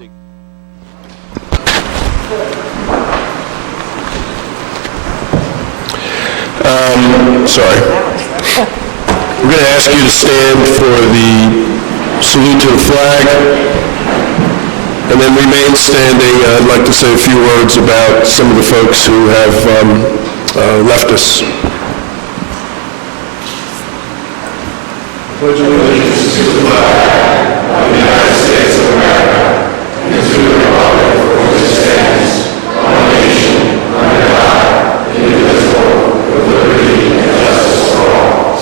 evening. Sorry. We're going to ask you to stand for the salute to the flag, and then remain standing. I'd like to say a few words about some of the folks who have left us. Pledge allegiance to the flag of the United States of America and to the republic for which it stands, one nation, under God, indivisible, with liberty and justice for all.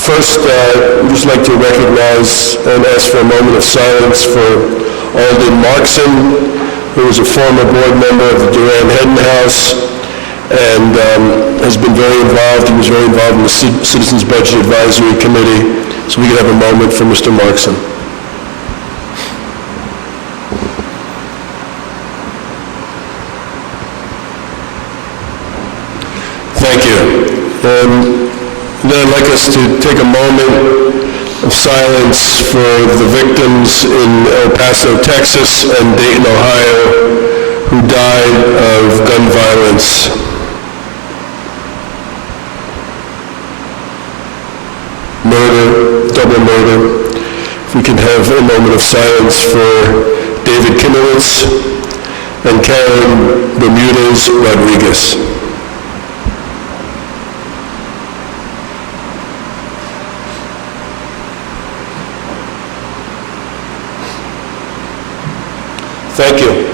First, I'd just like to recognize and ask for a moment of silence for Alden Markson, who was a former board member of the Duran-Hedden House and has been very involved. He was very involved in the Citizens Budget Advisory Committee. So we could have a moment for Mr. Markson. Thank you. And then I'd like us to take a moment of silence for the victims in El Paso, Texas and Dayton, Ohio, who died of gun violence. Murder, double murder. If we can have a moment of silence for David Kimowitz and Karen Bermudez Rodriguez. Thank you.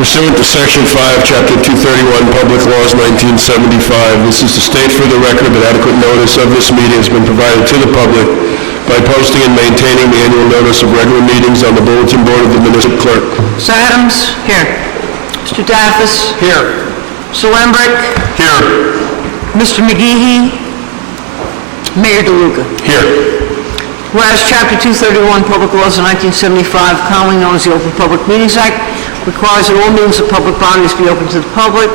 Pursuant to Section 5, Chapter 231, Public Laws 1975, this is to state for the record that adequate notice of this meeting has been provided to the public by posting and maintaining the annual notice of regular meetings on the bulletin board of the municipal clerk. Mr. Adams? Here. Mr. Daffis? Here. Mr. Lembrick? Here. Mr. McGehee? Mayor DeLuca? Here. Whereas Chapter 231, Public Laws of 1975, commonly known as the Open Public Meetings Act, requires that all meetings of public bodies be open to the public,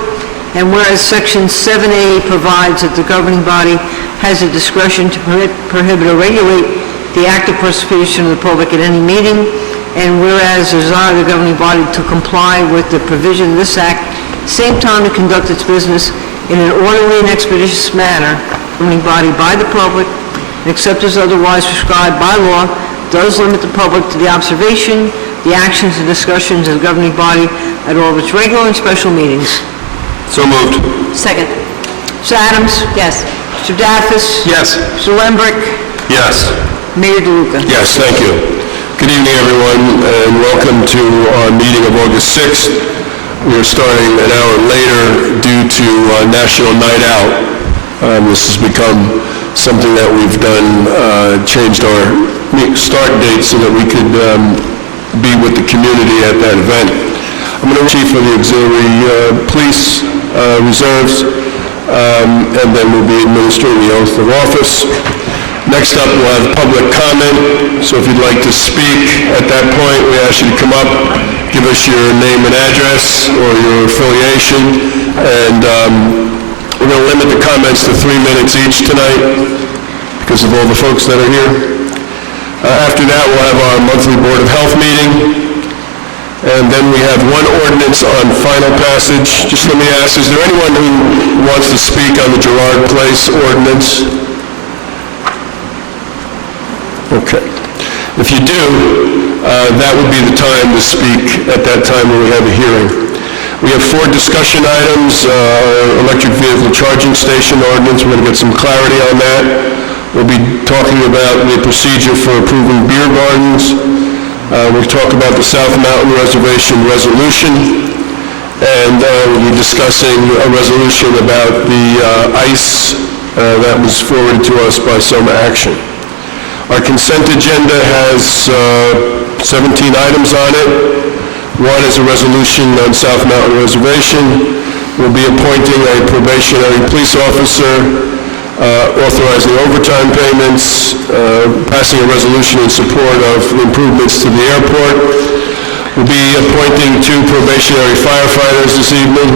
and whereas Section 7A provides that the governing body has the discretion to prohibit or regulate the active participation of the public at any meeting, and whereas the desire of the governing body to comply with the provision of this act, same time to conduct its business in an orderly and expeditious manner, the governing body by the public, and except as otherwise prescribed by law, does limit the public to the observation, the actions and discussions of the governing body at all of its regular and special meetings. So moved. Second. Mr. Adams? Yes. Mr. Daffis? Yes. Mr. Lembrick? Yes. Mayor DeLuca? Yes, thank you. Good evening, everyone, and welcome to our meeting of August 6th. We are starting an hour later due to National Night Out. This has become something that we've done, changed our start date so that we could be with the community at that event. I'm going to chief of the auxiliary police reserves, and then we'll be administering the oath of office. Next up, we'll have public comment. So if you'd like to speak at that point, we ask you to come up, give us your name and address or your affiliation, and we're going to limit the comments to 3 minutes each tonight because of all the folks that are here. After that, we'll have our monthly Board of Health meeting, and then we have one ordinance on final passage. Just let me ask, is there anyone who wants to speak on the Girard Place ordinance? Okay. If you do, that would be the time to speak at that time when we have a hearing. We have 4 discussion items, electric vehicle charging station ordinance. We're going to get some clarity on that. We'll be talking about the procedure for approving beer gardens. We'll talk about the South Mountain Reservation resolution, and we'll be discussing a resolution about the ice that was forwarded to us by Some Action. Our consent agenda has 17 items on it. One is a resolution on South Mountain Reservation. We'll be appointing a probationary police officer, authorizing overtime payments, passing a resolution in support of improvements to the airport, We'll be appointing 2 probationary firefighters this evening.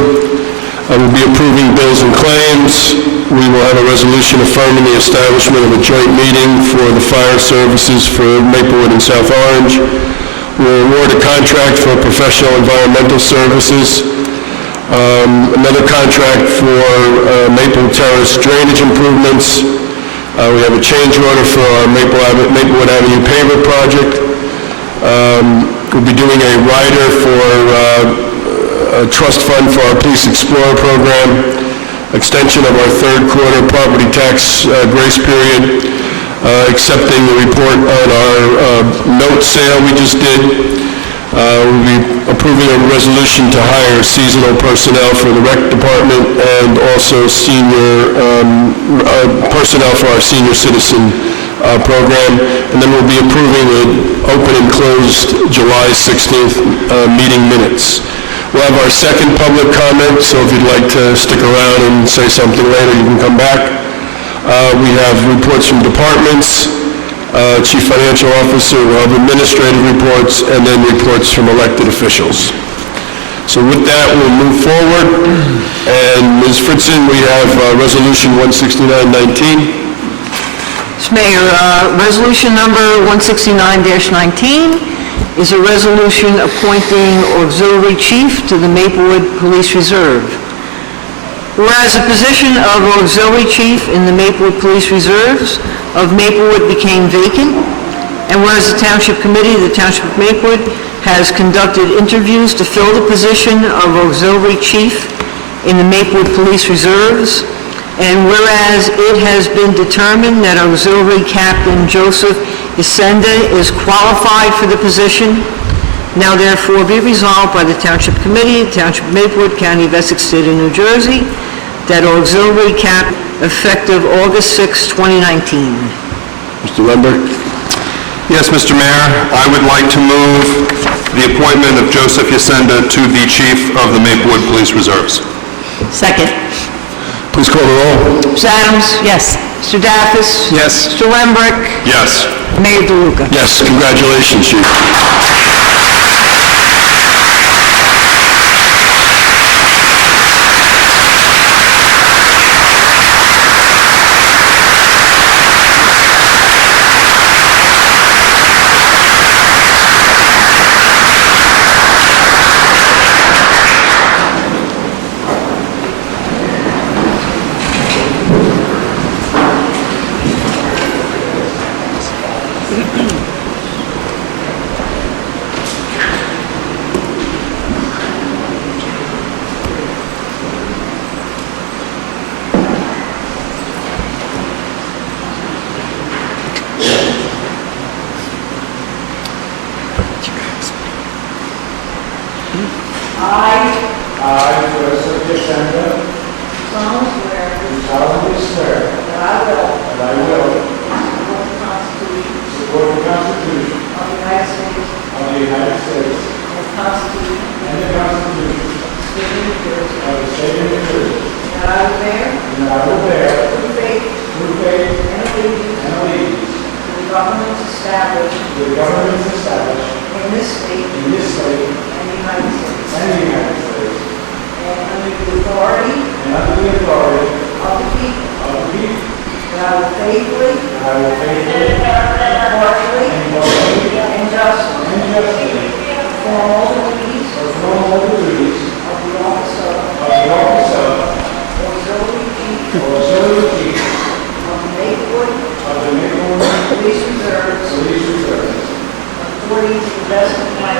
We'll be approving bills and claims. We will have a resolution affirming the establishment of a joint meeting for the fire services for Maplewood and South Orange. We'll award a contract for professional environmental services. Another contract for Maple Terrace drainage improvements. We have a change order for our Maplewood Avenue paver project. We'll be doing a rider for a trust fund for our Police Explorer program, extension of our third quarter property tax grace period, accepting the report on our note sale we just did. We'll be approving a resolution to hire seasonal personnel for the rec department and also senior personnel for our senior citizen program. And then we'll be approving the open and closed July 16th meeting minutes. We'll have our second public comment, so if you'd like to stick around and say something later, you can come back. We have reports from departments, Chief Financial Officer, we'll have administrative reports, and then reports from elected officials. So with that, we'll move forward. And Ms. Fritzen, we have Resolution 169-19. Mr. Mayor, resolution number 169-19 is a resolution appointing auxiliary chief to the Maplewood Police Reserve. Whereas the position of auxiliary chief in the Maplewood Police Reserves of Maplewood became vacant, and whereas the Township Committee of the Township of Maplewood has conducted interviews to fill the position of auxiliary chief in the Maplewood Police Reserves, and whereas it has been determined that auxiliary Captain Joseph Yesenda is qualified for the position, now therefore be resolved by the Township Committee, the Township of Maplewood, County of Essex, State of New Jersey, that auxiliary cap effective August 6, 2019. Mr. Lambert? Yes, Mr. Mayor, I would like to move the appointment of Joseph Yesenda to the Chief of the Maplewood Police Reserves. Second. Please call the roll. Ms. Adams? Yes. Mr. Daffis? Yes. Mr. Lembrick? Yes. Mayor DeLuca? Yes, congratulations, Chief. I, Joseph Yesenda, do solemnly swear that I will support the Constitution of the United States and the Constitution of the State of New Jersey, and that I will bear true faith and allegiance to the governments established in this state and the United States, and under the authority of the people, that I will faithfully, impartially, and justly perform all the duties of the office of auxiliary chief of the Maplewood Police Reserves, according to the best of my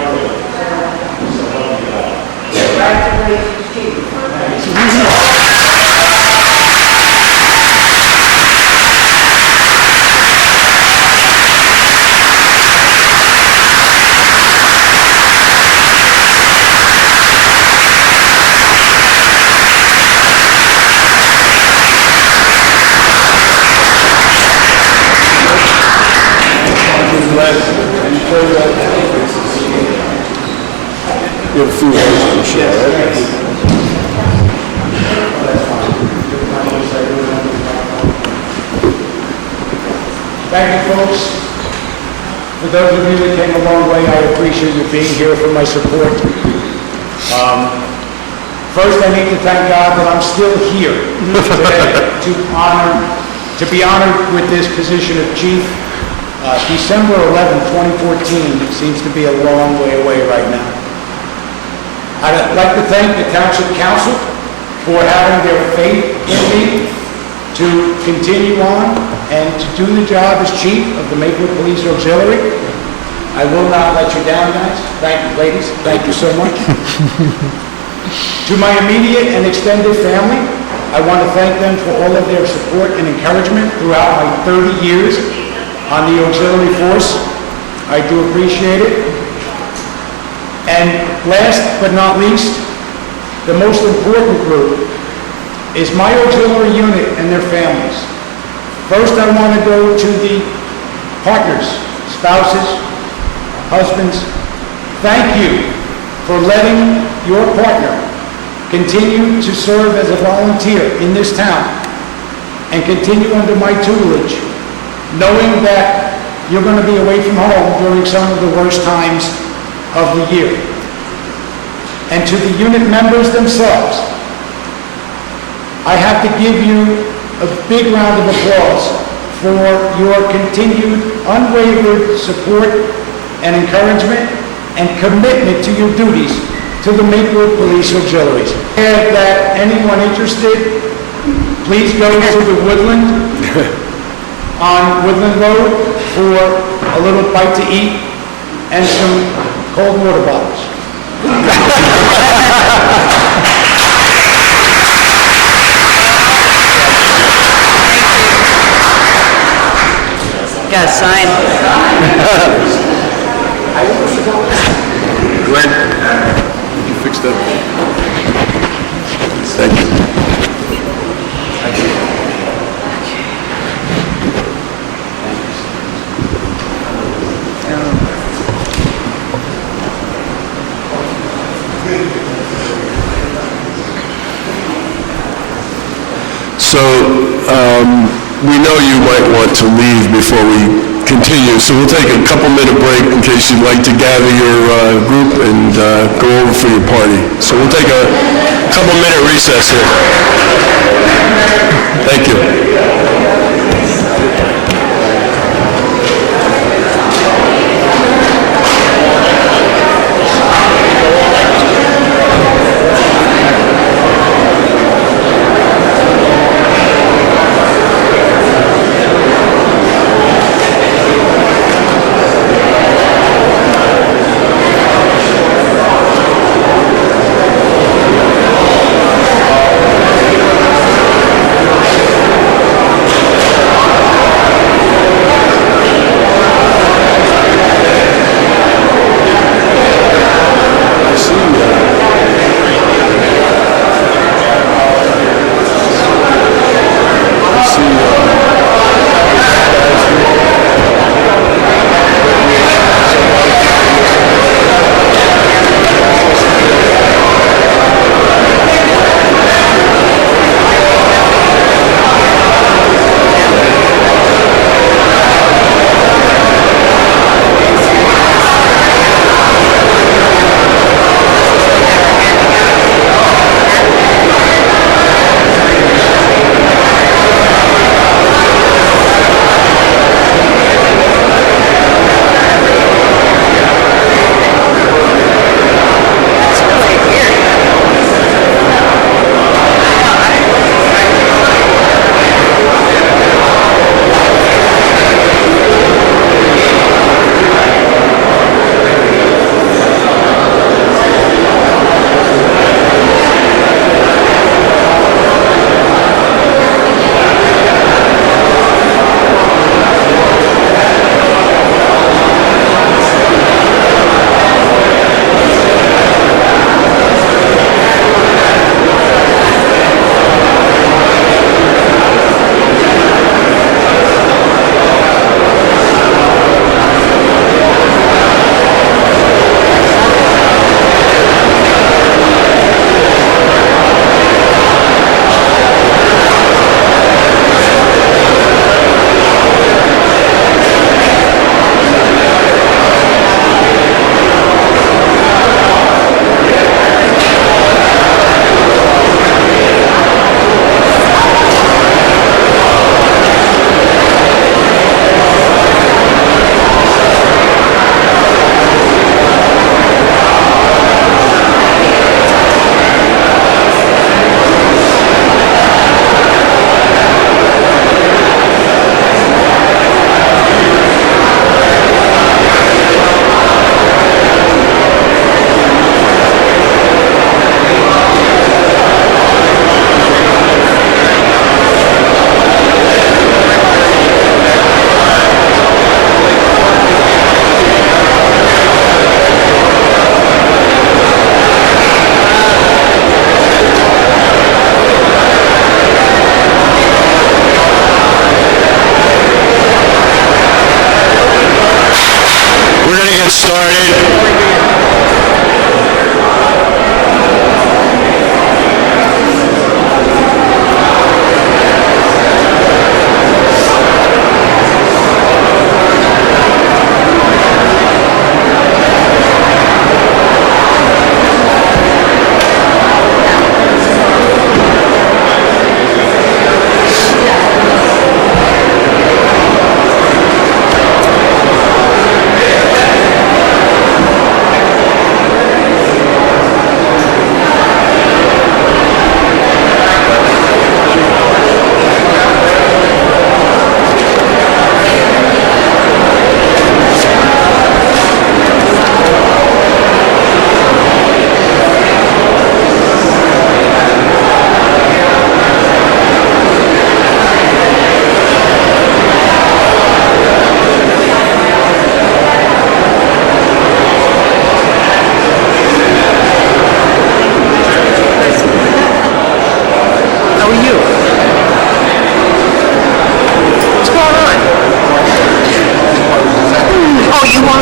ability. So help me God. Congratulations, Chief. You have a few words to share, right? Thank you, folks. For those of you that came a long way, I appreciate you being here for my support. First, I need to thank God that I'm still here today to be honored with this position of chief. December 11, 2014 seems to be a long way away right now. I'd like to thank the Township Council for having their faith in me to continue on and to do the job as chief of the Maplewood Police Auxiliary. I will not let you down, guys. Thank you, ladies. Thank you so much. To my immediate and extended family, I want to thank them for all of their support and encouragement throughout my 30 years on the auxiliary force. I do appreciate it. And last but not least, the most important group is my auxiliary unit and their families. First, I want to go to the partners, spouses, husbands. Thank you for letting your partner continue to serve as a volunteer in this town and continue under my tutelage, knowing that you're going to be away from home during some of the worst times of the year. And to the unit members themselves, I have to give you a big round of applause for your continued unwavering support and encouragement and commitment to your duties to the Maplewood Police Auxiliaries. And that anyone interested, please go to the Woodland on Woodland Road for a little bite to eat and some cold water bottles. Got a sign. Glenn, you fixed that? Thank you. So, we know you might want to leave before we continue, so we'll take a couple-minute break in case you'd like to gather your group and go over for your party. So we'll take a couple-minute recess here. Thank you.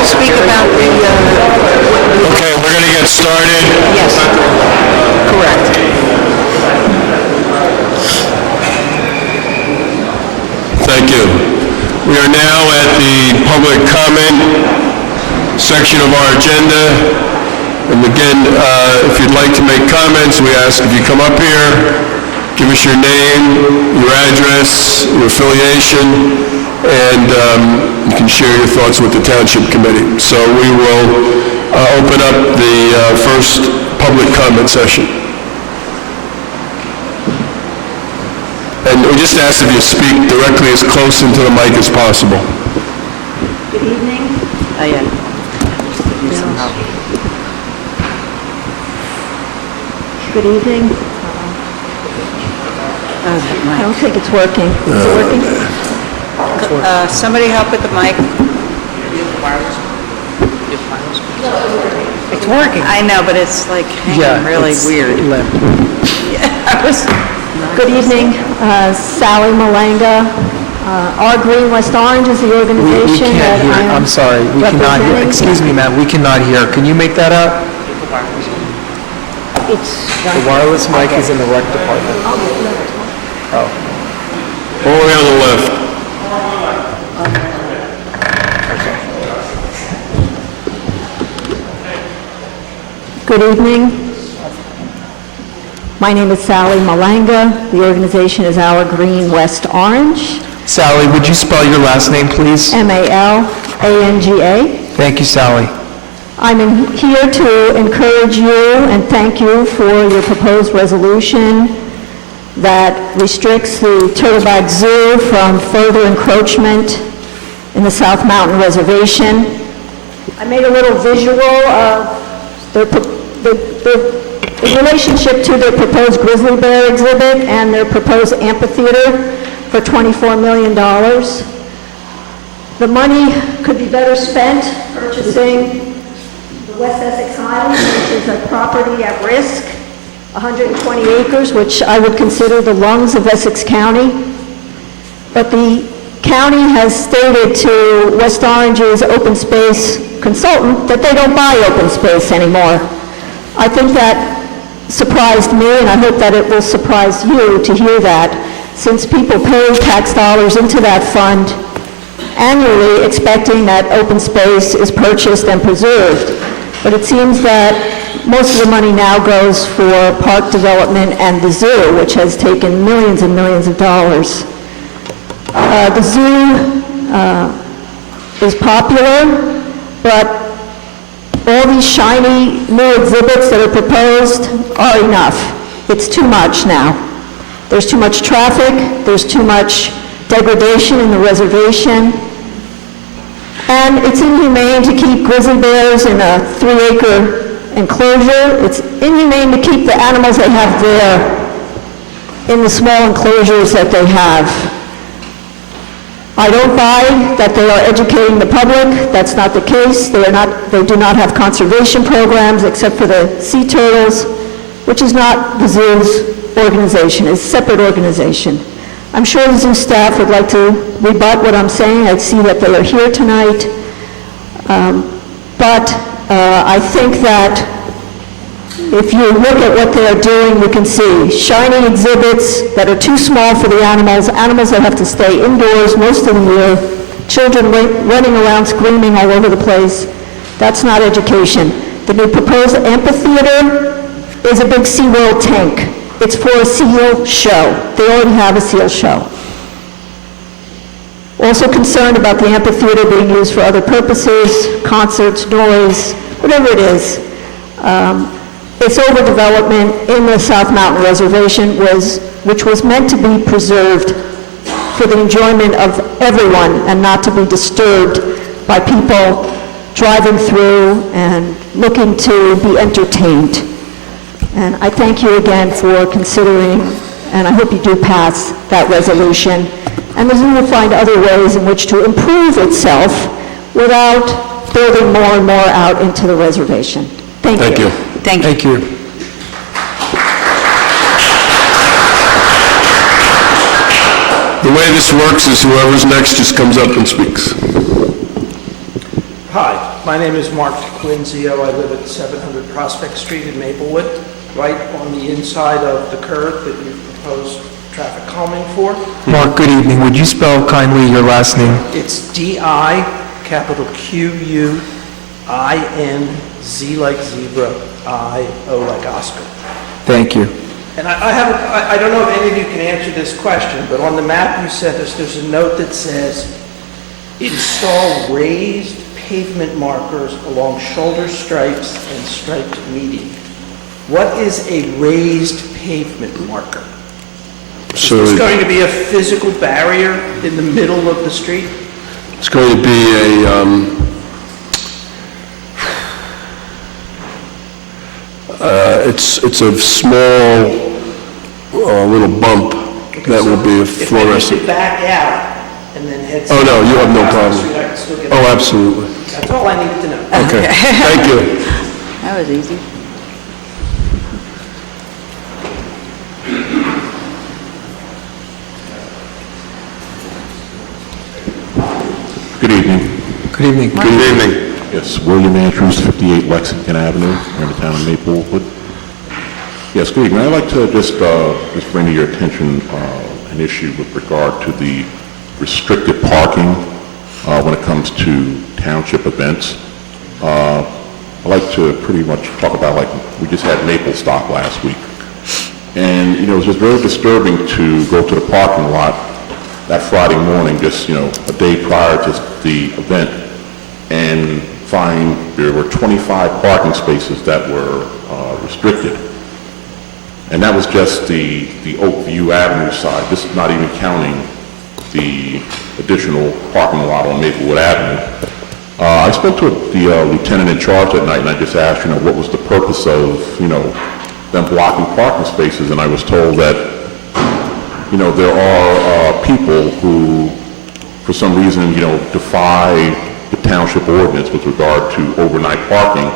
speak about the, Okay, we're going to get started. yes, correct. Thank you. We are now at the public comment section of our agenda. And again, if you'd like to make comments, we ask if you come up here, give us your name, your address, your affiliation, and you can share your thoughts with the Township Committee. So we will open up the first public comment session. And we just ask if you speak directly as close into the mic as possible. Good evening. Oh, yeah. Good evening. I don't think it's working. Is it working? Somebody help with the mic. It's working. I know, but it's like hanging really weird. I was, Good evening. Sally Malanga. Our Green West Orange is the We organization that can't hear, I am I'm sorry, we cannot hear, representing. excuse me, ma'am, we cannot hear. Can you make that out? It's, The wireless mic is in the rec department. All the way on the left. good evening. My name is Sally Malanga. The organization is Our Green West Orange, Sally, would you spell your last name, please? Malanga. Thank you, Sally. I'm here to encourage you and thank you for your proposed resolution that restricts the Turtleback Zoo from further encroachment in the South Mountain Reservation. I made a little visual of the relationship to their proposed grizzly bear exhibit and their proposed amphitheater for $24 million. The money could be better spent purchasing the West Essex Highlands, which is a property at risk, 120 acres, which I would consider the lungs of Essex County. But the county has stated to West Orange's open space consultant that they don't buy open space anymore. I think that surprised me, and I hope that it will surprise you to hear that, since people pay tax dollars into that fund annually expecting that open space is purchased and preserved. But it seems that most of the money now goes for park development and the zoo, which has taken millions and millions of dollars. The zoo is popular, but all these shiny new exhibits that are proposed are enough. It's too much now. There's too much traffic, there's too much degradation in the reservation, and it's inhumane to keep grizzly bears in a 3-acre enclosure. It's inhumane to keep the animals they have there in the small enclosures that they have. I don't buy that they are educating the public. That's not the case. They do not have conservation programs except for the sea turtles, which is not the zoo's organization. It's a separate organization. I'm sure the zoo staff would like to rebut what I'm saying. I see that they are here tonight. But I think that if you look at what they are doing, you can see shiny exhibits that are too small for the animals, animals that have to stay indoors most of the year, children running around screaming all over the place. That's not education. The new proposed amphitheater is a big SeaWorld tank. It's for a seal show. They already have a seal show. Also concerned about the amphitheater being used for other purposes, concerts, noise, whatever it is. Its overdevelopment in the South Mountain Reservation which was meant to be preserved for the enjoyment of everyone and not to be disturbed by people driving through and looking to be entertained. And I thank you again for considering, and I hope you do pass that resolution. And the zoo will find other ways in which to improve itself without building more and more out into the reservation. Thank you. Thank you. thank you. Thank you. The way this works is whoever's next just comes up and speaks. Hi, My name is Mark Quinzio. I live at 700 Prospect Street in Maplewood, right on the inside of the curve that you proposed traffic calming for. Mark, good evening. Would you spell kindly your last name? It's D-I, capital Q-U-I-N-Z like zebra, I-O like Oscar. Thank you. And I don't know if any of you can answer this question, but on the map you sent us, there's a note that says, install raised pavement markers along shoulder stripes and striped median. What is a raised pavement marker? Is this going to be a physical barrier in the middle of the street? It's going to be it's a small little bump that will be a fluorescent. If I need to back out and then head... Oh, no, you have no across the problem. street, I can still get... Oh, absolutely. That's all I needed to know. Okay, thank you. That was easy. Good evening. Good evening. Good evening. Yes, William Andrews, 58 Lexington Avenue, here in the town of Maplewood. Yes, good evening. I'd like to just bring to your attention an issue with regard to the restricted parking when it comes to township events. I'd like to pretty much talk about, like, we just had Maple Stop last week. And, it was just very disturbing to go to the parking lot that Friday morning, just, a day prior to the event, and find there were 25 parking spaces that were restricted. And that was just the Oakview Avenue side. This is not even counting the additional parking lot on Maplewood Avenue. I spoke to the lieutenant in charge that night, and I just asked, what was the purpose of, them blocking parking spaces, and I was told that, there are people who, for some reason, defy the township ordinance with regard to overnight parking.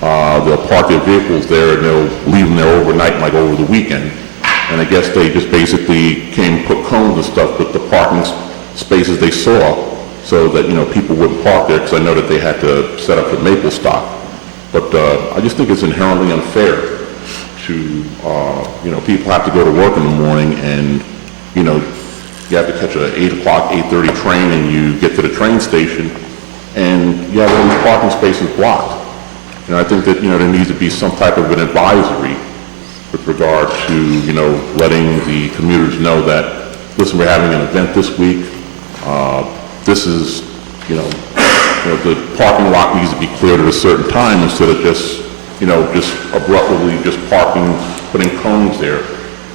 They'll park their vehicles there and they'll leave them there overnight, like over the weekend. And I guess they just basically came and put cones and stuff with the parking spaces they saw so that, people wouldn't park there, because I know that they had to set up the Maple Stop. But I just think it's inherently unfair to, people have to go to work in the morning and, you have to catch an 8 o'clock, 8:30 train, and you get to the train station and you have all these parking spaces blocked. And I think that, there needs to be some type of an advisory with regard to, letting the commuters know that, listen, we're having an event this week. This is, the parking lot needs to be cleared at a certain time instead of just, just abruptly just parking, putting cones there.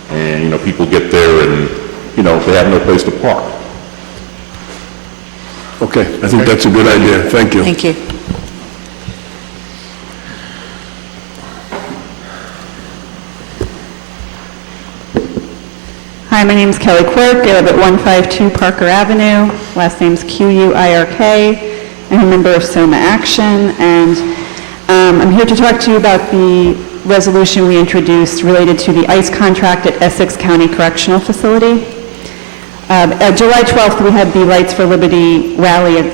And, people get there and, they have no place to park. Okay, I think that's a good idea. Thank you. Thank you. Hi, my name is Kelly Quirk. I live at 152 Parker Avenue. Last name's Q-U-I-R-K. I'm a member of SOMA Action, and I'm here to talk to you about the resolution we introduced related to the ICE contract at Essex County Correctional Facility. July 12th, we had the Lights for Liberty rally,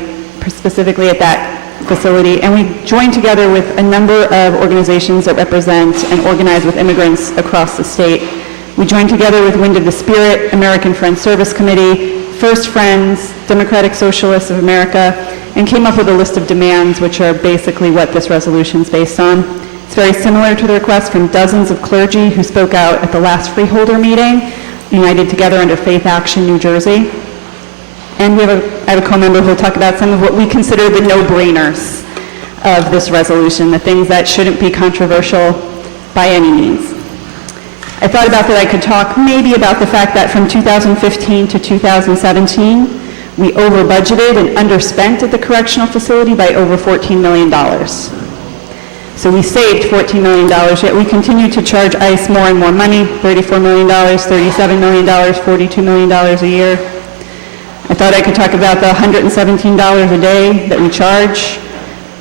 specifically at that facility, and we joined together with a number of organizations that represent and organize with immigrants across the state. We joined together with Wind of the Spirit, American Friends Service Committee, First Friends, Democratic Socialists of America, and came up with a list of demands, which are basically what this resolution is based on. It's very similar to the request from dozens of clergy who spoke out at the last Freeholder meeting, united together under Faith Action, New Jersey. And I have a co-member who will talk about some of what we consider the no-brainers of this resolution, the things that shouldn't be controversial by any means. I thought about that I could talk maybe about the fact that from 2015 to 2017, we over-budgeted and underspent at the correctional facility by over $14 million. So we saved $14 million, yet we continue to charge ICE more and more money, $34 million, $37 million, $42 million a year. I thought I could talk about the $117 a day that we charge,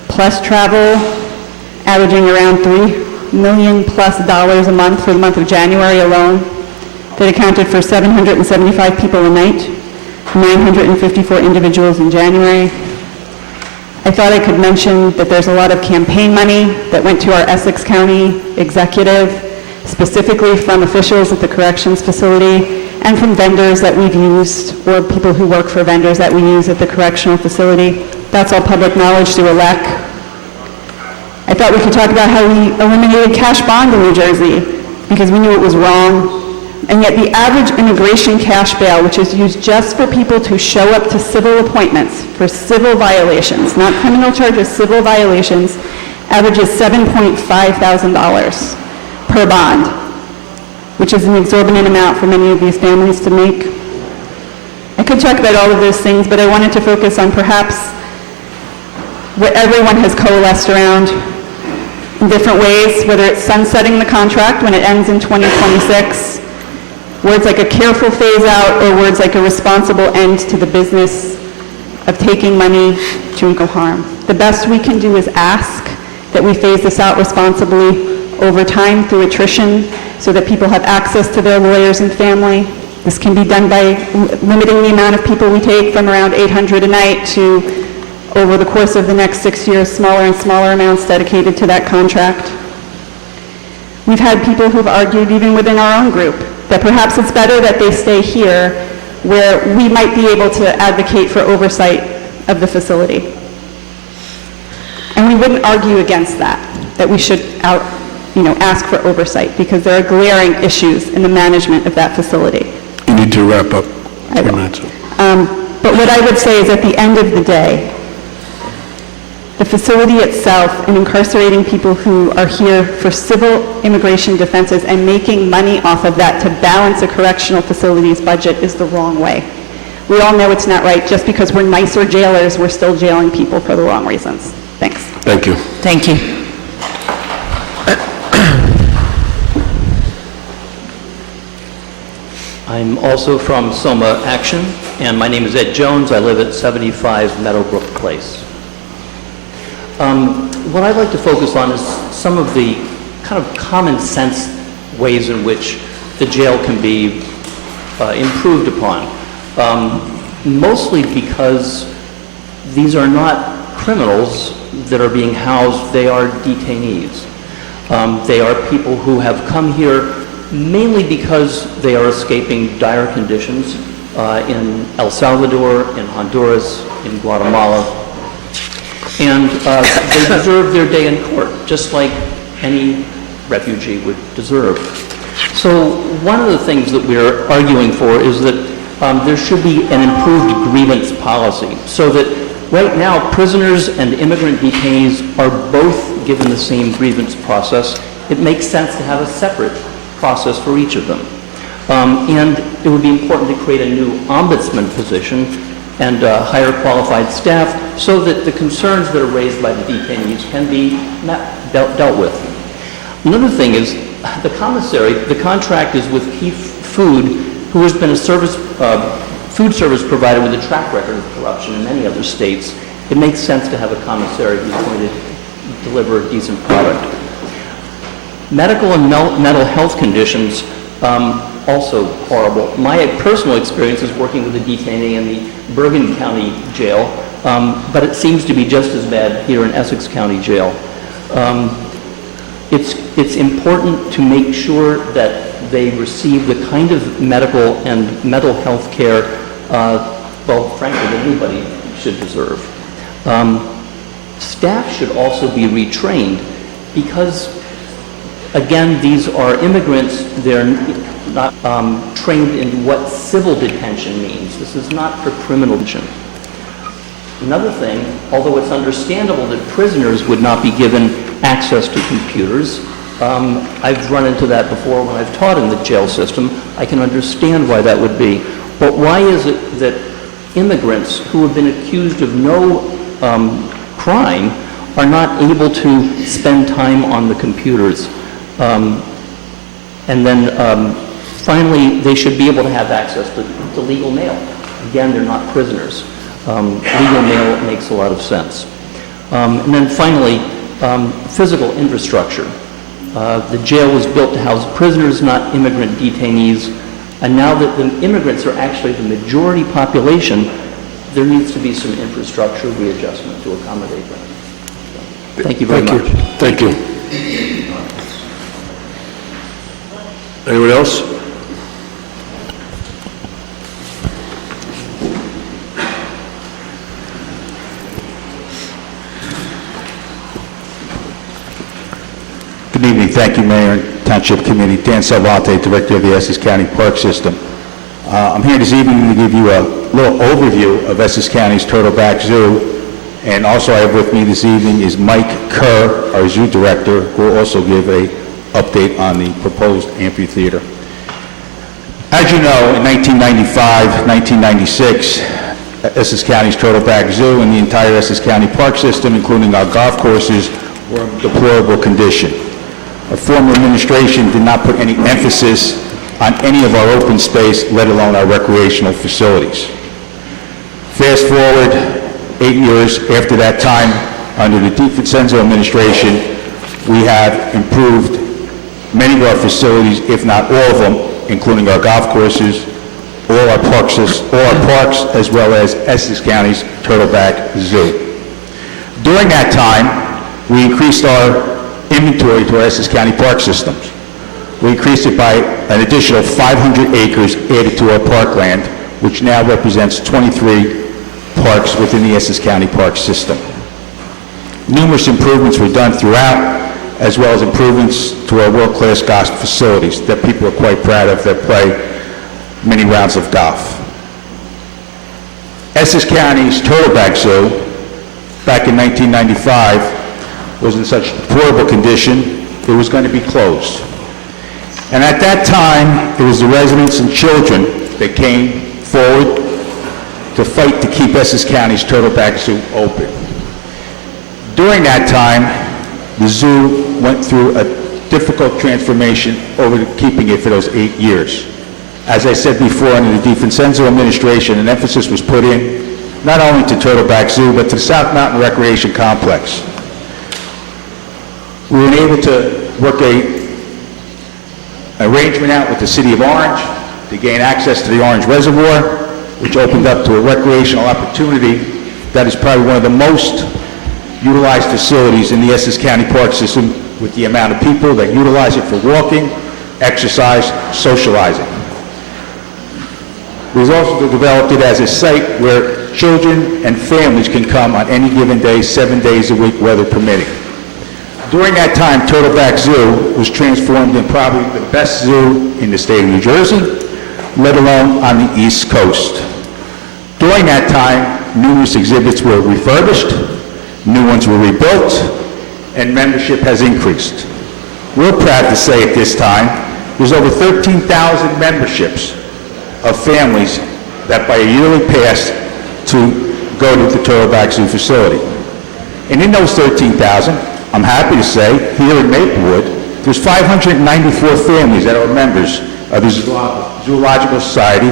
plus travel, averaging around $3 million plus a month for the month of January alone. That accounted for 775 people a night, 954 individuals in January. I thought I could mention that there's a lot of campaign money that went to our Essex County executive, specifically from officials at the corrections facility and from vendors that we've used, or people who work for vendors that we use at the correctional facility. That's all public knowledge through ELEC. I thought we could talk about how we eliminated cash bond in New Jersey because we knew it was wrong. And yet the average immigration cash bail, which is used just for people to show up to civil appointments for civil violations, not criminal charges, civil violations, averages $7,500 per bond, which is an exorbitant amount for many of these families to make. I could talk about all of those things, but I wanted to focus on perhaps what everyone has coalesced around in different ways, whether it's sunsetting the contract when it ends in 2026, words like a careful phase out, or words like a responsible end to the business of taking money to no harm. The best we can do is ask that we phase this out responsibly over time through attrition so that people have access to their lawyers and family. This can be done by limiting the amount of people we take from around 800 a night to, over the course of the next 6 years, smaller and smaller amounts dedicated to that contract. We've had people who've argued, even within our own group, that perhaps it's better that they stay here where we might be able to advocate for oversight of the facility. And we wouldn't argue against that we should ask for oversight because there are glaring issues in the management of that facility. You need to wrap up. I will. But what I would say is at the end of the day, the facility itself and incarcerating people who are here for civil immigration defenses and making money off of that to balance a correctional facility's budget is the wrong way. We all know it's not right. Just because we're nicer jailers, we're still jailing people for the wrong reasons. Thanks. Thank you. Thank you. I'm also from Soma Action, and my name is Ed Jones. I live at 75 Meadowbrook Place. What I'd like to focus on is some of the kind of common sense ways in which the jail can be improved upon. Mostly because these are not criminals that are being housed, they are detainees. They are people who have come here mainly because they are escaping dire conditions in El Salvador, in Honduras, in Guatemala. And they deserve their day in court, just like any refugee would deserve. So one of the things that we're arguing for is that there should be an improved grievance policy, so that right now prisoners and immigrant detainees are both given the same grievance process. It makes sense to have a separate process for each of them. And it would be important to create a new ombudsman position and hire qualified staff so that the concerns that are raised by the detainees can be dealt with. Another thing is the commissary, the contract is with Key Food, who has been a food service provider with a track record of corruption in many other states. It makes sense to have a commissary who's going to deliver a decent product. Medical and mental health conditions, also horrible. My personal experience is working with a detainee in the Bergen County Jail, but it seems to be just as bad here in Essex County Jail. It's important to make sure that they receive the kind of medical and mental health care, well, frankly, that anybody should deserve. Staff should also be retrained because, again, these are immigrants. They're not trained in what civil detention means. This is not for criminal detention. Another thing, although it's understandable that prisoners would not be given access to computers, I've run into that before when I've taught in the jail system. I can understand why that would be. But why is it that immigrants who have been accused of no crime are not able to spend time on the computers? And then finally, they should be able to have access to legal mail. Again, they're not prisoners. Legal mail makes a lot of sense. And then finally, physical infrastructure. The jail was built to house prisoners, not immigrant detainees. And now that the immigrants are actually the majority population, there needs to be some infrastructure readjustment to accommodate that. So, thank you very much. Thank you. Anyone else? Good evening. Thank you, Mayor and Township Committee. Dan Salvante, Director of the Essex County Park System. I'm here this evening to give you a little overview of Essex County's Turtleback Zoo. And also I have with me this evening is Mike Kerr, our Zoo Director, who will also give an update on the proposed amphitheater. As you know, in 1995, 1996, Essex County's Turtleback Zoo and the entire Essex County Park System, including our golf courses, were in deplorable condition. Our former administration did not put any emphasis on any of our open space, let alone our recreational facilities. Fast forward 8 years after that time, under the DiFincenzo administration, we have improved many of our facilities, if not all of them, including our golf courses, all our parks, as well as Essex County's Turtleback Zoo. During that time, we increased our inventory to our Essex County Park Systems. We increased it by an additional 500 acres added to our parkland, which now represents 23 parks within the Essex County Park System. Numerous improvements were done throughout, as well as improvements to our world-class golf facilities that people are quite proud of that play many rounds of golf. Essex County's Turtleback Zoo, back in 1995, was in such deplorable condition, it was going to be closed. And at that time, it was the residents and children that came forward to fight to keep Essex County's Turtleback Zoo open. During that time, the zoo went through a difficult transformation over keeping it for those 8 years. As I said before, under the DiFincenzo administration, an emphasis was put in not only to Turtleback Zoo, but to the South Mountain Recreation Complex. We were able to work an arrangement out with the City of Orange to gain access to the Orange Reservoir, which opened up to a recreational opportunity that is probably one of the most utilized facilities in the Essex County Park System, with the amount of people that utilize it for walking, exercise, socializing. We've also developed it as a site where children and families can come on any given day, 7 days a week, weather permitting. During that time, Turtleback Zoo was transformed into probably the best zoo in the state of New Jersey, let alone on the East Coast. During that time, numerous exhibits were refurbished, new ones were rebuilt, and membership has increased. We're proud to say at this time, there's over 13,000 memberships of families that buy a yearly pass to go to the Turtleback Zoo facility. And in those 13,000, I'm happy to say, here in Maplewood, there's 594 families that are members of the Zoological Society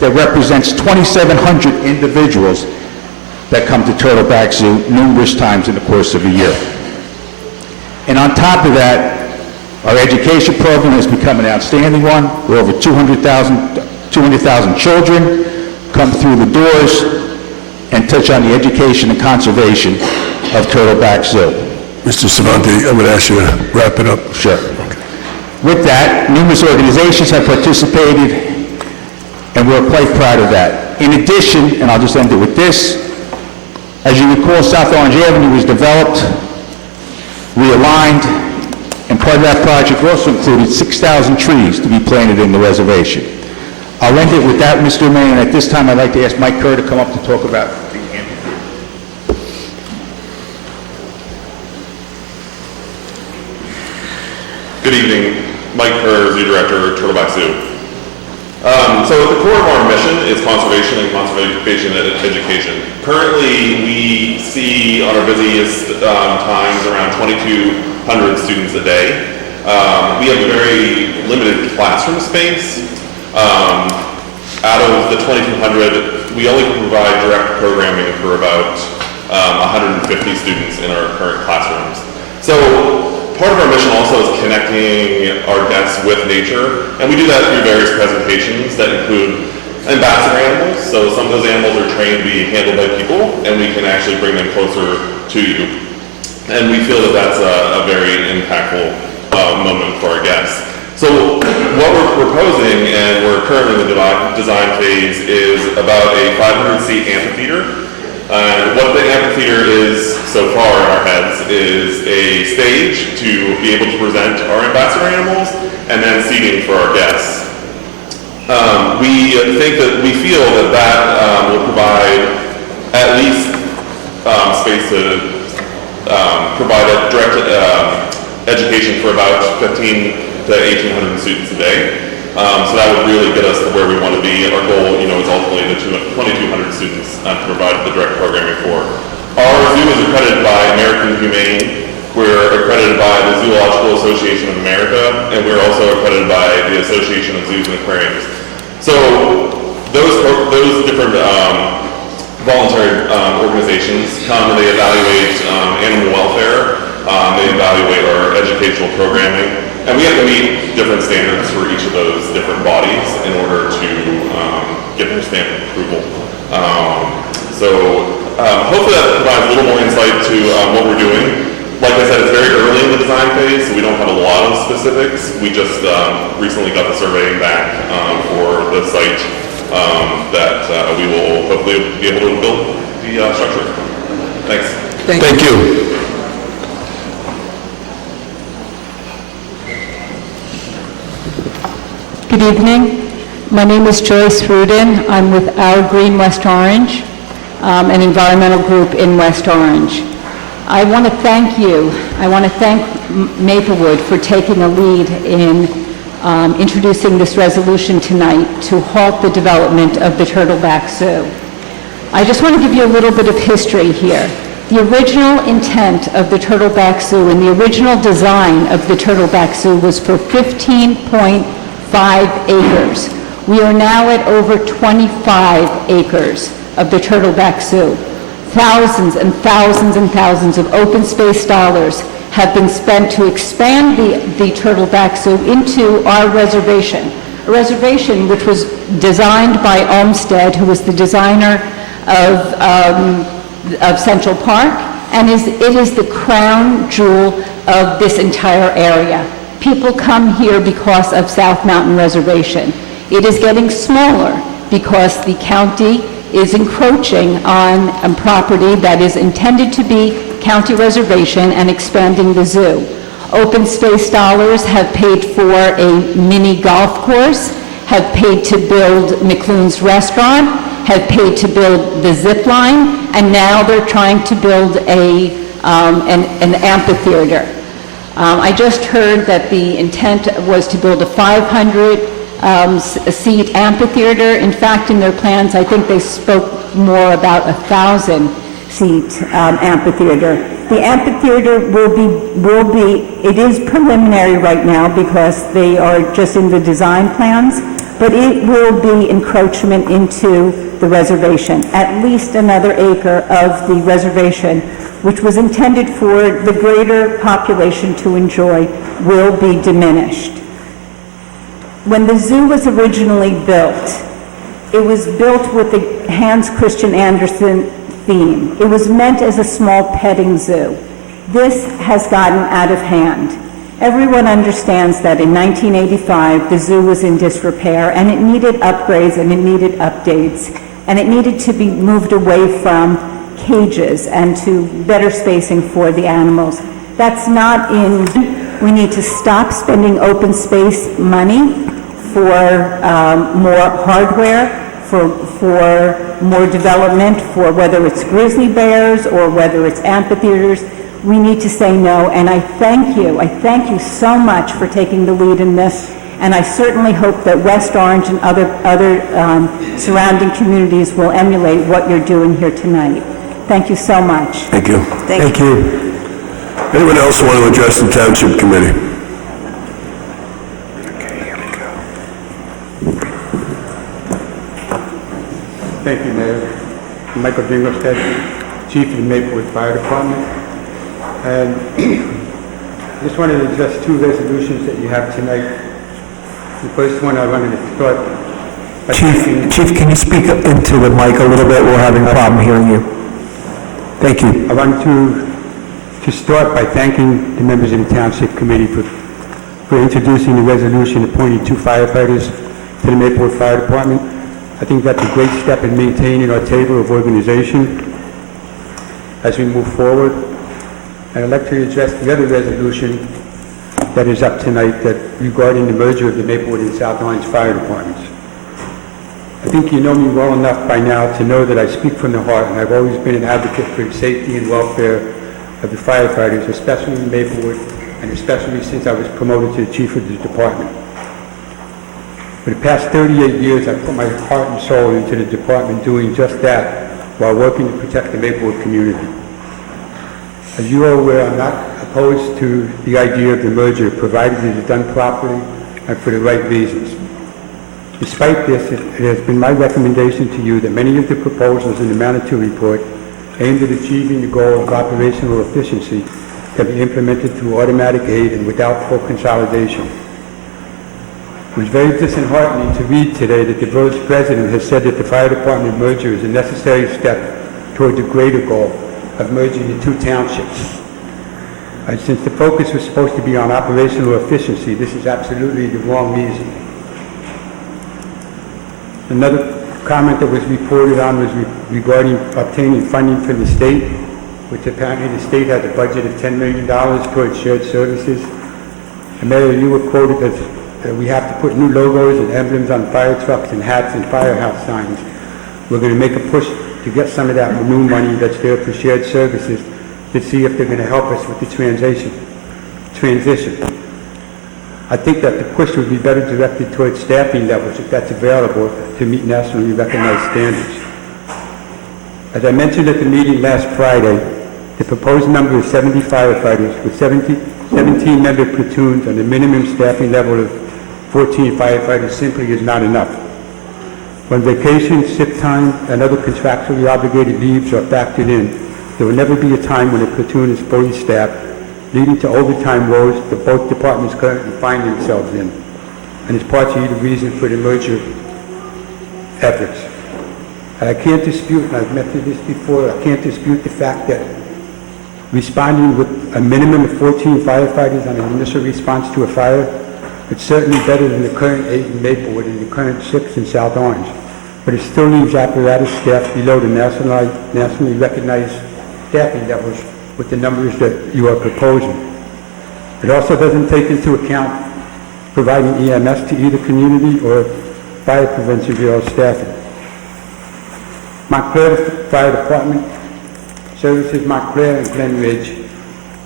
that represents 2,700 individuals that come to Turtleback Zoo numerous times in the course of a year. And on top of that, our education program has become an outstanding one, where over 200,000 children come through the doors and touch on the education and conservation of Turtleback Zoo. Mr. Savante, I'm going to ask you to wrap it up. Sure. With that, numerous organizations have participated, and we're quite proud of that. In addition, and I'll just end it with this, as you recall, South Orange Avenue was developed, realigned, and part of that project also included 6,000 trees to be planted in the reservation. I'll end it with that, Mr. Mayor, and at this time I'd like to ask Mike Kerr to come up to talk about the amphitheater. Good evening. Mike Kerr, Zoo Director, Turtleback Zoo. So at the core of our mission is conservation and conservation education. Currently, we see on our busiest times around 2,200 students a day. We have a very limited classroom space. Out of the 2,200, we only provide direct programming for about 150 students in our current classrooms. So part of our mission also is connecting our guests with nature, and we do that through various presentations that include ambassador animals. So some of those animals are trained to be handled by people, and we can actually bring them closer to you. And we feel that that's a very impactful moment for our guests. So what we're proposing, and we're currently in the design phase, is about a 500-seat amphitheater. And what the amphitheater is so far in our heads is a stage to be able to present our ambassador animals, and then seating for our guests. We feel that will provide at least space to provide a direct education for about 1,500 to 1,800 students a day. So that would really get us to where we want to be. Our goal, is ultimately the 2,200 students to provide the direct programming for. Our zoo is accredited by American Humane. We're accredited by the Zoological Association of America, and we're also accredited by the Association of Zoos and Aquariums. So those different voluntary organizations come and they evaluate animal welfare, they evaluate our educational programming, and we have to meet different standards for each of those different bodies in order to get their stamp of approval. Hopefully that provides a little more insight to what we're doing. Like I said, it's very early in the design phase, so we don't have a lot of specifics. We just recently got the surveying back for the site that we will hopefully be able to build the structure. Thanks. Thank you. Good evening. My name is Joyce Rudin. I'm with Our Green West Orange, an environmental group in West Orange. I want to thank you. I want to thank Maplewood for taking a lead in introducing this resolution tonight to halt the development of the Turtleback Zoo. I just want to give you a little bit of history here. The original intent of the Turtleback Zoo and the original design of the Turtleback Zoo was for 15.5 acres. We are now at over 25 acres of the Turtleback Zoo. Thousands and thousands and thousands of open space dollars have been spent to expand the Turtleback Zoo into our reservation, a reservation which was designed by Olmsted, who was the designer of Central Park, and it is the crown jewel of this entire area. People come here because of South Mountain Reservation. It is getting smaller because the county is encroaching on a property that is intended to be county reservation and expanding the zoo. Open space dollars have paid for a mini golf course, have paid to build McLuhan's restaurant, have paid to build the zip line, and now they're trying to build an amphitheater. I just heard that the intent was to build a 500-seat amphitheater. In fact, in their plans, I think they spoke more about a 1,000-seat amphitheater. The amphitheater will be, it is preliminary right now because they are just in the design plans, but it will be encroachment into the reservation. At least another acre of the reservation, which was intended for the greater population to enjoy, will be diminished. When the zoo was originally built, it was built with the Hans Christian Andersen theme. It was meant as a small petting zoo. This has gotten out of hand. Everyone understands that in 1985, the zoo was in disrepair, and it needed upgrades, and it needed updates, and it needed to be moved away from cages and to better spacing for the animals. That's not in. We need to stop spending open space money for more hardware, for more development, for whether it's grizzly bears or whether it's amphitheaters. We need to say no, and I thank you so much for taking the lead in this, and I certainly hope that West Orange and other surrounding communities will emulate what you're doing here tonight. Thank you so much. Thank you. Thank you. Anyone else want to address the Township Committee? Okay, here we go. Thank you, Mayor. Michael Dingelstead, Chief of the Maplewood Fire Department. And just wanted to address two resolutions that you have tonight. The first one I wanted to start Chief, can you speak up into the mic a little bit? We're having a problem hearing you. Thank you. I want to start by thanking the members of the Township Committee for introducing the resolution appointing 2 firefighters to the Maplewood Fire Department. I think that's a great step in maintaining our table of organization as we move forward. And I'd like to address the other resolution that is up tonight regarding the merger of the Maplewood and South Orange Fire Departments. I think you know me well enough by now to know that I speak from the heart, and I've always been an advocate for the safety and welfare of the firefighters, especially in Maplewood, and especially since I was promoted to the chief of the department. For the past 38 years, I've put my heart and soul into the department doing just that while working to protect the Maplewood community. As you are aware, I'm not opposed to the idea of the merger, provided it is done properly and for the right reasons. Despite this, it has been my recommendation to you that many of the proposals in the Manitou report aimed at achieving the goal of operational efficiency can be implemented through automatic aid and without full consolidation. It was very disheartening to read today that the village president has said that the fire department merger is a necessary step towards a greater goal of merging the 2 townships. Since the focus was supposed to be on operational efficiency, this is absolutely the wrong reason. Another comment that was reported on was regarding obtaining funding from the state, which apparently the state has a budget of $10 million towards shared services. And Mayor, you were quoted that we have to put new logos and emblems on fire trucks and hats and firehouse signs. We're going to make a push to get some of that new money that's there for shared services to see if they're going to help us with the transition. I think that the push would be better directed towards staffing levels if that's available to meet nationally recognized standards. As I mentioned at the meeting last Friday, the proposed number of 70 firefighters with 17 member platoons and a minimum staffing level of 14 firefighters simply is not enough. When vacation, sick time, and other contractually obligated leaves are factored in, there will never be a time when a platoon is fully staffed, leading to overtime woes that both departments currently find themselves in, and is partially the reason for the merger efforts. And I can't dispute, and I've mentioned this before, I can't dispute the fact that responding with a minimum of 14 firefighters on an initial response to a fire, it's certainly better than the current 8 in Maplewood and the current 6 in South Orange. But it still leaves apparatus staff below the nationally recognized staffing levels with the numbers that you are proposing. It also doesn't take into account providing EMS to either community or fire prevention bureau staffing. Montclair Fire Department services Montclair and Glen Ridge.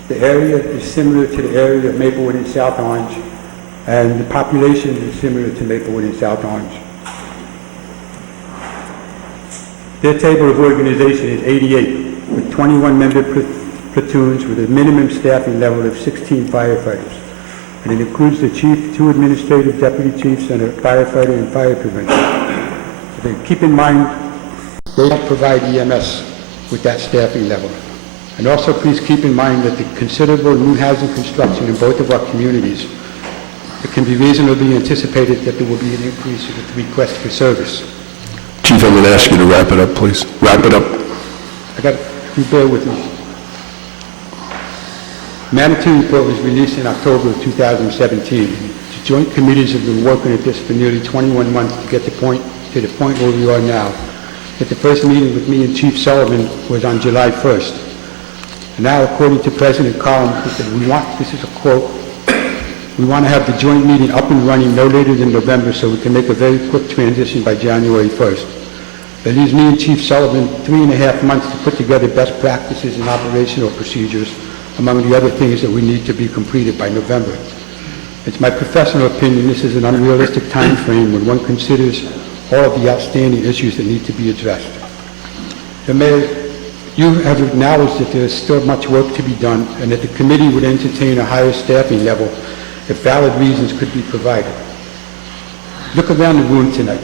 The area is similar to the area of Maplewood and South Orange, and the population is similar to Maplewood and South Orange. Their table of organization is 88, with 21 member platoons with a minimum staffing level of 16 firefighters. And it includes the chief, 2 administrative deputy chiefs, and a firefighter and fire prevention. So keep in mind, they don't provide EMS with that staffing level. And also please keep in mind that the considerable new housing construction in both of our communities, it can be reasonably anticipated that there will be an increase with the request for service. Chief, I'm going to ask you to wrap it up, please. Wrap it up. If you bear with me. Manitou report was released in October of 2017. The joint committees have been working at this for nearly 21 months to get to the point where we are now. That the first meeting with me and Chief Sullivan was on July 1st. And now, according to President Collins, he said, this is a quote, we want to have the joint meeting up and running no later than November so we can make a very quick transition by January 1st. That leaves me and Chief Sullivan 3.5 months to put together best practices and operational procedures, among the other things that we need to be completed by November. It's my professional opinion this is an unrealistic time frame when one considers all of the outstanding issues that need to be addressed. The Mayor, you have acknowledged that there is still much work to be done and that the committee would entertain a higher staffing level if valid reasons could be provided. Look around the room tonight.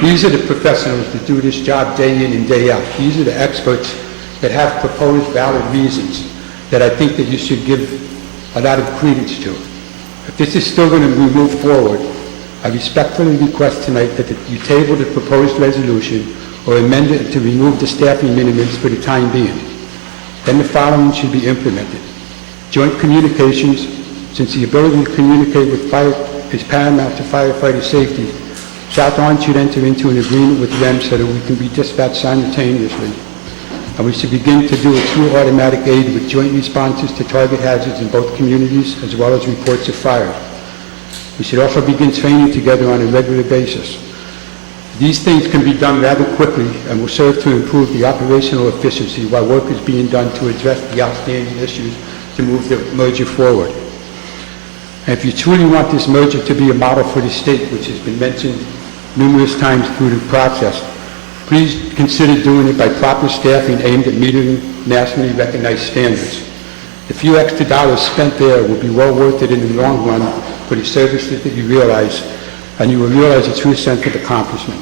These are the professionals that do this job day in and day out. These are the experts that have proposed valid reasons that I think that you should give a lot of credence to. If this is still going to move forward, I respectfully request tonight that you table the proposed resolution or amend it to remove the staffing minimums for the time being. Then the following should be implemented. Joint communications, since the ability to communicate with fire is paramount to firefighter safety, South Orange should enter into an agreement with them so that we can be dispatched simultaneously. And we should begin to do a true automatic aid with joint responses to target hazards in both communities as well as reports of fire. We should also begin training together on a regular basis. These things can be done rather quickly and will serve to improve the operational efficiency while work is being done to address the outstanding issues to move the merger forward. And if you truly want this merger to be a model for the state, which has been mentioned numerous times through the process, please consider doing it by proper staffing aimed at meeting nationally recognized standards. The few extra dollars spent there will be well worth it in the long run for the services that you realize, and you will realize a true sense of accomplishment.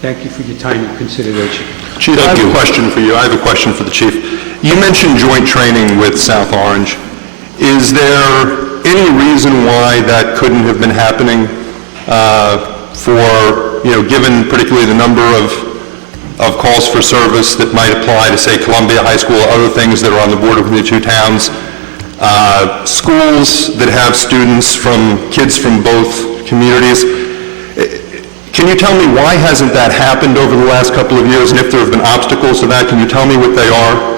Thank you for your time and consideration. Chief, I have a question for you. I have a question for the chief. You mentioned joint training with South Orange. Is there any reason why that couldn't have been happening given particularly the number of calls for service that might apply to, say, Columbia High School or other things that are on the border between the two towns? Schools that have kids from both communities. Can you tell me why hasn't that happened over the last couple of years, and if there have been obstacles to that, can you tell me what they are?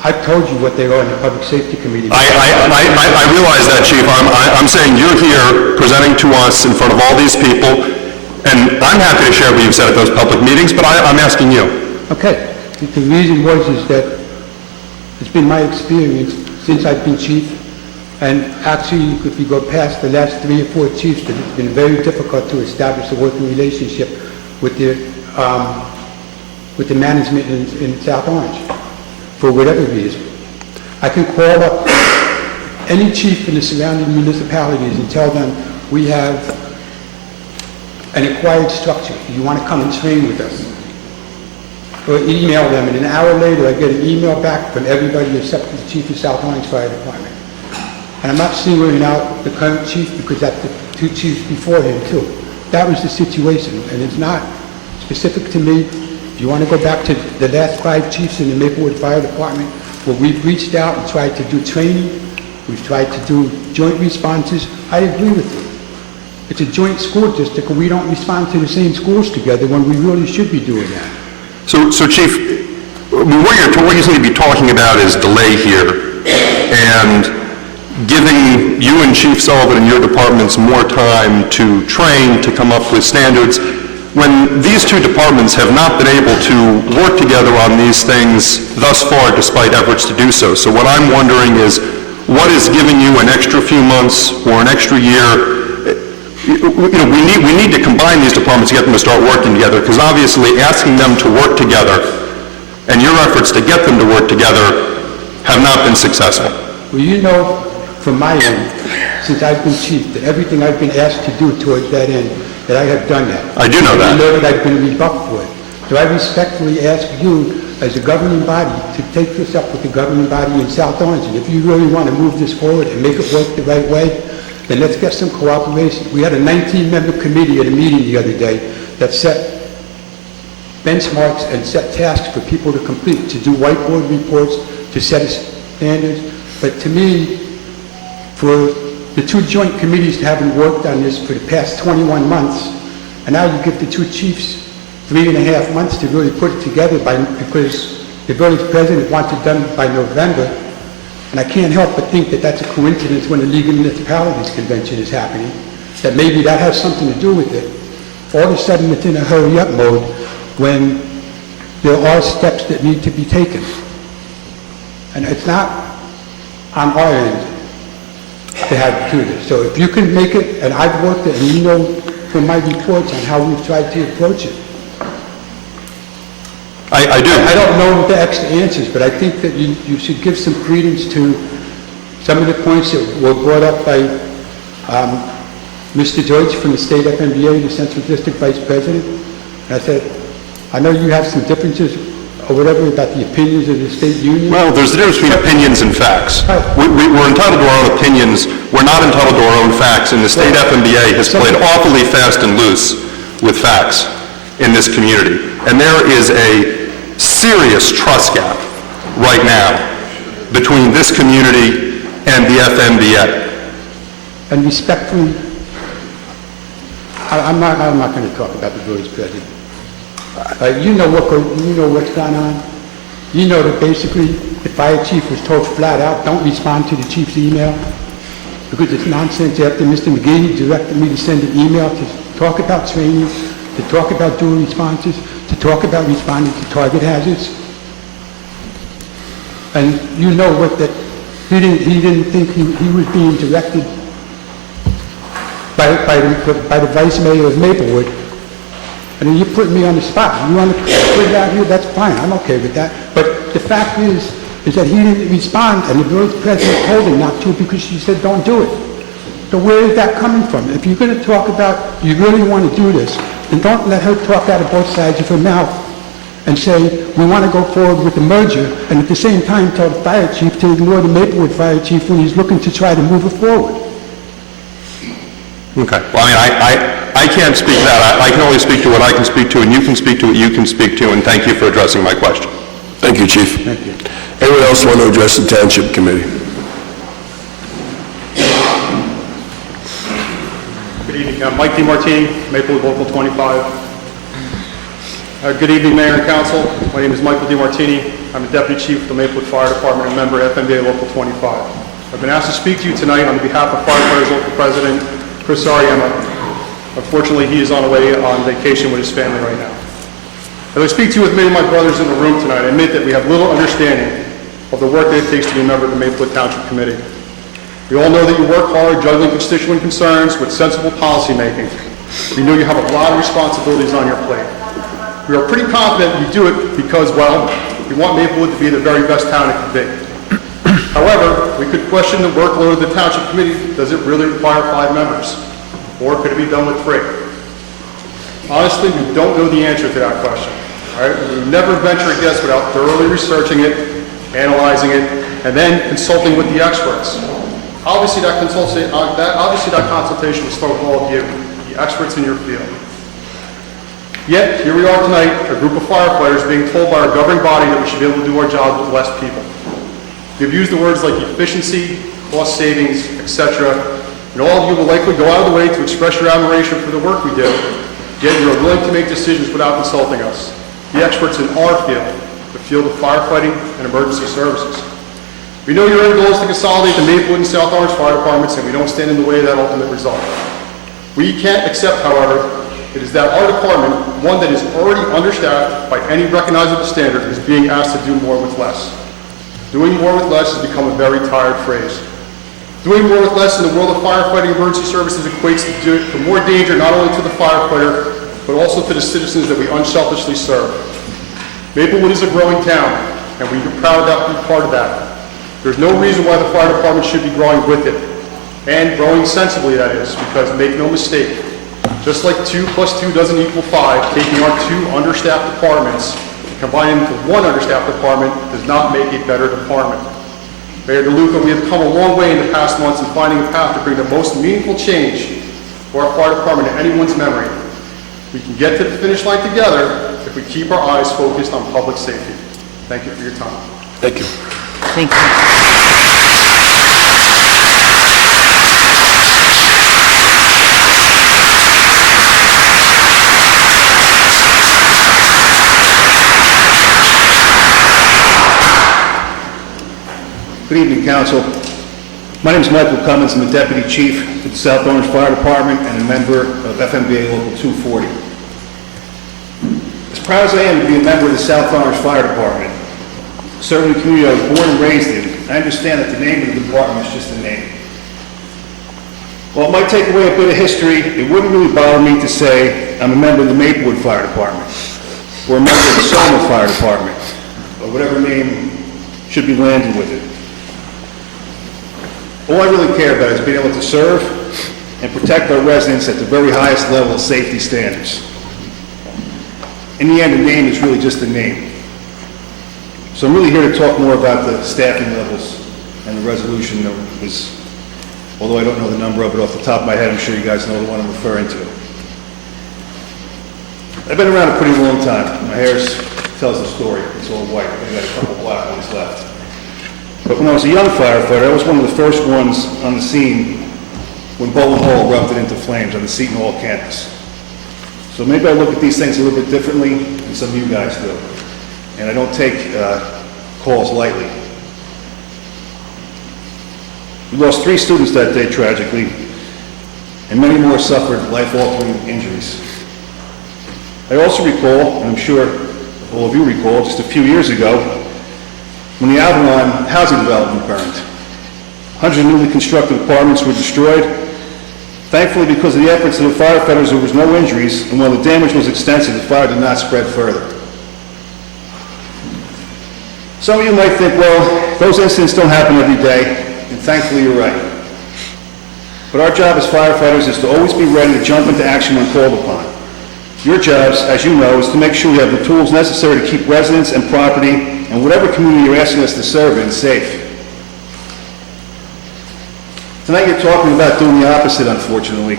I've told you what they are in the Public Safety Committee. I realize that, Chief. I'm saying you're here presenting to us in front of all these people, and I'm happy to share what you've said at those public meetings, but I'm asking you. Okay. The reason is that it's been my experience since I've been chief, and actually, if you go past the last 3 or 4 chiefs, that it's been very difficult to establish a working relationship with the management in South Orange, for whatever reason. I can call up any chief in the surrounding municipalities and tell them, we have an acquired structure. Do you want to come and train with us? Or email them, and an hour later, I get an email back from everybody except the chief of South Orange Fire Department. And I'm not singling out the current chief because that's the 2 chiefs before him too. That was the situation, and it's not specific to me. If you want to go back to the last 5 chiefs in the Maplewood Fire Department, where we've reached out and tried to do training, we've tried to do joint responses, I agree with you. It's a joint school district, and we don't respond to the same schools together when we really should be doing that. So Chief, what you seem to be talking about is delay here, and giving you and Chief Sullivan and your departments more time to train, to come up with standards, when these 2 departments have not been able to work together on these things thus far, despite efforts to do so. So what I'm wondering is, what is giving you an extra few months or an extra year? We need to combine these departments to get them to start working together, because obviously asking them to work together and your efforts to get them to work together have not been successful. Well, you know, from my end, since I've been chief, that everything I've been asked to do towards that end, that I have done that. I do know that. I know that I've been rebuffed for it. So I respectfully ask you, as a governing body, to take this up with the governing body in South Orange. And if you really want to move this forward and make it work the right way, then let's get some cooperation. We had a 19-member committee at a meeting the other day that set benchmarks and set tasks for people to complete, to do whiteboard reports, to set standards. But to me, for the 2 joint committees to haven't worked on this for the past 21 months, and now you give the 2 chiefs 3.5 months to really put it together because the village president wants it done by November, and I can't help but think that that's a coincidence when the League of Municipalities Convention is happening, that maybe that has something to do with it. All of a sudden it's in a hurry-up mode when there are steps that need to be taken. And it's not on our end to have to do this. So if you can make it, and I've worked it, and you know from my reports on how we've tried to approach it. I do. I don't know the extra answers, but I think that you should give some credence to some of the points that were brought up by Mr. Deutsch from the State FMBA, the Central District Vice President. And I said, I know you have some differences or whatever about the opinions of the state union? Well, there's a difference between opinions and facts. We're entitled to our own opinions. We're not entitled to our own facts, and the state FMBA has played awfully fast and loose with facts in this community. And there is a serious trust gap right now between this community and the FMBA. And respectfully, I'm not going to talk about the village president. You know what's gone on. You know that basically the fire chief was told flat out, don't respond to the chief's email because it's nonsense. After Mr. McGee directed me to send an email to talk about training, to talk about dual responses, to talk about responding to target hazards. And you know what, that he didn't think he was being directed by the vice mayor of Maplewood. And then you're putting me on the spot. You want to put it out here, that's fine, I'm okay with that. But the fact is that he didn't respond, and the village president told him not to because she said, don't do it. So where is that coming from? If you're going to talk about, you really want to do this, then don't let her talk out of both sides of her mouth and say, we want to go forward with the merger, and at the same time tell the fire chief to ignore the Maplewood fire chief when he's looking to try to move it forward. Okay. Well, I mean, I can't speak to that. I can only speak to what I can speak to, and you can speak to what you can speak to, and thank you for addressing my question. Thank you, Chief. Thank you. Anyone else want to address the Township Committee? Good evening. I'm Mike DiMartini, Maplewood Local 25. Good evening, Mayor and Council. My name is Michael DiMartini. I'm the Deputy Chief of the Maplewood Fire Department and member of FMBA Local 25. I've been asked to speak to you tonight on behalf of Firefighters Local President Chris Ariema. Unfortunately, he is on away on vacation with his family right now. As I speak to you with many of my brothers in the room tonight, I admit that we have little understanding of the work that it takes to be a member of the Maplewood Township Committee. We all know that you work hard juggling constituent concerns with sensible policy making. We know you have a lot of responsibilities on your plate. We are pretty confident you do it because, well, we want Maplewood to be the very best town it can be. However, we could question the workload of the Township Committee. Does it really require 5 members? Or could it be done with 3? Honestly, we don't know the answer to that question. All right? We never venture a guess without thoroughly researching it, analyzing it, and then consulting with the experts. Obviously, that consultation was for all of you, the experts in your field. Yet, here we are tonight, a group of firefighters being told by our governing body that we should be able to do our jobs with less people. You've used the words like efficiency, cost savings, etc., and all of you will likely go out of the way to express your admiration for the work we do, yet you are willing to make decisions without consulting us, the experts in our field, the field of firefighting and emergency services. We know your end goal is to consolidate the Maplewood and South Orange fire departments, and we don't stand in the way of that ultimate result. We can't accept, however, it is that our department, one that is already understaffed by any recognizable standard, is being asked to do more with less. Doing more with less has become a very tired phrase. Doing more with less in the world of firefighting emergency services equates to more danger not only to the firefighter, but also to the citizens that we unselfishly serve. Maplewood is a growing town, and we are proud to be part of that. There's no reason why the fire department should be growing with it, and growing sensibly, that is, because make no mistake, just like 2 + 2 doesn't equal 5, taking our 2 understaffed departments and combining them into 1 understaffed department does not make a better department. Mayor DeLuca, we have come a long way in the past months in finding a path to bring the most meaningful change for our fire department in anyone's memory. We can get to the finish line together if we keep our eyes focused on public safety. Thank you for your time. Thank you. Thank you. Good evening, Council. My name is Michael Cummins. I'm the Deputy Chief of the South Orange Fire Department and a member of FMBA Local 240. As proud as I am to be a member of the South Orange Fire Department, serving the community I was born and raised in, I understand that the name of the department is just a name. While it might take away a bit of history, it wouldn't really bother me to say I'm a member of the Maplewood Fire Department, or a member of the Selma Fire Department, or whatever name should be landed with it. All I really care about is being able to serve and protect our residents at the very highest level of safety standards. In the end, the name is really just a name. So I'm really here to talk more about the staffing levels and the resolution that was, although I don't know the number of it off the top of my head, I'm sure you guys know the one I'm referring to. I've been around a pretty long time. My hair tells the story. It's all white. I got a couple black ones left. But when I was a young firefighter, I was one of the first ones on the scene when Bowling Hall erupted into flames on the Seton Hall campus. So maybe I look at these things a little bit differently than some of you guys do. And I don't take calls lightly. We lost 3 students that day, tragically, and many more suffered life-altering injuries. I also recall, and I'm sure all of you recall, just a few years ago, when the Avalon housing development burned. 100 newly constructed apartments were destroyed. Thankfully, because of the efforts of the firefighters, there was no injuries, and while the damage was extensive, the fire did not spread further. Some of you might think, well, those incidents don't happen every day, and thankfully you're right. But our job as firefighters is to always be ready to jump into action when called upon. Your jobs, as you know, is to make sure we have the tools necessary to keep residents and property and whatever community you're asking us to serve in safe. Tonight you're talking about doing the opposite, unfortunately,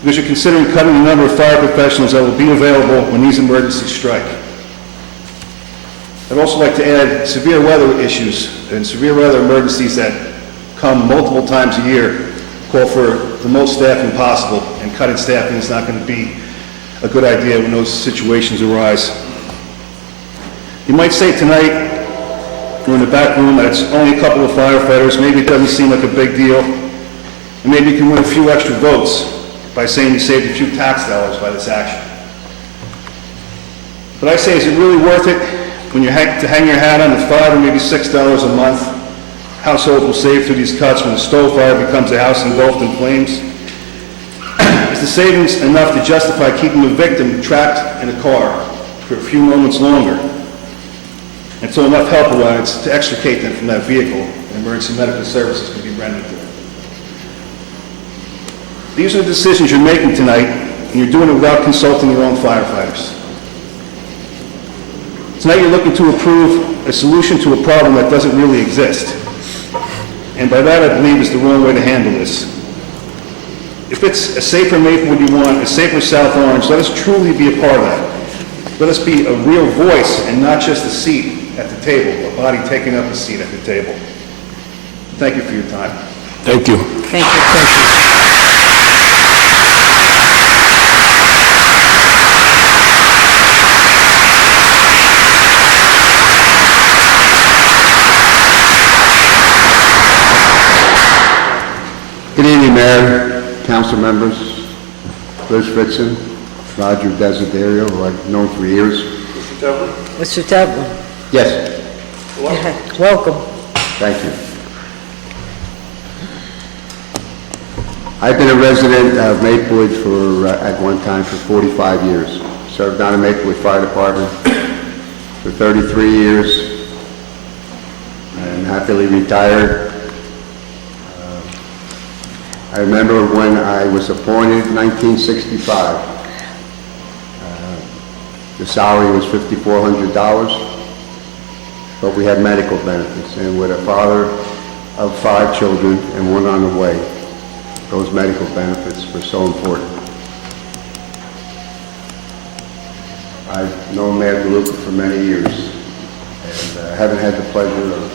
because you're considering cutting the number of fire professionals that will be available when these emergencies strike. I'd also like to add severe weather issues and severe weather emergencies that come multiple times a year call for the most staffing possible, and cutting staffing is not going to be a good idea when those situations arise. You might say tonight, you're in the back room, that it's only a couple of firefighters, maybe it doesn't seem like a big deal, and maybe you can win a few extra votes by saying you saved a few tax dollars by this action. But I say, is it really worth it when you to hang your hat on the $5 or maybe $6 a month households will save through these cuts when a stove fire becomes a house engulfed in flames? Is the savings enough to justify keeping the victim trapped in a car for a few moments longer until enough help arrives to extricate them from that vehicle and emergency medical services can be rendered to them? These are the decisions you're making tonight, and you're doing it without consulting your own firefighters. Tonight you're looking to approve a solution to a problem that doesn't really exist. And by that I believe is the wrong way to handle this. If it's a safer Maplewood you want, a safer South Orange, let us truly be a part of that. Let us be a real voice and not just a seat at the table, a body taking up a seat at the table. Thank you for your time. Thank you. Thank you. Thank you. Good evening, Mayor, council members, Liz Fritzen, Roger Desiderio, who I've known for years. Mr. Tevlin? Mr. Tevlin. Yes, Welcome. thank you. I've been a resident of Maplewood for, at one time, for 45 years. Served on the Maplewood Fire Department for 33 years. I'm happily retired. I remember when I was appointed in 1965, the salary was $5,400, but we had medical benefits. And with a father of 5 children and one on the way, those medical benefits were so important. I've known Mayor DeLuca for many years, and I haven't had the pleasure of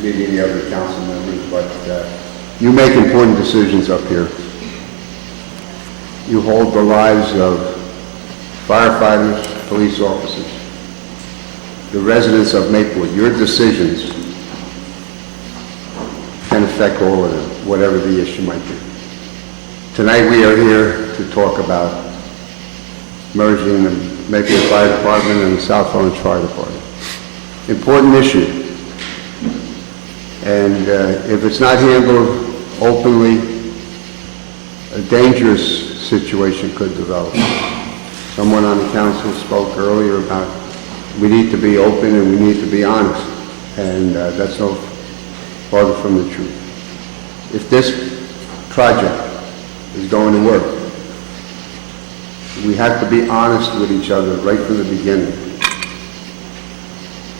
meeting the other council members, but you make important decisions up here. You hold the lives of firefighters, police officers, the residents of Maplewood. Your decisions can affect all of them, whatever the issue might be. Tonight we are here to talk about merging the Maplewood Fire Department and the South Orange Fire Department. Important issue. And if it's not handled openly, a dangerous situation could develop. Someone on the council spoke earlier about we need to be open and we need to be honest, and that's no farther from the truth. If this project is going to work, we have to be honest with each other right from the beginning.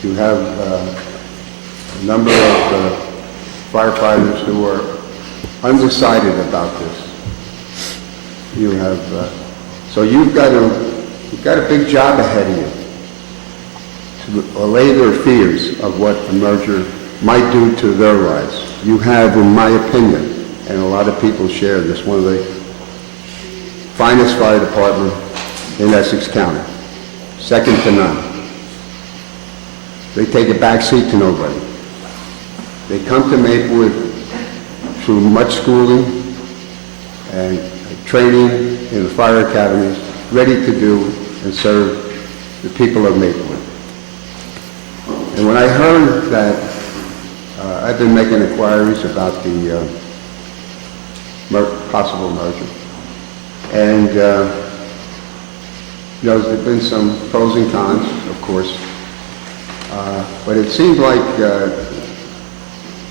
You have a number of firefighters who are undecided about this. You have, so you've got a big job ahead of you to allay their fears of what a merger might do to their lives. You have, in my opinion, and a lot of people share this, one of the finest fire department in Essex County, second to none. They take a back seat to nobody. They come to Maplewood through much schooling and training in the fire academies, ready to do and serve the people of Maplewood. And when I heard that, I've been making inquiries about the possible merger. And, there's been some pros and cons, of course. But it seemed like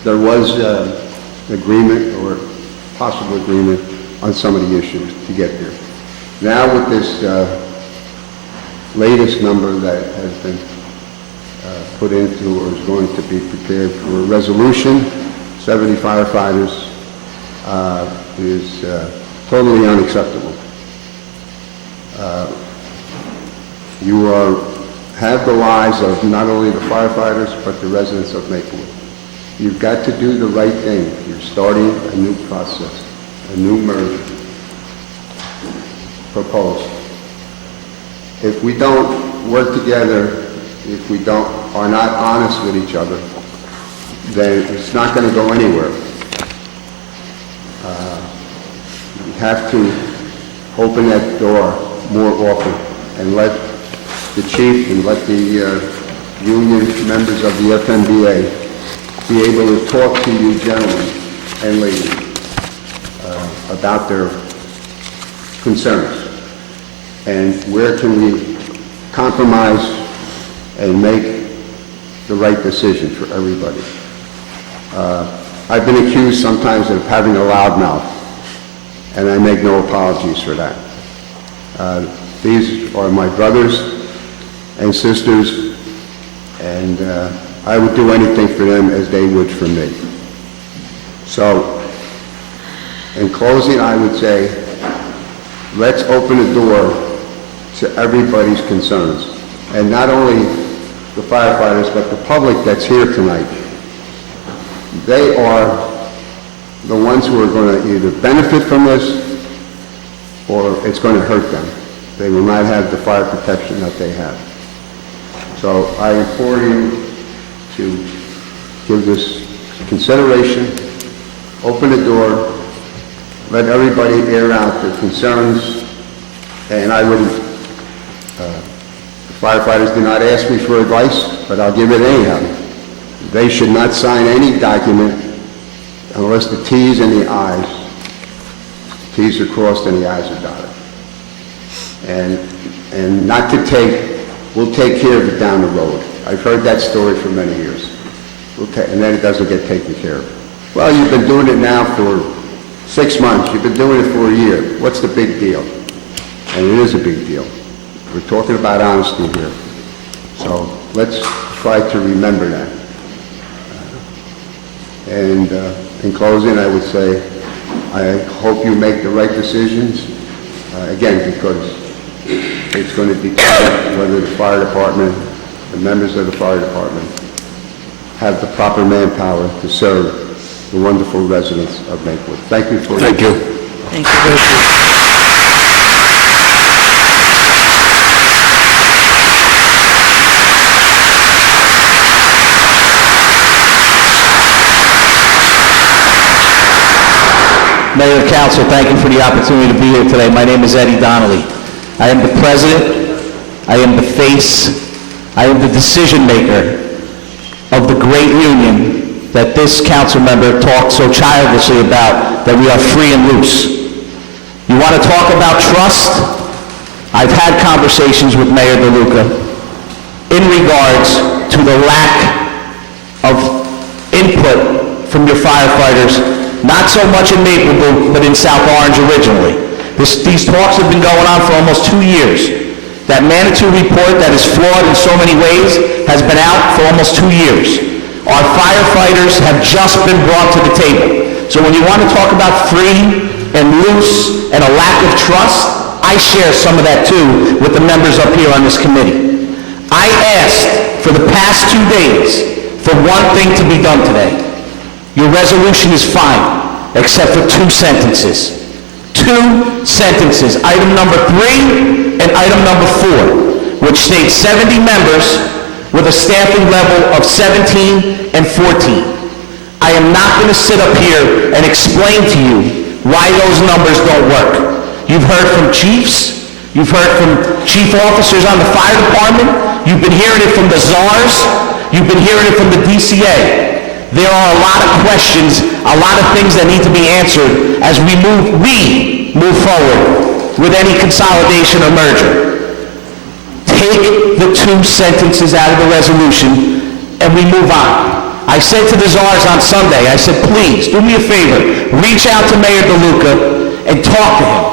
there was agreement or possible agreement on some of the issues to get there. Now with this latest number that has been put into or is going to be prepared for a resolution, 70 firefighters, is totally unacceptable. You have the lives of not only the firefighters, but the residents of Maplewood. You've got to do the right thing. You're starting a new process, a new merger proposed. If we don't work together, if we are not honest with each other, then it's not going to go anywhere. We have to open that door more often and let the chief and let the union members of the FMBA be able to talk to you gentlemen and ladies about their concerns and where can we compromise and make the right decision for everybody. I've been accused sometimes of having a loud mouth, and I make no apologies for that. These are my brothers and sisters, and I would do anything for them as they would for me. So, in closing, I would say, let's open the door to everybody's concerns, and not only the firefighters, but the public that's here tonight. They are the ones who are going to either benefit from this, or it's going to hurt them. They will not have the fire protection that they have. So I implore you to give this consideration, open the door, let everybody air out their concerns, and I wouldn't, firefighters do not ask me for advice, but I'll give it anyhow. They should not sign any document unless the T's and the I's, T's are crossed and the I's are dotted. And not to take, we'll take care of it down the road. I've heard that story for many years. And then it doesn't get taken care of. Well, you've been doing it now for 6 months. You've been doing it for a year. What's the big deal? And it is a big deal. We're talking about honesty here. So let's try to remember that. And in closing, I would say, I hope you make the right decisions. Again, because it's going to determine whether the fire department, the members of the fire department, have the proper manpower to serve the wonderful residents of Maplewood. Thank you for Thank you. Thank you. Mayor, Council, thank you for the opportunity to be here today. My name is Eddie Donnelly. I am the president, I am the face, I am the decision maker of the great union that this council member talked so childishly about, that we are free and loose. You want to talk about trust? I've had conversations with Mayor DeLuca in regards to the lack of input from your firefighters, not so much in Maplewood, but in South Orange originally. These talks have been going on for almost 2 years. That Manitou report that is flawed in so many ways has been out for almost 2 years. Our firefighters have just been brought to the table. So when you want to talk about free and loose and a lack of trust, I share some of that too with the members up here on this committee. I asked for the past 2 days for one thing to be done today. Your resolution is fine, except for 2 sentences. 2 sentences, item number 3 and item number 4, which states 70 members with a staffing level of 17 and 14. I am not going to sit up here and explain to you why those numbers don't work. You've heard from chiefs, you've heard from chief officers on the fire department, you've been hearing it from the czars, you've been hearing it from the DCA. There are a lot of questions, a lot of things that need to be answered as we move forward with any consolidation or merger. Take the 2 sentences out of the resolution and we move on. I said to the czars on Sunday, I said, please, do me a favor, reach out to Mayor DeLuca and talk to him.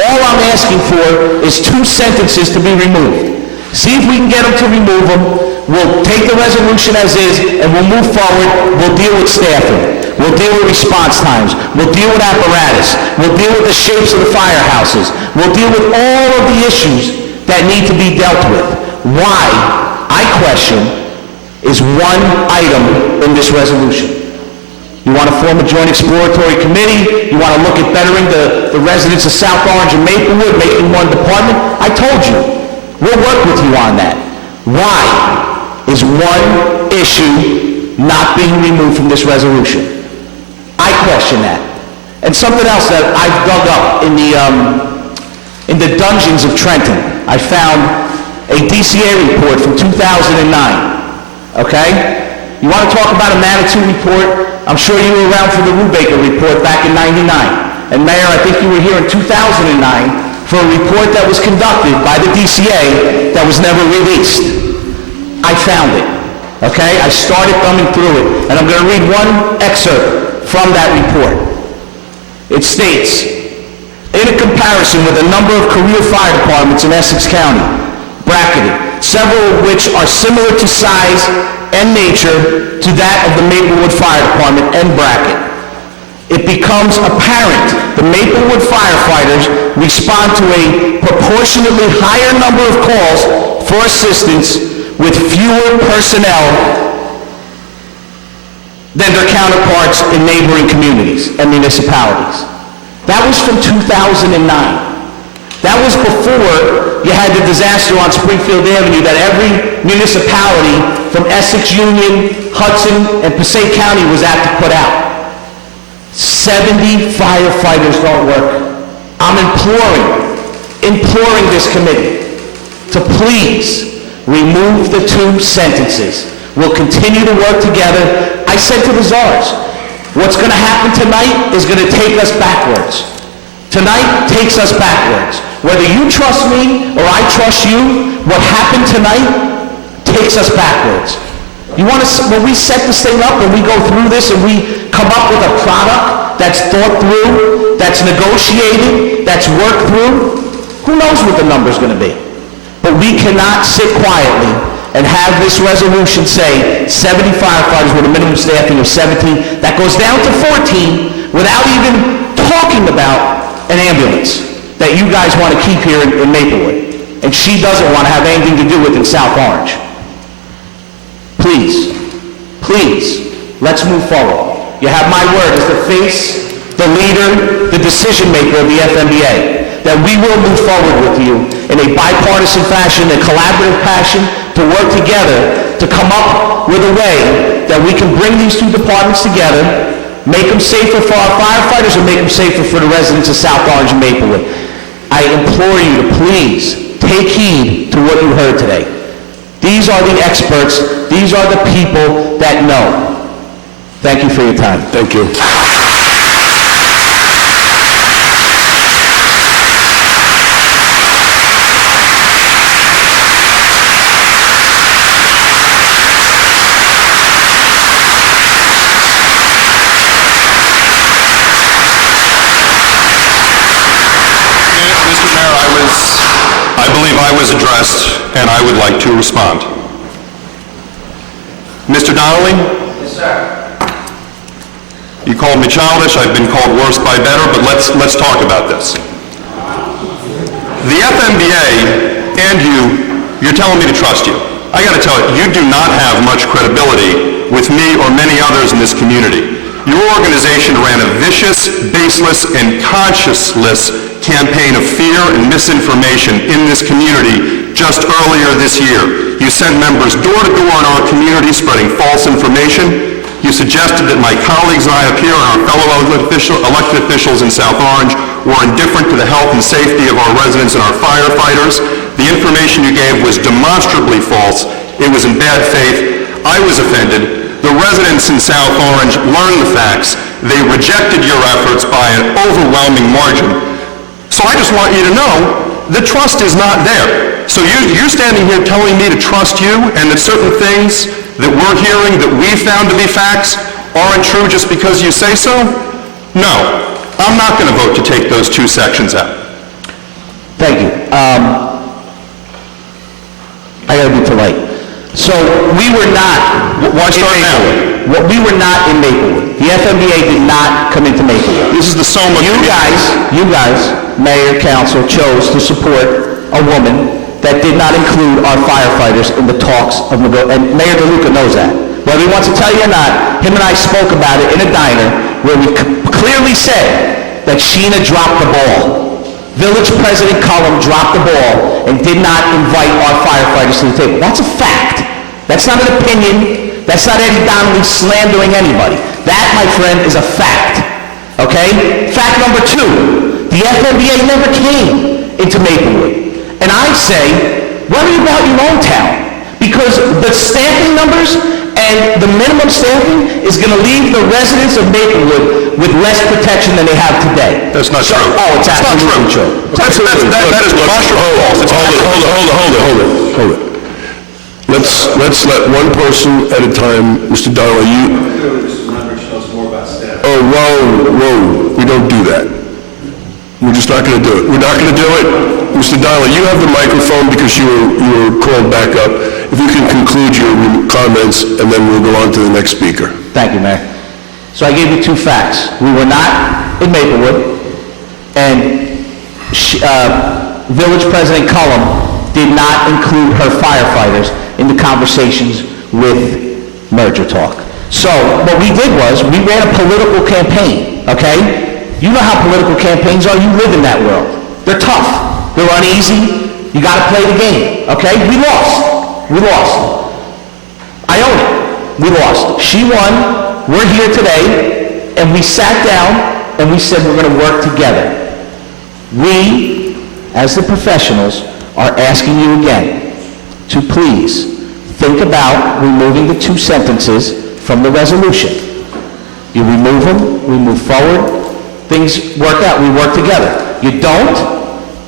All I'm asking for is 2 sentences to be removed. See if we can get him to remove them. We'll take the resolution as is, and we'll move forward. We'll deal with staffing. We'll deal with response times. We'll deal with apparatus. We'll deal with the shapes of the firehouses. We'll deal with all of the issues that need to be dealt with. Why, I question, is one item in this resolution. You want to form a joint exploratory committee? You want to look at bettering the residents of South Orange and Maplewood, making one department? I told you, we'll work with you on that. Why is one issue not being removed from this resolution? I question that. And something else that I've dug up in the dungeons of Trenton, I found a DCA report from 2009. Okay? You want to talk about a Manitou report? I'm sure you were around for the Rubaker report back in '99. And Mayor, I think you were here in 2009 for a report that was conducted by the DCA that was never released. I found it. Okay? I started thumbing through it. And I'm going to read one excerpt from that report. It states, in a comparison with a number of career fire departments in Essex County, bracketed, several of which are similar to size and nature to that of the Maplewood Fire Department, end bracket. It becomes apparent the Maplewood firefighters respond to a proportionately higher number of calls for assistance with fewer personnel than their counterparts in neighboring communities and municipalities. That was from 2009. That was before you had the disaster on Springfield Avenue that every municipality from Essex, Union, Hudson, and Passaic County was apt to put out. 70 firefighters don't work. I'm imploring this committee to please remove the 2 sentences. We'll continue to work together. I said to the czars, what's going to happen tonight is going to take us backwards. Tonight takes us backwards. Whether you trust me or I trust you, what happened tonight takes us backwards. You want to, when we set this thing up and we go through this and we come up with a product that's thought through, that's negotiated, that's worked through, who knows what the number's going to be? But we cannot sit quietly and have this resolution say 70 firefighters with a minimum staffing of 17, that goes down to 14 without even talking about an ambulance that you guys want to keep here in Maplewood, and she doesn't want to have anything to do with in South Orange. Please, let's move forward. You have my word as the face, the leader, the decision maker of the FMBA, that we will move forward with you in a bipartisan fashion, a collaborative passion, to work together to come up with a way that we can bring these 2 departments together, make them safer for our firefighters and make them safer for the residents of South Orange and Maplewood. I implore you to please take heed to what you heard today. These are the experts. These are the people that know. Thank you for your time. Thank you. I believe I was addressed and I would like to respond. Mr. Donnelly? Yes, sir. You called me childish, I've been called worse by better, but let's talk about this. The FMBA and you're telling me to trust you. I gotta tell you, you do not have much credibility with me or many others in this community. Your organization ran a vicious, baseless, and conscienceless campaign of fear and misinformation in this community just earlier this year. You sent members door to door in our community spreading false information. You suggested that my colleagues and I up here and our fellow elected officials in South Orange were indifferent to the health and safety of our residents and our firefighters. The information you gave was demonstrably false. It was in bad faith. I was offended. The residents in South Orange learned the facts. They rejected your efforts by an overwhelming margin. So I just want you to know the trust is not there. So you're standing here telling me to trust you and that certain things that we're hearing that we found to be facts aren't true just because you say so? No. I'm not going to vote to take those two sections out. Thank you. I gotta be polite. So we were not. Why start now? We were not in Maplewood. The FMBA did not come into Maplewood. This is the sum of... You guys, Mayor, Council, chose to support a woman that did not include our firefighters in the talks of and Mayor DeLuca knows that. Whether he wants to tell you or not, him and I spoke about it in a diner where we clearly said that Sheena dropped the ball. Village President Cullum dropped the ball and did not invite our firefighters to the table. That's a fact. That's not an opinion. That's not Eddie Donnelly slandering anybody. That, my friend, is a fact. Okay? Fact number two, the FMBA never came into Maplewood. And I say, worry about your own town. Because the staffing numbers and the minimum staffing is going to leave the residents of Maplewood with less protection than they have today. That's not true. Oh, it's absolutely true. That is demonstrable. Hold it. Let's let one person at a time. Mr. Donnelly, whoa, we don't do that. We're just not going to do it. We're not going to do it. Mr. Donnelly, you have the microphone because you were called back up. If you can conclude your comments, and then we'll go on to the next speaker. Thank you, Mayor. So I gave you two facts. We were not in Maplewood, and Village President Cullum did not include her firefighters in the conversations with merger talk. So what we did was we ran a political campaign, okay? You know how political campaigns are. You live in that world. They're tough. They're uneasy. You got to play the game, okay? We lost. I own it. We lost. She won. We're here today, and we sat down, and we said we're going to work together. We, as the professionals, are asking you again to please think about removing the two sentences from the resolution. You remove them, we move forward, things work out, we work together. You don't,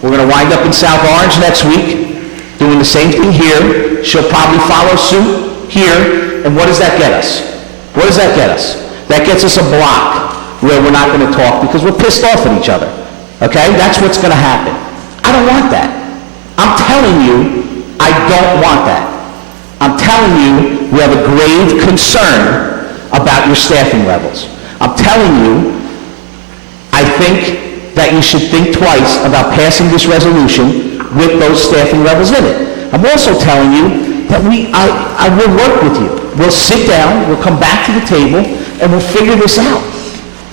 we're going to wind up in South Orange next week, doing the same thing here. She'll probably follow suit here, and what does that get us? What does that get us? That gets us a block where we're not going to talk because we're pissed off at each other. Okay? That's what's going to happen. I don't want that. I'm telling you, I don't want that. I'm telling you, we have a grave concern about your staffing levels. I'm telling you, I think that you should think twice about passing this resolution with those staffing levels in it. I'm also telling you that I will work with you. We'll sit down, we'll come back to the table, and we'll figure this out.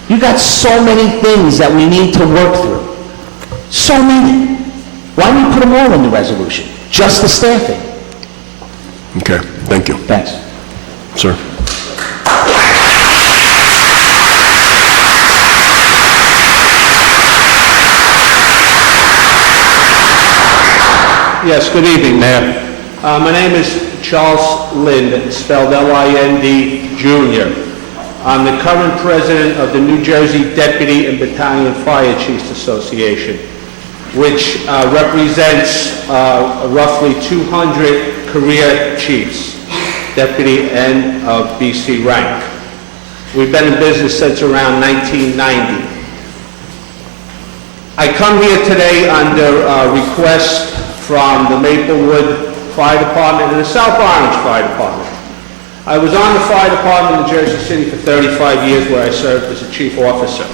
You got so many things that we need to work through. So many. Why don't you put them all in the resolution? Just the staffing. Okay, thank you. Thanks. Sir. Yes, good evening, Mayor. My name is Charles Lind, spelled L-I-N-D Jr. I'm the current president of the New Jersey Deputy and Battalion Fire Chiefs Association, which represents roughly 200 career chiefs, deputy and BC rank. We've been in business since around 1990. I come here today under request from the Maplewood Fire Department and the South Orange Fire Department. I was on the fire department in Jersey City for 35 years where I served as a chief officer.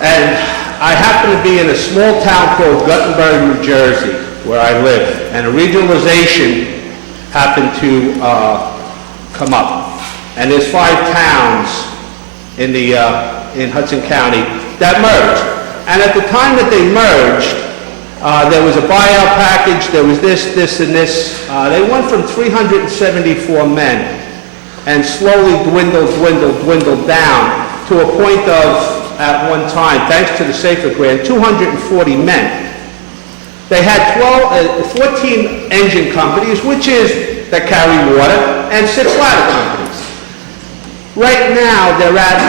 And I happen to be in a small town called Guttenberg, New Jersey, where I live. And a regionalization happened to come up. And there's 5 towns in Hudson County that merged. And at the time that they merged, there was a buyout package, there was this, and this. They went from 374 men and slowly dwindled down to a point of, at one time, thanks to the Safer Grant, 240 men. They had 14 engine companies, that carry water, and 6 ladder companies. Right now, they're at,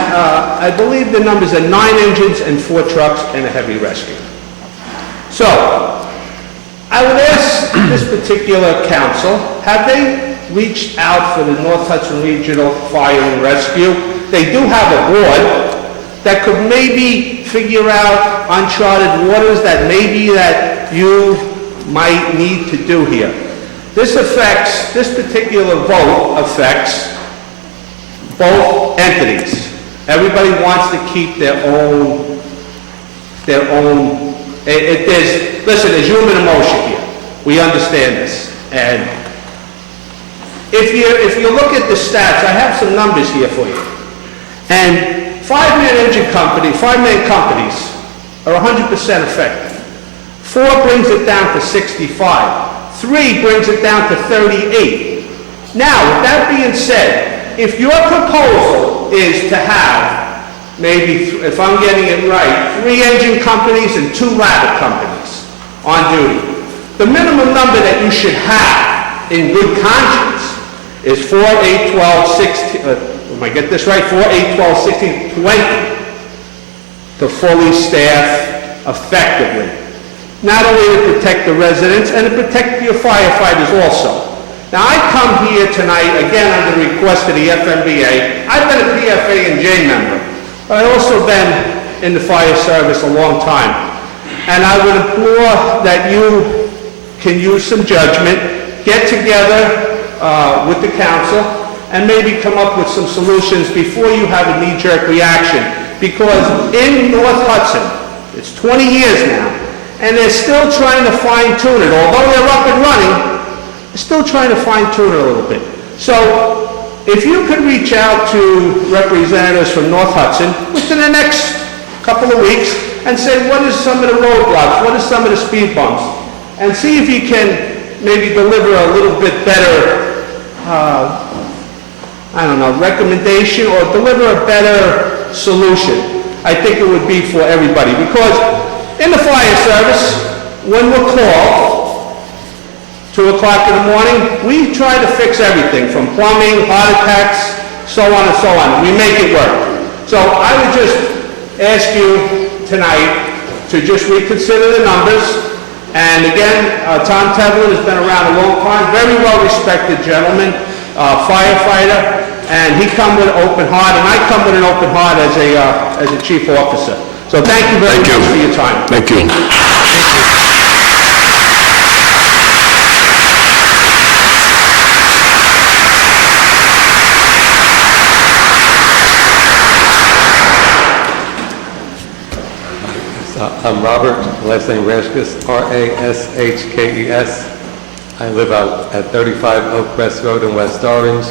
I believe the numbers are 9 engines and 4 trucks and a heavy rescue. So, I would ask this particular council, have they reached out for the North Hudson Regional Fire and Rescue? They do have a board that could maybe figure out uncharted waters that maybe that you might need to do here. This particular vote affects both entities. Everybody wants to keep their own, there's human emotion here. We understand this. And if you look at the stats, I have some numbers here for you. And 5-man companies are 100% effective. 4 brings it down to 65. 3 brings it down to 38. Now, with that being said, if your proposal is to have, maybe, if I'm getting it right, 3 engine companies and 2 ladder companies on duty, the minimum number that you should have in good conscience is 4, 8, 12, 16, am I get this right? 4, 8, 12, 16, 20 to fully staff effectively. Not only to protect the residents, and to protect your firefighters also. Now, I come here tonight, again, under the request of the FMBA. I've been a PFA and J member, but I've also been in the fire service a long time. And I would implore that you can use some judgment, get together with the council, and maybe come up with some solutions before you have a knee-jerk reaction. Because in North Hudson, it's 20 years now, and they're still trying to fine-tune it. Although they're up and running, they're still trying to fine-tune it a little bit. So, if you could reach out to representatives from North Hudson within the next couple of weeks and say, what is some of the roadblocks, what are some of the speed bumps, and see if you can maybe deliver a little bit better, recommendation, or deliver a better solution. I think it would be for everybody, because in the fire service, when we're called, 2 o'clock in the morning, we try to fix everything, from plumbing, heart attacks, so on and so on. We make it work. So I would just ask you tonight to just reconsider the numbers. And again, Tom Tevlin has been around a long time, very well-respected gentleman, firefighter, and he come with an open heart, and I come with an open heart as a chief officer. So thank you very much for your time. Thank you. I'm Robert, last name Rashkes, R-A-S-H-K-E-S. I live out at 35 Oak Crest Road in West Orange,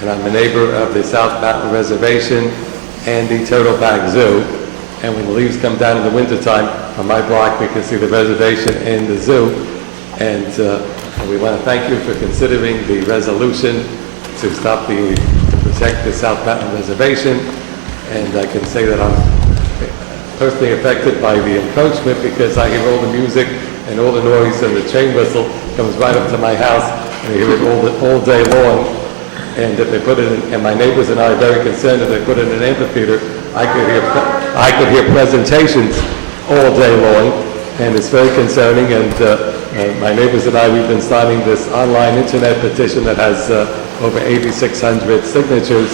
and I'm a neighbor of the South Mountain Reservation and the Turtleback Zoo. And when the leaves come down in the wintertime, on my block, we can see the reservation and the zoo. And we want to thank you for considering the resolution to protect the South Mountain Reservation. And I can say that I'm personally affected by the encroachment, because I hear all the music and all the noise, and the train whistle comes right up to my house, and I hear it all day long. And if they put it in, and my neighbors and I are very concerned, if they put it in an amphitheater, I could hear presentations all day long, and it's very concerning. And my neighbors and I, we've been signing this online internet petition that has over 8,600 signatures,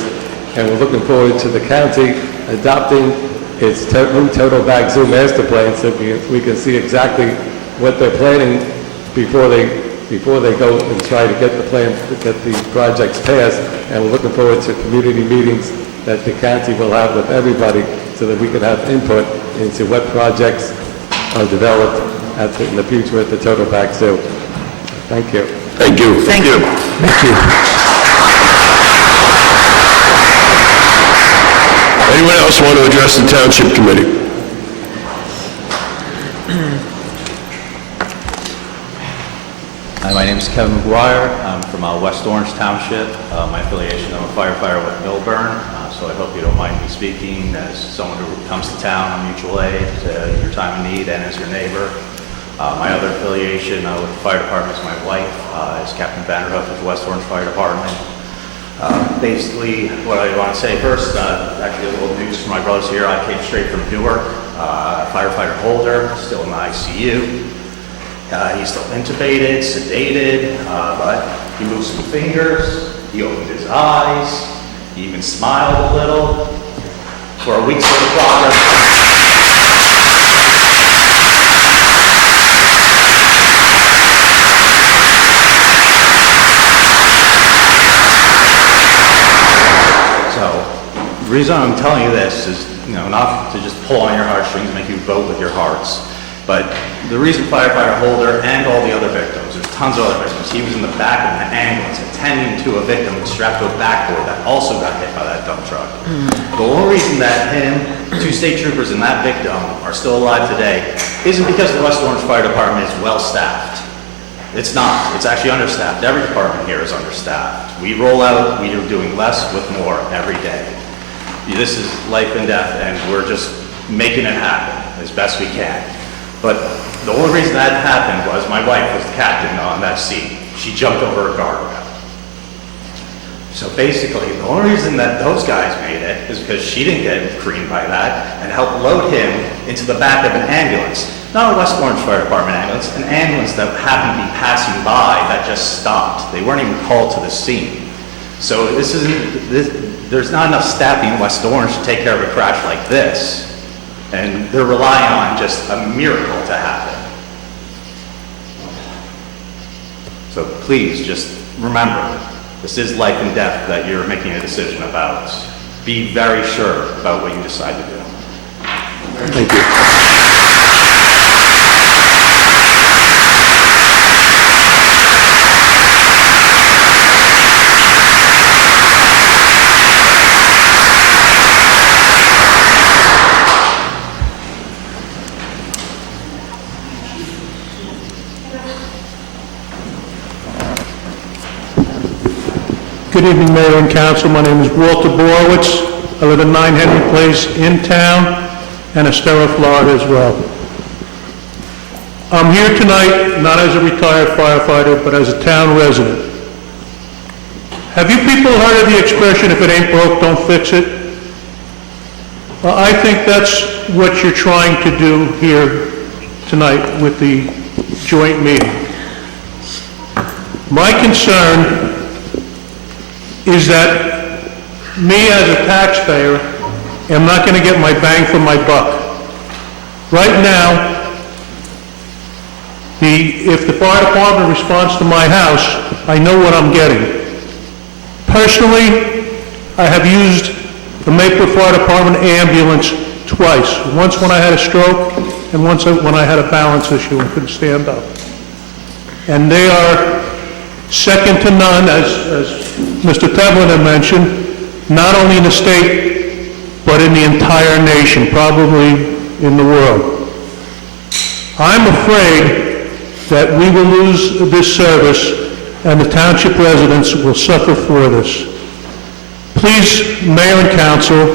and we're looking forward to the county adopting its new Turtleback Zoo master plan, so we can see exactly what they're planning before they before they go and try to get the plans, get the projects passed. And we're looking forward to community meetings that the county will have with everybody so that we can have input into what projects are developed in the future at the Totalback Zoo. Thank you. Thank you. Thank you. Thank you. Anyone else want to address the Township Committee? Hi, my name is Kevin McGuire. I'm from West Orange Township. My affiliation, I'm a firefighter with Millburn, so I hope you don't mind me speaking as someone who comes to town on mutual aid, your time of need, and as your neighbor. My other affiliation with the fire department is my wife, is Captain Vanderhoof of the West Orange Fire Department. Basically, what I want to say first, actually a little news for my brothers here. I came straight from Newark, firefighter Holder, still in the ICU. He's still intubated, sedated, but he moved some fingers, he opened his eyes, he even smiled a little. For a week's worth of progress. The reason I'm telling you this is, not to just pull on your heartstrings, make you vote with your hearts, but the reason firefighter Holder and all the other victims, there's tons of other victims, he was in the back of an ambulance attending to a victim strapped to a backboard that also got hit by that dump truck. The only reason that him, 2 state troopers, and that victim are still alive today isn't because the West Orange Fire Department is well-staffed. It's not. It's actually understaffed. Every department here is understaffed. We roll out, we are doing less with more every day. This is life and death, and we're just making it happen as best we can. But the only reason that happened was my wife was the captain on that seat. She jumped over a guardrail. So basically, the only reason that those guys made it is because she didn't get creamed by that and helped load him into the back of an ambulance. Not a West Orange Fire Department ambulance, an ambulance that happened to be passing by that just stopped. They weren't even called to the scene. So there's not enough staffing in West Orange to take care of a crash like this. And they're relying on just a miracle to happen. So please just remember, this is life and death that you're making a decision about. Be very sure about what you decide to do. Thank you. Good evening, Mayor and Council. My name is Walter Borowitz. I live at 9 Henry Place in town and Estero, Florida as well. I'm here tonight not as a retired firefighter, but as a town resident. Have you people heard of the expression, if it ain't broke, don't fix it? Well, I think that's what you're trying to do here tonight with the joint meeting. My concern is that me as a taxpayer am not going to get my bang for my buck. Right now, if the fire department responds to my house, I know what I'm getting. Personally, I have used the Maplewood Fire Department ambulance twice. Once when I had a stroke, and once when I had a balance issue and couldn't stand up. And they are second to none, as Mr. Tevlin had mentioned, not only in the state, but in the entire nation, probably in the world. I'm afraid that we will lose this service and the township residents will suffer for this. Please, Mayor and Council,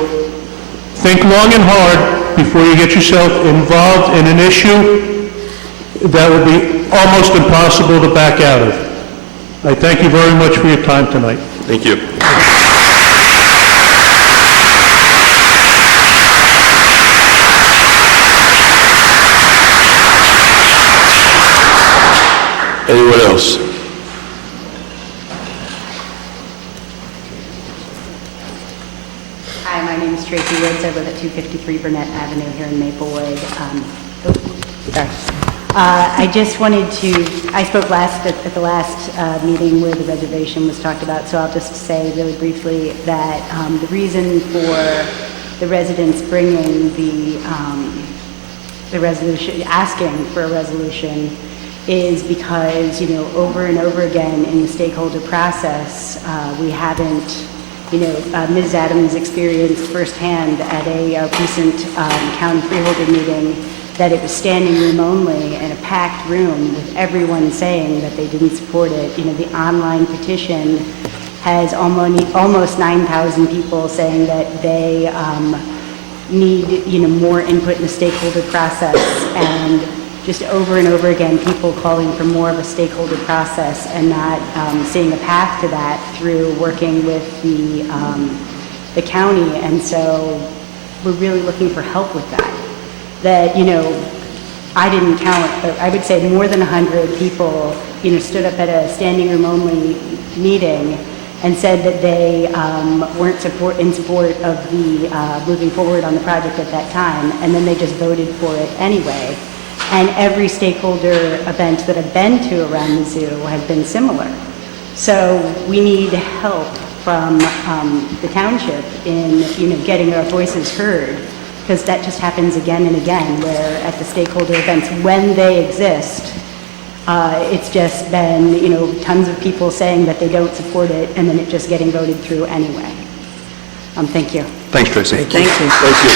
think long and hard before you get yourself involved in an issue that would be almost impossible to back out of. I thank you very much for your time tonight. Thank you. Anyone else? Hi, my name is Tracy Woods. I live at 253 Burnett Avenue here in Maplewood. Sorry. I just wanted to, I spoke at the last meeting where the reservation was talked about, so I'll just say really briefly that the reason for the residents bringing the resolution, asking for a resolution, is because, over and over again in the stakeholder process, we haven't, Ms. Adams experienced firsthand at a recent county freeholder meeting that it was standing room only in a packed room with everyone saying that they didn't support it. The online petition has almost 9,000 people saying that they need, more input in the stakeholder process, and just over and over again, people calling for more of a stakeholder process and not seeing a path to that through working with the county. And so we're really looking for help with that. That, I didn't count, but I would say more than 100 people, stood up at a standing room only meeting and said that they weren't in support of the moving forward on the project at that time, and then they just voted for it anyway. And every stakeholder event that I've been to around the zoo have been similar. So we need help from the township in, getting our voices heard, because that just happens again and again, where at the stakeholder events, when they exist, it's just been, tons of people saying that they don't support it, and then it just getting voted through anyway. Thank you. Thanks, Tracy. Thank you. Thank you.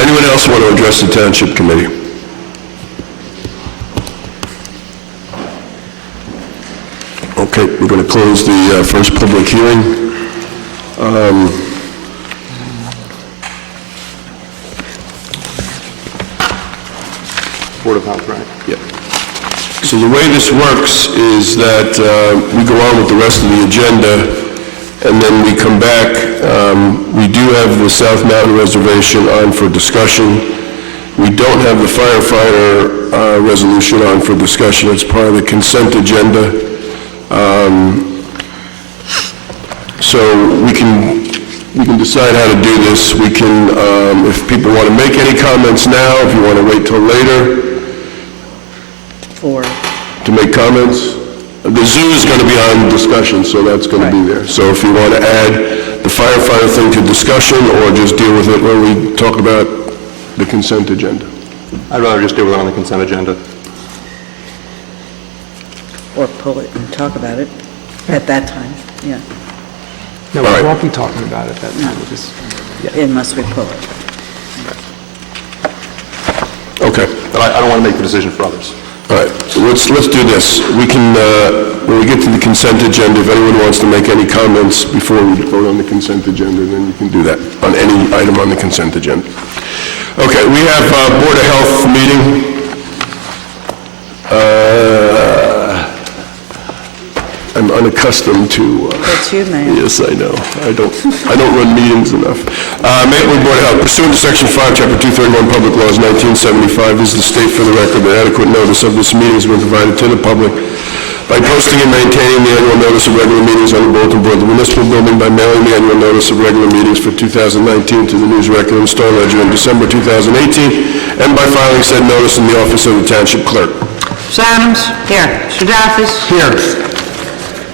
Anyone else want to address the Township Committee? Okay, we're going to close the first public hearing. Board of Health, right? Yeah. So the way this works is that we go on with the rest of the agenda, and then we come back. We do have the South Mountain Reservation on for discussion. We don't have the firefighter resolution on for discussion. It's part of the consent agenda. So we can decide how to do this. We can, if people want to make any comments now, if you want to wait till later to make comments. The zoo is going to be on discussion, so that's going to be there. So if you want to add the firefighter thing to discussion, or just deal with it when we talk about the consent agenda. I'd rather just deal with it on the consent agenda. Or pull it and talk about it at that time, yeah. No, we won't be talking about it at that time. We'll just, unless we pull it. Okay. But I don't want to make the decision for others. All right, so let's do this. We can, when we get to the consent agenda, if anyone wants to make any comments before we vote on the consent agenda, then you can do that on any item on the consent agenda. Okay, we have Board of Health meeting. I'm unaccustomed to... That's you, man. Yes, I know. I don't run meetings enough. Maplewood Board of Health, pursuant to Section 5, Chapter 231, Public Laws, 1975, this is the state for the record that adequate notice of this meeting has been provided to the public by posting and maintaining the annual notice of regular meetings on the bulletin board of the municipal building, by mailing the annual notice of regular meetings for 2019 to the News Record and Star Ledger in December 2018, and by filing said notice in the office of the Township Clerk. Mr. Adams? Here. Mr. Daffis? Here.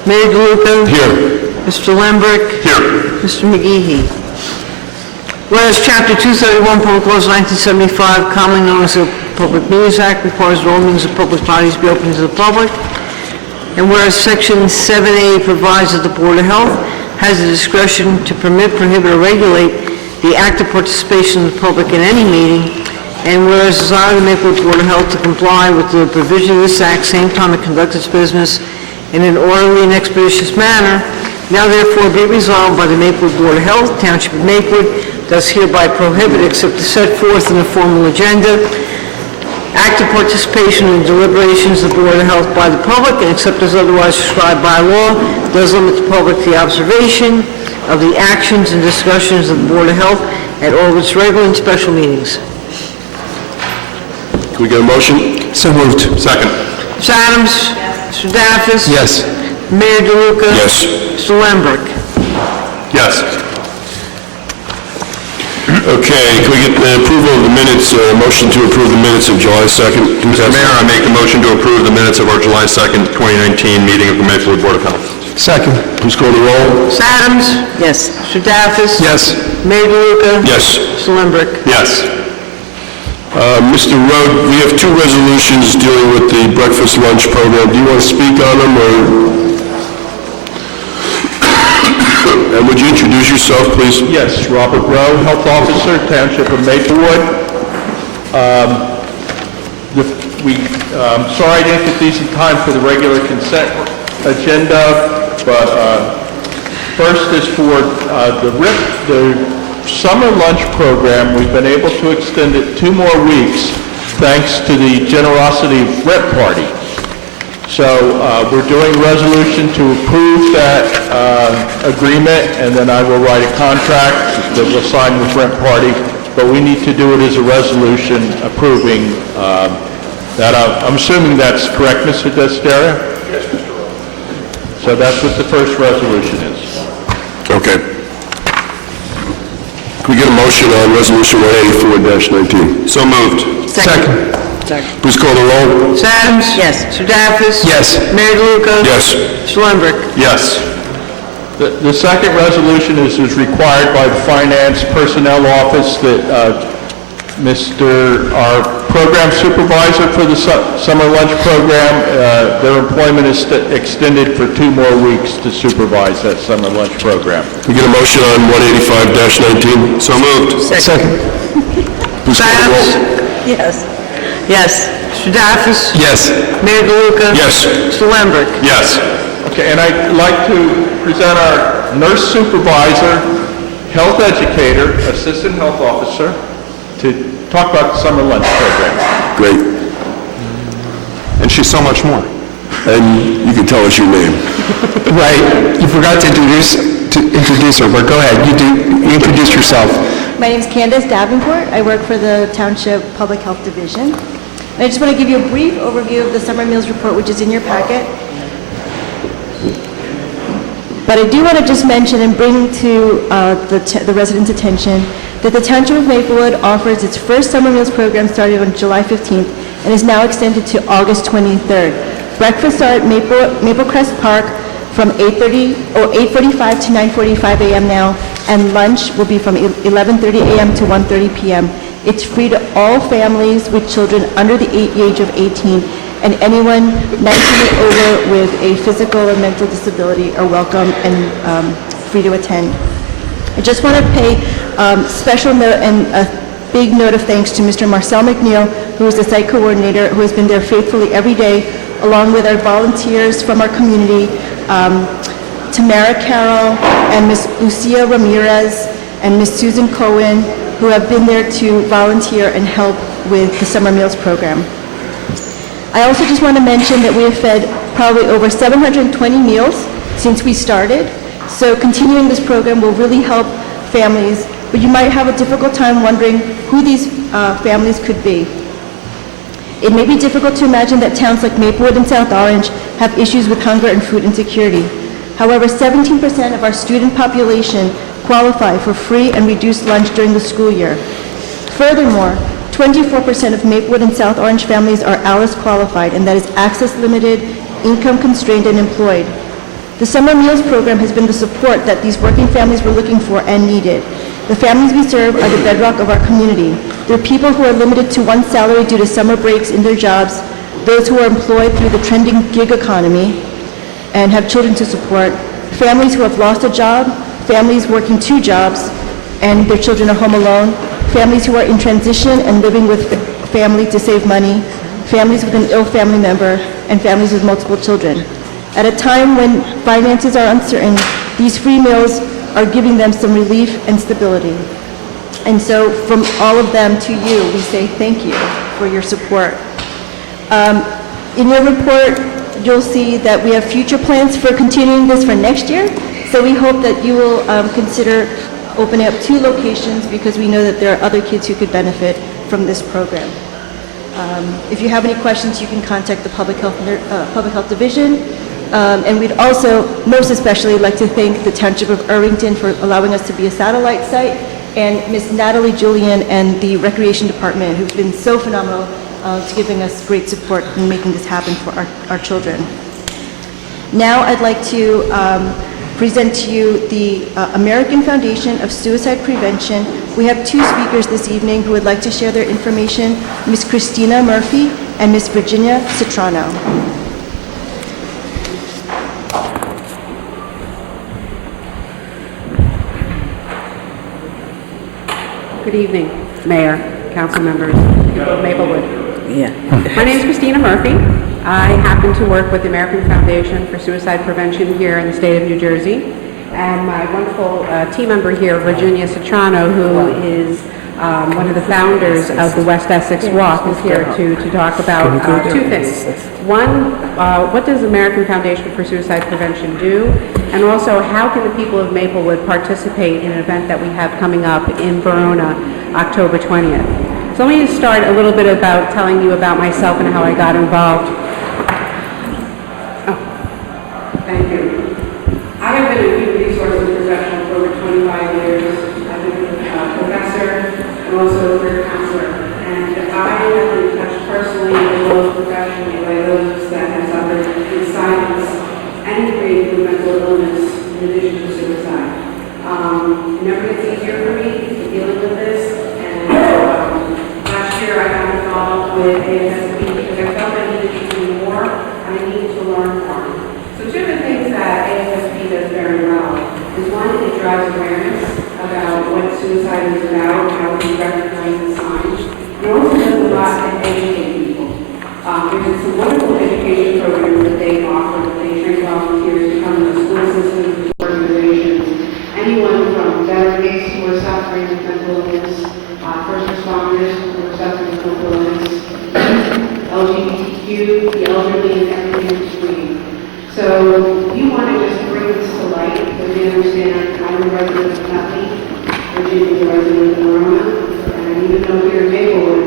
Mayor DeLuca? Here. Mr. Lembrick? Here. Mr. McGehee? Whereas Chapter 231, Public Laws 1975, commonly known as the Public Meetings Act, requires that all meetings of public bodies be open to the public, and whereas Section 7A provides that the Board of Health has the discretion to permit, prohibit, or regulate the active participation of the public in any meeting, and whereas desire the Maplewood Board of Health to comply with the provision of this Act, same time it conducts its business in an orderly and expeditious manner, now therefore be resolved by the Maplewood Board of Health, Township of Maplewood, does hereby prohibit, except as set forth in the formal agenda, active participation in deliberations of the Board of Health by the public, and except as otherwise prescribed by law, does limit the public to the observation of the actions and discussions of the Board of Health at all of its regular and special meetings. Can we get a motion? So moved. Second. Mr. Adams? Mr. Daffis? Yes. Mayor DeLuca? Yes. Mr. Lembrick? Yes. Okay, can we get the approval of the minutes, motion to approve the minutes of July 2nd? Mr. Mayor, I make a motion to approve the minutes of our July 2nd, 2019 meeting of the Maplewood Board of Health. Second. Please call the roll. Ms. Adams? Yes. Mr. Daffis? Yes. Mayor DeLuca? Yes. Mr. Lundberg? Yes. Mr. Rode, we have two resolutions dealing with the breakfast lunch program. Do you want to speak on them, or? And would you introduce yourself, please? Yes, Robert Rowe, Health Officer, Township of Maplewood. Sorry I didn't get these in time for the regular consent agenda, but first is for the summer lunch program. We've been able to extend it 2 more weeks thanks to the generosity of Rep Party. So we're doing a resolution to approve that agreement, and then I will write a contract that we'll sign with Rent Party, but we need to do it as a resolution approving that. I'm assuming that's correct, Mr. Desiderio? Yes, Mr. Rowe. So that's what the first resolution is. Okay. Can we get a motion on Resolution 184-19? So moved. Second. Please call the roll. Ms. Adams? Yes. Mr. Daffis? Yes. Mayor DeLuca? Yes. Mr. Lundberg? Yes. The second resolution is required by the Finance Personnel Office that our program supervisor for the summer lunch program, their employment is extended for 2 more weeks to supervise that summer lunch program. Can we get a motion on 185-19? So moved. Second. Please call the roll. Yes. Yes. Mr. Daffis? Yes. Mayor DeLuca? Yes. Mr. Lundberg? Yes. Okay, and I'd like to present our nurse supervisor, health educator, assistant health officer, to talk about the summer lunch program. Great. And she's so much more. And you can tell us your name. Right, you forgot to introduce her, but go ahead, you introduce yourself. My name is Candace Davenport. I work for the Township Public Health Division. And I just want to give you a brief overview of the summer meals report, which is in your packet. But I do want to just mention and bring to the residents' attention that the Township of Maplewood offers its first summer meals program started on July 15th and is now extended to August 23rd. Breakfasts are at Maplecrest Park from 8:45 to 9:45 a.m. now, and lunch will be from 11:30 a.m. to 1:30 p.m. It's free to all families with children under the age of 18, and anyone 19 and over with a physical or mental disability are welcome and free to attend. I just want to pay special note and a big note of thanks to Mr. Marcel McNeil, who is the site coordinator, who has been there faithfully every day, along with our volunteers from our community, Tamara Carroll and Ms. Lucia Ramirez and Ms. Susan Cohen, who have been there to volunteer and help with the summer meals program. I also just want to mention that we have fed probably over 720 meals since we started, so continuing this program will really help families, but you might have a difficult time wondering who these families could be. It may be difficult to imagine that towns like Maplewood and South Orange have issues with hunger and food insecurity. However, 17% of our student population qualify for free and reduced lunch during the school year. Furthermore, 24% of Maplewood and South Orange families are ALICE qualified, and that is access limited, income constrained, and employed. The summer meals program has been the support that these working families were looking for and needed. The families we serve are the bedrock of our community. They're people who are limited to one salary due to summer breaks in their jobs, those who are employed through the trending gig economy and have children to support, families who have lost a job, families working 2 jobs and their children are home alone, families who are in transition and living with family to save money, families with an ill family member, and families with multiple children. At a time when finances are uncertain, these free meals are giving them some relief and stability. And so from all of them to you, we say thank you for your support. In your report, you'll see that we have future plans for continuing this for next year. So we hope that you will consider opening up 2 locations, because we know that there are other kids who could benefit from this program. If you have any questions, you can contact the Public Health Division. And we'd also most especially like to thank the Township of Irvington for allowing us to be a satellite site and Ms. Natalie Julian and the Recreation Department, who've been so phenomenal to giving us great support in making this happen for our children. Now I'd like to present to you the American Foundation of Suicide Prevention. We have two speakers this evening who would like to share their information, Ms. Christina Murphy and Ms. Virginia Citrano. Good evening, Mayor, council members, people of Maplewood. My name is Christina Murphy. I happen to work with the American Foundation for Suicide Prevention here in the state of New Jersey. And my wonderful team member here, Virginia Citrano, who is one of the founders of the West Essex Walk, is here to talk about two things. One, what does the American Foundation for Suicide Prevention do? And also, how can the people of Maplewood participate in an event that we have coming up in Verona, October 20th? So let me start a little bit about telling you about myself and how I got involved. Oh, thank you. I have been a human resources professional for over 25 years. I've been a professor and also a career counselor. And I have been touched personally as well as professionally by those that have suffered in silence any degree of mental illness in addition to suicide. It never gets easier for me dealing with this. And last year I got involved with ASSP because I felt I needed to do more and I needed to learn more. So two of the things that ASSP does very well is one, it drives awareness about what suicide is about, how we recognize the signs. It also does a lot to educate people. There's some wonderful education programs that they offer. They train volunteers to come to the school systems, organizations, anyone from veterans who are suffering with mental illness, first responders who are suffering with mental illness, LGBTQ, the elderly, and everything in between. So we want to just bring this to light because we understand I'm a resident of Nutley, Virginia is a resident of Verona, and even though here in Maplewood,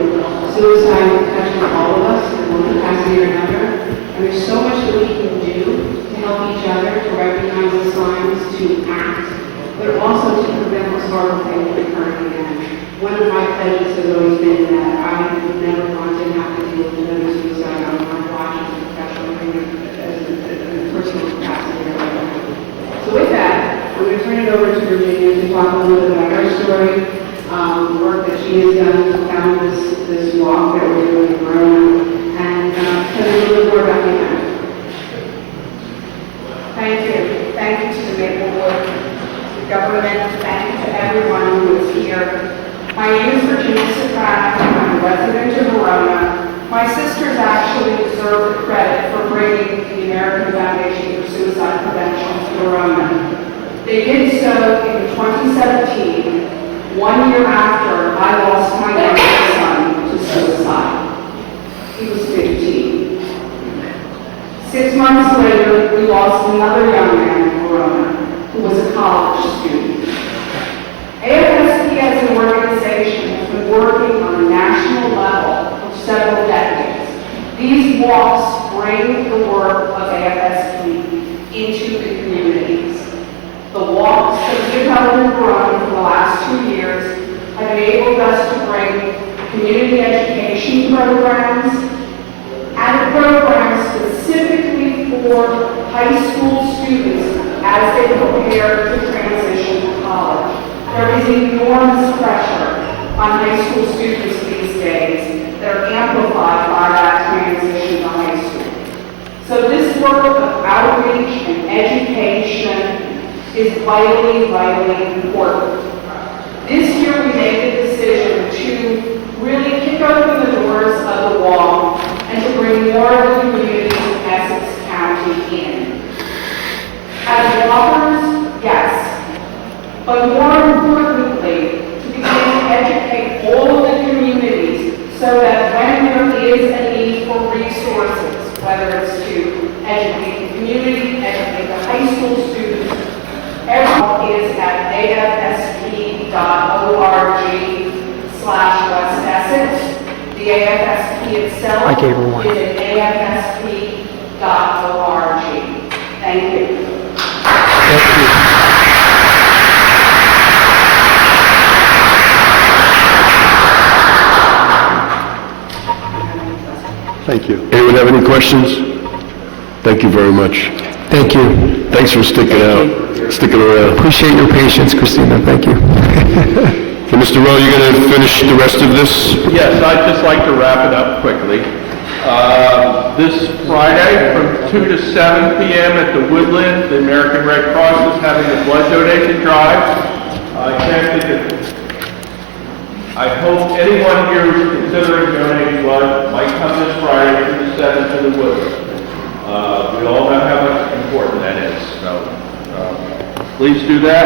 suicide touches all of us in one capacity or another, and there's so much that we can do to help each other, to recognize the signs, to act, but also to prevent this horrible thing from occurring again. One of my pledges has always been that I would never want to have to deal with another suicide on my watch as a professional, as a personal capacity or whatever. So with that, I'm going to turn it over to Virginia to talk a little bit about her story, the work that she has done to found this walk that we're doing in Verona, and tell you a little bit more about the event. Thank you. Thank you to the Maplewood government. Thank you to everyone who is here. My name is Virginia Citrano. I'm a resident of Verona. My sisters actually deserve the credit for bringing the American Foundation for Suicide Prevention to Verona. They did so in 2017, 1 year after I lost my youngest son to suicide. He was 15. 6 months later, we lost another young man in Verona who was a college student. AFSP as an organization has been working on a national level for several decades. These walks bring the work of AFSP into the communities. The walks that we've held in Verona for the last 2 years have enabled us to bring community education programs and programs specifically for high school students as they prepare to transition to college. There is enormous pressure on high school students these days that are amplified by that transition to high school. So this work of outreach and education is vitally, vitally important. This year we made the decision to really kick open the doors of the walk and to bring more of the communities of Essex County in. As walkers, yes, but more importantly, to begin to educate all of the communities so that when there is a need for resources, whether it's to educate the community, educate the high school students, everyone is at afsp.org/West Essex. The AFSP itself I gave her one. is at afsp.org. Thank you. Thank you. Thank you. Anyone have any questions? Thank you very much. Thank you. Thanks for sticking around. Appreciate your patience, Christina. Thank you. Okay, Mr. Rowe, you going to finish the rest of this? Yes, I'd just like to wrap it up quickly. This Friday from 2 to 7 p.m. at the Woodland, the American Red Cross is having a blood donation drive. I hope anyone here who's considering donating blood might come this Friday 2 to 7 to the Woodland. We all know how much important that is, so please do that.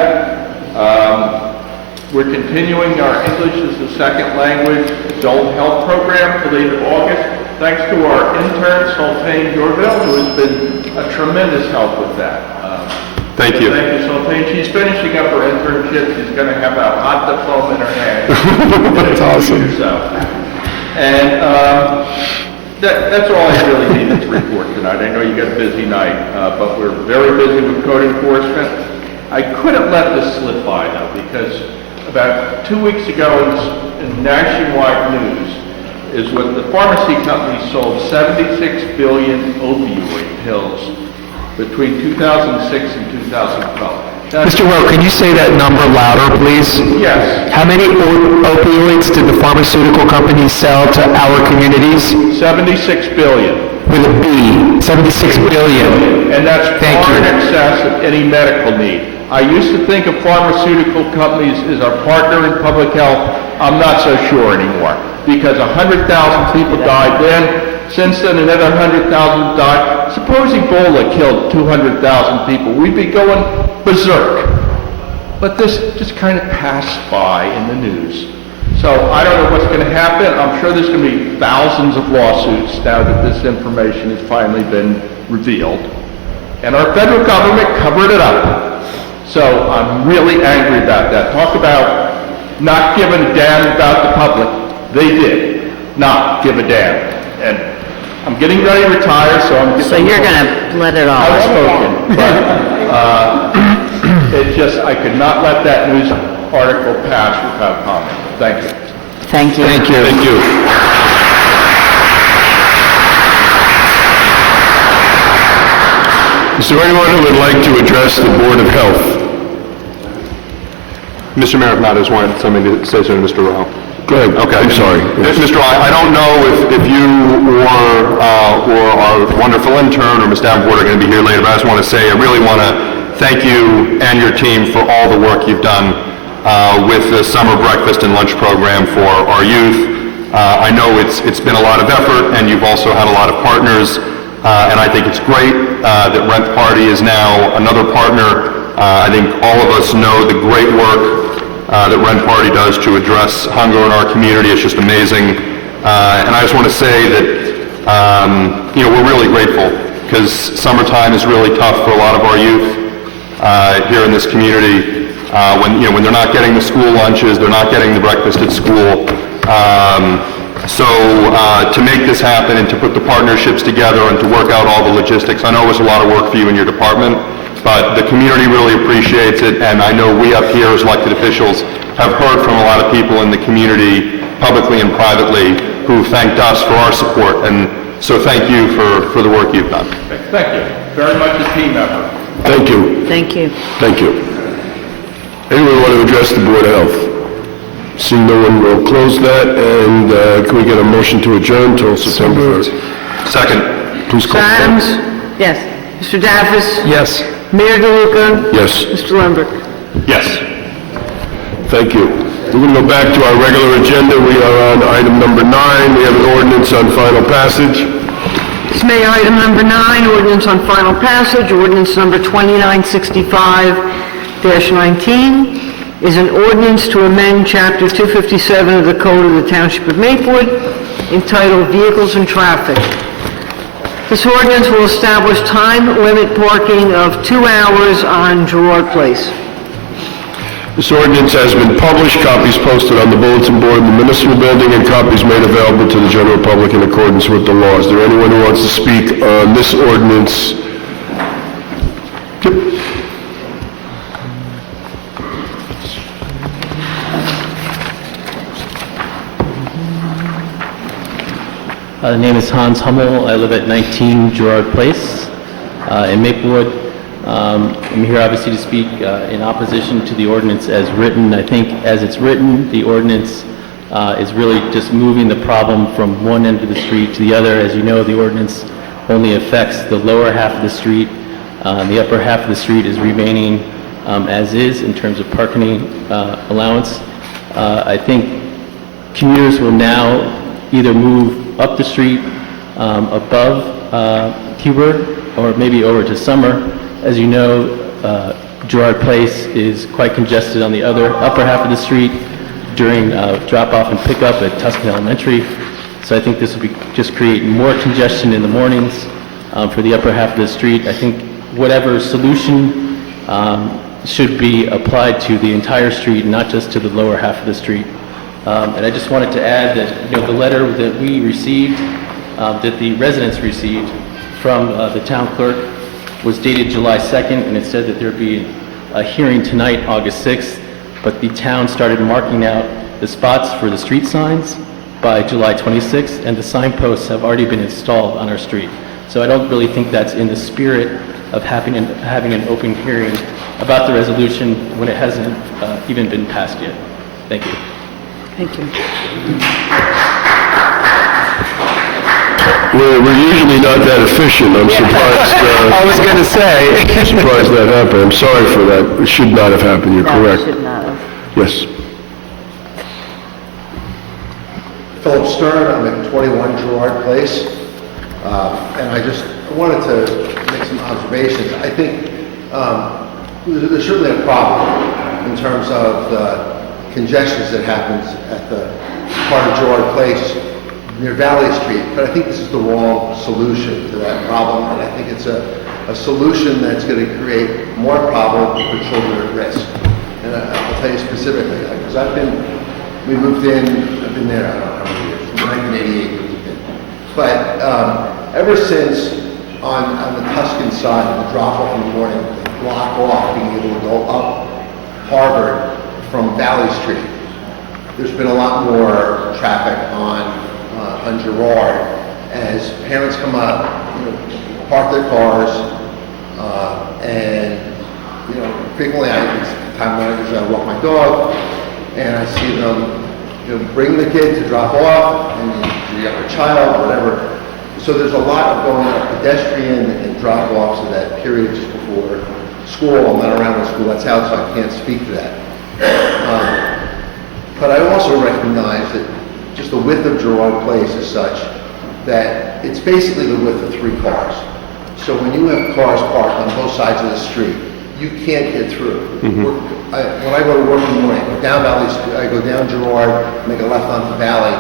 We're continuing our English as a second language adult health program till the end of August, thanks to our intern, Sultane Dorville, who has been a tremendous help with that. Thank you. Thank you, Sultane. She's finishing up her internship. She's going to have a hot diploma in her hand. That's awesome. And that's all I really needed to report tonight. I know you got a busy night, but we're very busy with code enforcement. I couldn't let this slip by, though, because about 2 weeks ago in nationwide news is what the pharmacy company sold 76 billion opioid pills between 2006 and 2012. Mr. Rowe, can you say that number louder, please? Yes. How many opioids did the pharmaceutical companies sell to our communities? 76 billion. With a B, 76 billion. And that's far in excess of any medical need. I used to think of pharmaceutical companies as our partner in public health. I'm not so sure anymore, because 100,000 people died then. Since then, another 100,000 died. Suppose Ebola killed 200,000 people. We'd be going berserk. But this just kind of passed by in the news. So I don't know what's going to happen. I'm sure there's going to be thousands of lawsuits now that this information has finally been revealed. And our federal government covered it up. So I'm really angry about that. Talk about not giving a damn about the public. They did not give a damn. And I'm getting ready to retire, so I'm... So you're going to let it off. Outspoken, but it just, I could not let that news article pass without comment. Thank you. Thank you. Thank you. Thank you. Is there anyone who would like to address the Board of Health? Mr. Mayor, if not, I just wanted something to say to Mr. Rowe. Go ahead. Okay. I'm sorry. Mr. Rowe, I don't know if you or our wonderful intern or Ms. Davenport are going to be here later, but I just want to say I really want to thank you and your team for all the work you've done with the summer breakfast and lunch program for our youth. I know it's been a lot of effort, and you've also had a lot of partners, and I think it's great that Rent Party is now another partner. I think all of us know the great work that Rent Party does to address hunger in our community. It's just amazing. And I just want to say that, we're really grateful, because summertime is really tough for a lot of our youth here in this community. When they're not getting the school lunches, they're not getting the breakfast at school. So to make this happen and to put the partnerships together and to work out all the logistics, I know it was a lot of work for you and your department, but the community really appreciates it, and I know we up here as elected officials have heard from a lot of people in the community, publicly and privately, who thanked us for our support, and so thank you for the work you've done. Thank you. Very much a team effort. Thank you. Thank you. Thank you. Anyone want to address the Board of Health? Seeing no one, will close that, and can we get a motion to adjourn until September 3rd? Second. Please call. Mr. Adams? Yes. Mr. Davis? Yes. Mayor DeLuca? Yes. Mr. Lambert? Yes. Thank you. We're going to go back to our regular agenda. We are on item number 9. We have an ordinance on final passage. This Mayor, item number 9, ordinance on final passage, ordinance number 2965-19, is an ordinance to amend Chapter 257 of the Code of the Township of Maplewood, entitled Vehicles and Traffic. This ordinance will establish time limit parking of 2 hours on Gerard Place. This ordinance has been published, copies posted on the bulletin board in the municipal building, and copies made available to the general public in accordance with the law. Is there anyone who wants to speak on this ordinance? Yep. The name is Hans Hummel. I live at 19 Gerard Place in Maplewood. I'm here obviously to speak in opposition to the ordinance as written. I think as it's written, the ordinance is really just moving the problem from one end of the street to the other. As you know, the ordinance only affects the lower half of the street. The upper half of the street is remaining as is in terms of parking allowance. I think commuters will now either move up the street above Hubert or maybe over to Summer. As you know, Gerard Place is quite congested on the upper half of the street during drop-off and pickup at Tuscan Elementary. So I think this will just create more congestion in the mornings for the upper half of the street. I think whatever solution should be applied to the entire street, not just to the lower half of the street. And I just wanted to add that, the letter that we received, that the residents received from the town clerk was dated July 2nd, and it said that there'd be a hearing tonight, August 6th, but the town started marking out the spots for the street signs by July 26th, and the signposts have already been installed on our street. So I don't really think that's in the spirit of having an open hearing about the resolution when it hasn't even been passed yet. Thank you. Thank you. We're usually not that efficient. I'm surprised. I was going to say. I'm surprised that happened. I'm sorry for that. It should not have happened. You're correct. Should not have. Yes. Philip Stern, I'm at 21 Gerard Place, and I just wanted to make some observations. I think there's certainly a problem in terms of the congestions that happens at the part of Gerard Place near Valley Street, but I think this is the wrong solution to that problem, and I think it's a solution that's going to create more problems for children at risk. And I'll tell you specifically, because I've been there, I don't know how many years, 1988 we moved in. But ever since on the Tuscan side, the drop-off in the morning, they block off being able to go up Harvard from Valley Street, there's been a lot more traffic on Gerard as parents come up, park their cars, and frequently it's the time when I usually walk my dog, and I see them, bring the kid to drop off, and you got a child, whatever. So there's a lot of going on pedestrian and drop-offs at that period just before school. I'm not around when school lets out, so I can't speak to that. But I also recognize that just the width of Gerard Place is such that it's basically the width of 3 cars. So when you have cars parked on both sides of the street, you can't get through. When I go to work in the morning, I go down Valley Street, I go down Gerard, make a left onto Valley,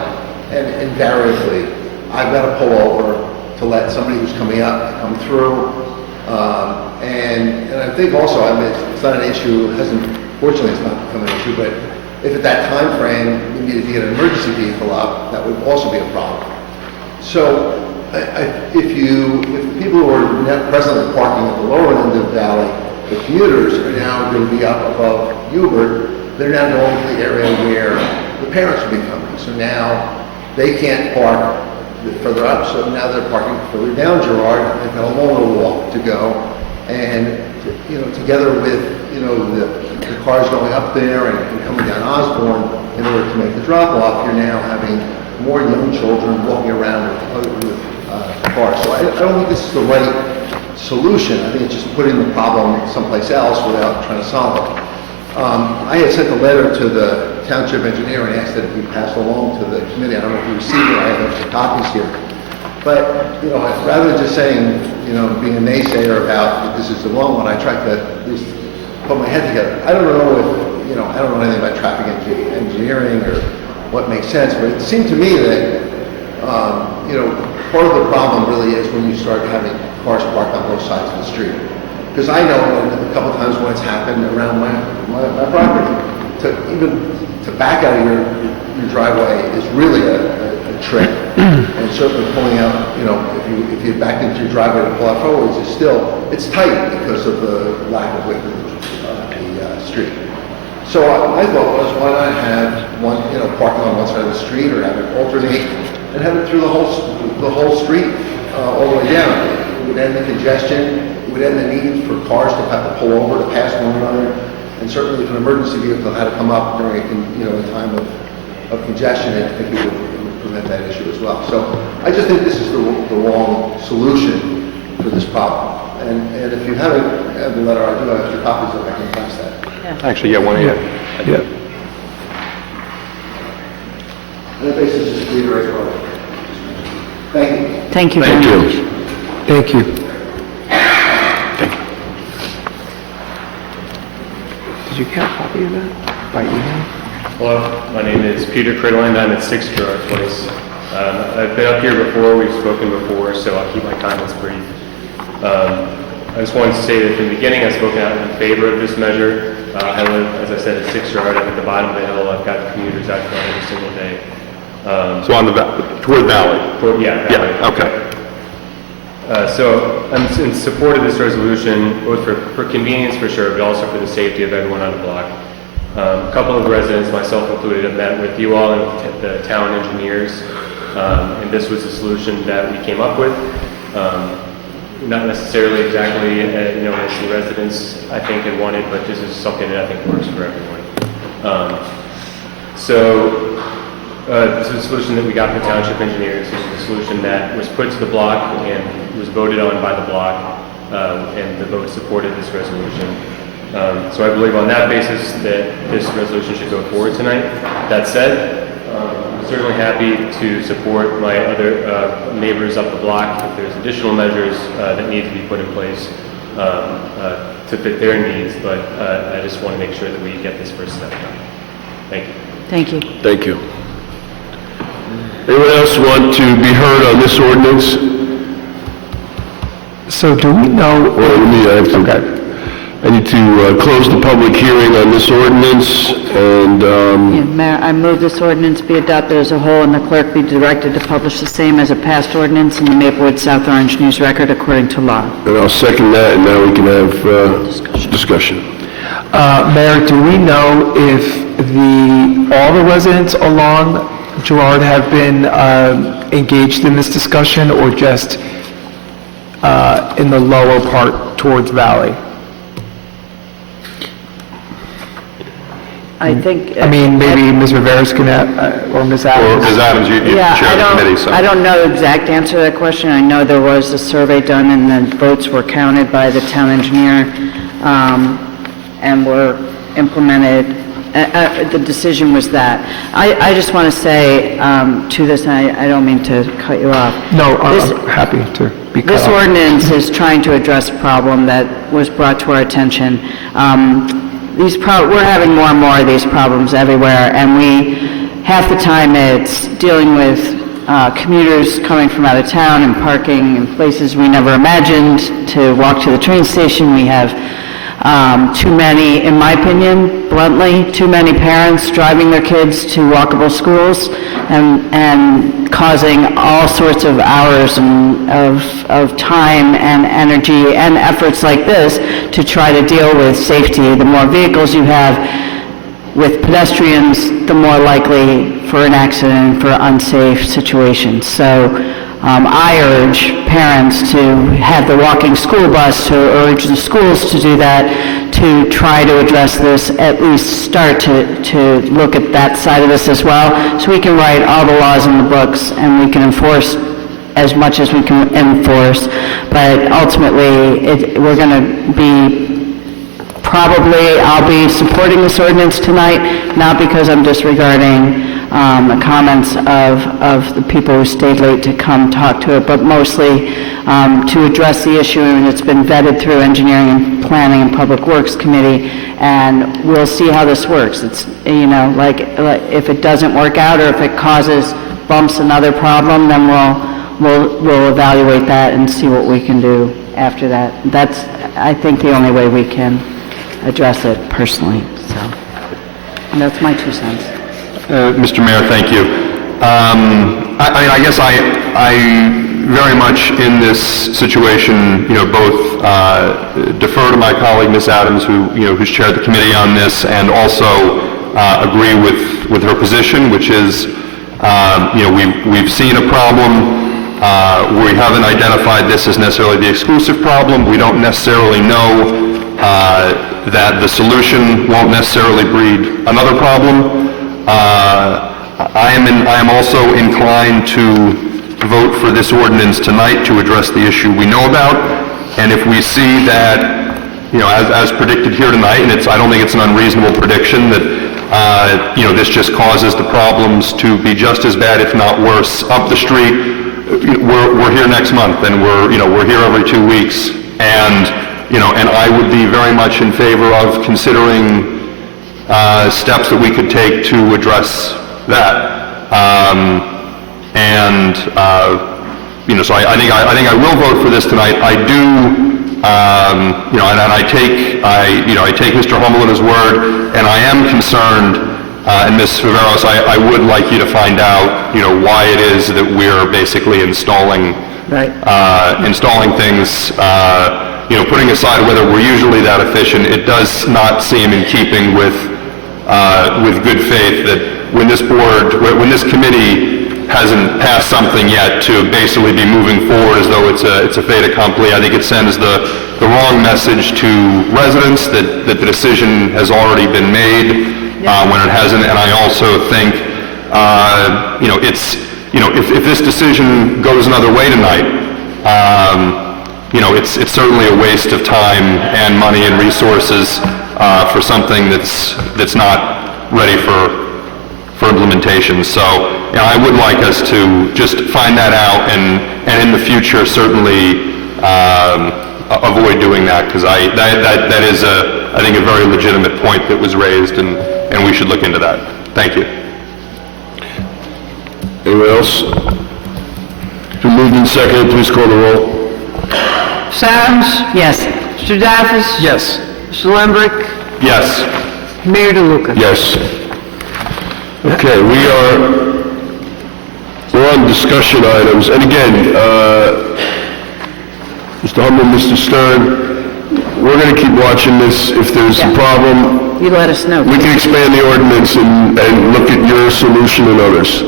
and invariably, I've got to pull over to let somebody who's coming up come through. And I think also, it's not an issue, fortunately it's not become an issue, but if at that time frame we needed to get an emergency vehicle up, that would also be a problem. So if people who are presently parking at the lower end of Valley, the commuters are now going to be up above Hubert, they're now going to the area where the parents will be coming. So now they can't park further up, so now they're parking further down Gerard, they've got a longer walk to go, and together with the cars going up there and coming down Osborne in order to make the drop-off, you're now having more young children walking around with cars. So I don't think this is the right solution. I think it's just putting the problem someplace else without trying to solve it. I had sent a letter to the Township engineer and asked that it be passed along to the committee. I don't know if you received it. I have extra copies here. But, rather than just saying, being a naysayer about that this is the wrong one, I tried to at least put my head together. I don't know if, I don't know anything about traffic engineering or what makes sense, but it seemed to me that, part of the problem really is when you start having cars parked on both sides of the street. Because I know a couple times when it's happened around my property, to back out of your driveway is really a trick. And certainly pulling out, if you back into your driveway to pull out forwards, it's tight because of the lack of width of the street. So my thought was, why not have one, parking on one side of the street, or have it alternate and have it through the whole the whole street, all the way down. It would end the congestion, it would end the need for cars to have to pull over to pass one another, and certainly if an emergency vehicle had to come up during a time of congestion, I think it would prevent that issue as well. So I just think this is the wrong solution for this problem. And if you haven't had the letter, I do have extra copies of it, I can pass that. Actually, yeah, one here. Yeah. And that basically just reiterates what I thank you. Thank you very much. Thank you. Did you get a copy of that by email? Hello, my name is Peter Critland. I'm at 6 Gerard Place. I've been up here before, we've spoken before, so I'll keep my comments brief. I just wanted to say that from the beginning I've spoken out in favor of this measure. I live, as I said, at 6 Gerard. I'm at the bottom of the hill. I've got commuters out front every single day. So on the, toward Valley? Yeah, Valley. Yeah, okay. So I'm in support of this resolution, both for convenience for sure, but also for the safety of everyone on the block. A couple of residents, myself included, have met with you all and the town engineers, and this was the solution that we came up with. Not necessarily exactly, as the residents, I think, had wanted, but this is something that I think works for everyone. This is a solution that we got from Township engineers. This is a solution that was put to the block and was voted on by the block, and the vote supported this resolution. So I believe on that basis that this resolution should go forward tonight. That said, I'm certainly happy to support my other neighbors up the block if there's additional measures that need to be put in place to fit their needs, but I just want to make sure that we get this first step done. Thank you. Thank you. Thank you. Anyone else want to be heard on this ordinance? So do we know? I need to close the public hearing on this ordinance, and Mayor, I move this ordinance be adopted as a whole and the clerk be directed to publish the same as a passed ordinance in the Maplewood South Orange News Record according to law. and I'll second that, and now we can have discussion. Mayor, do we know if all the residents along Gerard have been engaged in this discussion, or just in the lower part towards Valley? I think... maybe Ms. Rivera's can or Ms. Adams. Or Ms. Adams, you chair the committee, so. I don't know the exact answer to that question. I know there was a survey done and the votes were counted by the town engineer and were implemented. The decision was that. I just want to say to this, and I don't mean to cut you off. No, I'm happy to be cut This off. ordinance is trying to address a problem that was brought to our attention. We're having more and more of these problems everywhere, and half the time it's dealing with commuters coming from out of town and parking in places we never imagined to walk to the train station. We have too many, in my opinion, bluntly, too many parents driving their kids to walkable schools and causing all sorts of hours of time and energy and efforts like this to try to deal with safety. The more vehicles you have with pedestrians, the more likely for an accident, for unsafe situations. So I urge parents to have the walking school bus, to urge the schools to do that, to try to address this, at least start to look at that side of this as well, so we can write all the laws in the books and we can enforce as much as we can enforce. But ultimately, we're going to be I'll be supporting this ordinance tonight, not because I'm disregarding the comments of the people who stayed late to come talk to it, but mostly to address the issue, and it's been vetted through Engineering and Planning and Public Works Committee, and we'll see how this works. It's, like if it doesn't work out or if it causes bumps another problem, then we'll evaluate that and see what we can do after that. That's, I think, the only way we can address it personally. So that's my 2 cents. Mr. Mayor, thank you. I guess I very much in this situation, both defer to my colleague, Ms. Adams, who's chaired the committee on this, and also agree with her position, which is, we've seen a problem. We haven't identified this as necessarily the exclusive problem. We don't necessarily know that the solution won't necessarily breed another problem. I am also inclined to vote for this ordinance tonight to address the issue we know about. And if we see that, as predicted here tonight, and I don't think it's an unreasonable prediction that, this just causes the problems to be just as bad, if not worse, up the street. We're here next month, and we're here every 2 weeks, and I would be very much in favor of considering steps that we could take to address that. So I think I will vote for this tonight. I do. And I take Mr. Hummel at his word, and I am concerned, and Ms. Viveros, I would like you to find out, why it is that we're basically installing things, putting aside whether we're usually that efficient. It does not seem in keeping with good faith that when this committee hasn't passed something yet, to basically be moving forward as though it's a fait accompli. I think it sends the wrong message to residents that the decision has already been made when it hasn't. And I also think, if this decision goes another way tonight, it's certainly a waste of time and money and resources for something that's not ready for implementation. So I would like us to just find that out and in the future certainly avoid doing that, because that is I think a very legitimate point that was raised, and we should look into that. Thank you. Anyone else? Been moved and seconded, please call the roll. Sarams? Yes. Mr. Daffis? Yes. Mr. Lembrick? Yes. Mayor DeLuca? Yes. Okay, we're on discussion items, and again, Mr. Hummel, Mr. Stern, we're going to keep watching this. If there's a problem, You let us know. we can expand the ordinance and look at your solution and others.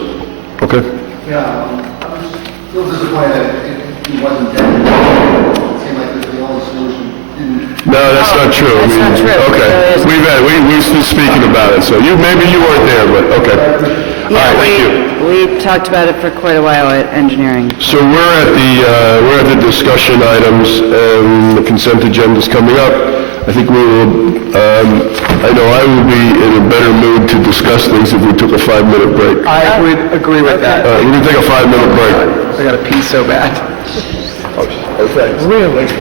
Okay? Yeah, I was a little disappointed that he wasn't dead. It seemed like the only solution. No, that's not true. That's not true. Okay, we've been speaking about it, so maybe you weren't there, but, okay. All right, thank you. We talked about it for quite a while at engineering. So we're at the discussion items, and the consent agenda's coming up. I think we will, I know I would be in a better mood to discuss things if we took a 5-minute break. I would agree with that. We're going to take a 5-minute break. I got to pee so bad. Oh, thanks. Really?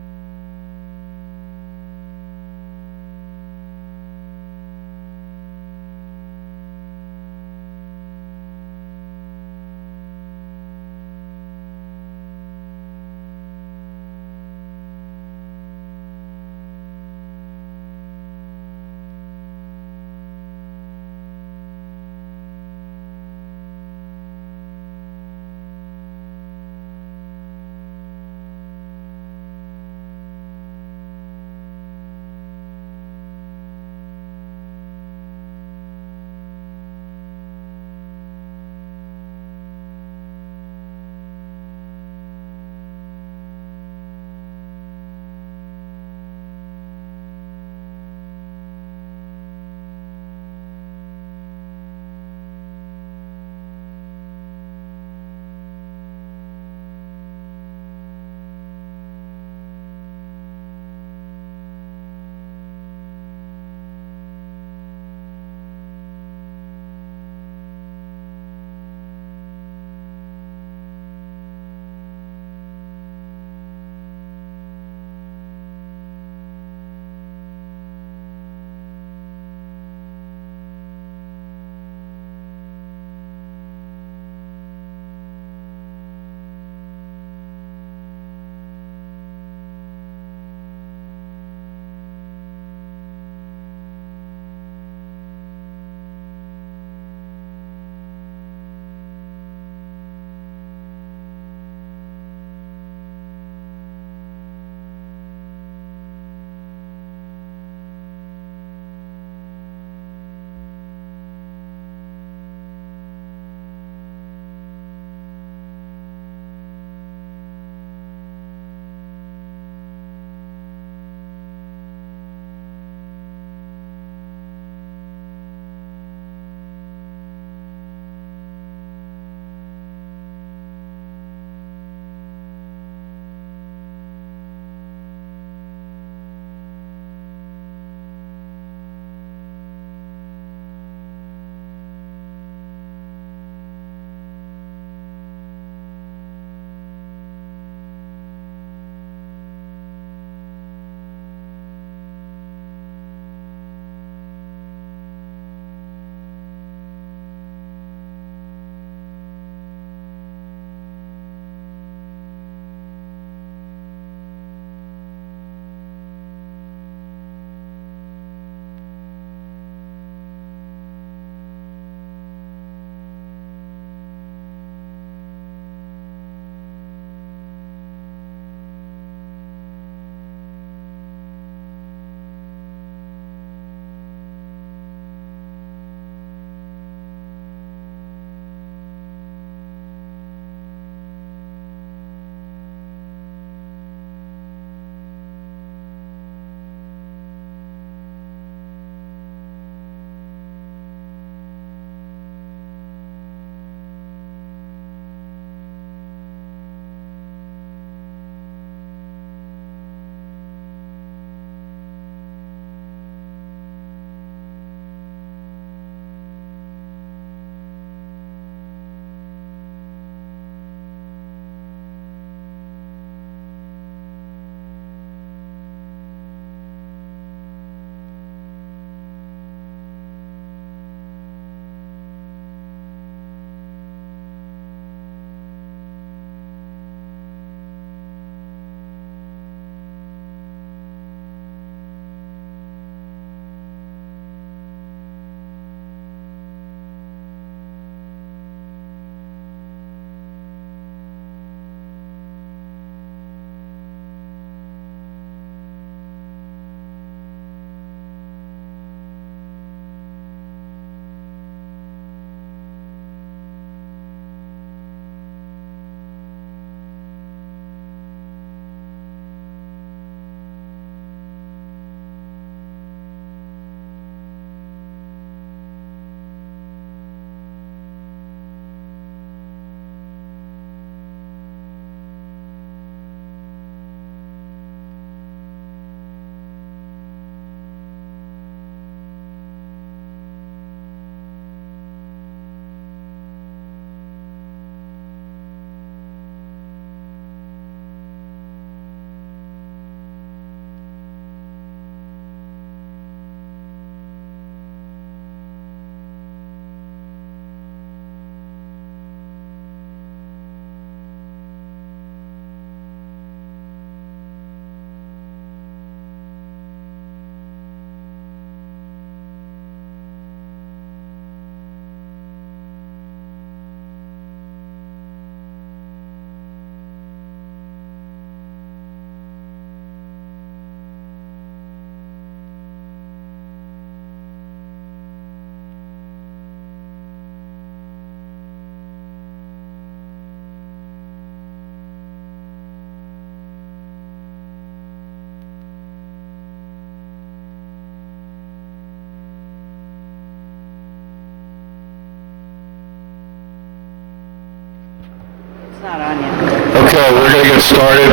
Okay, we're going to get started.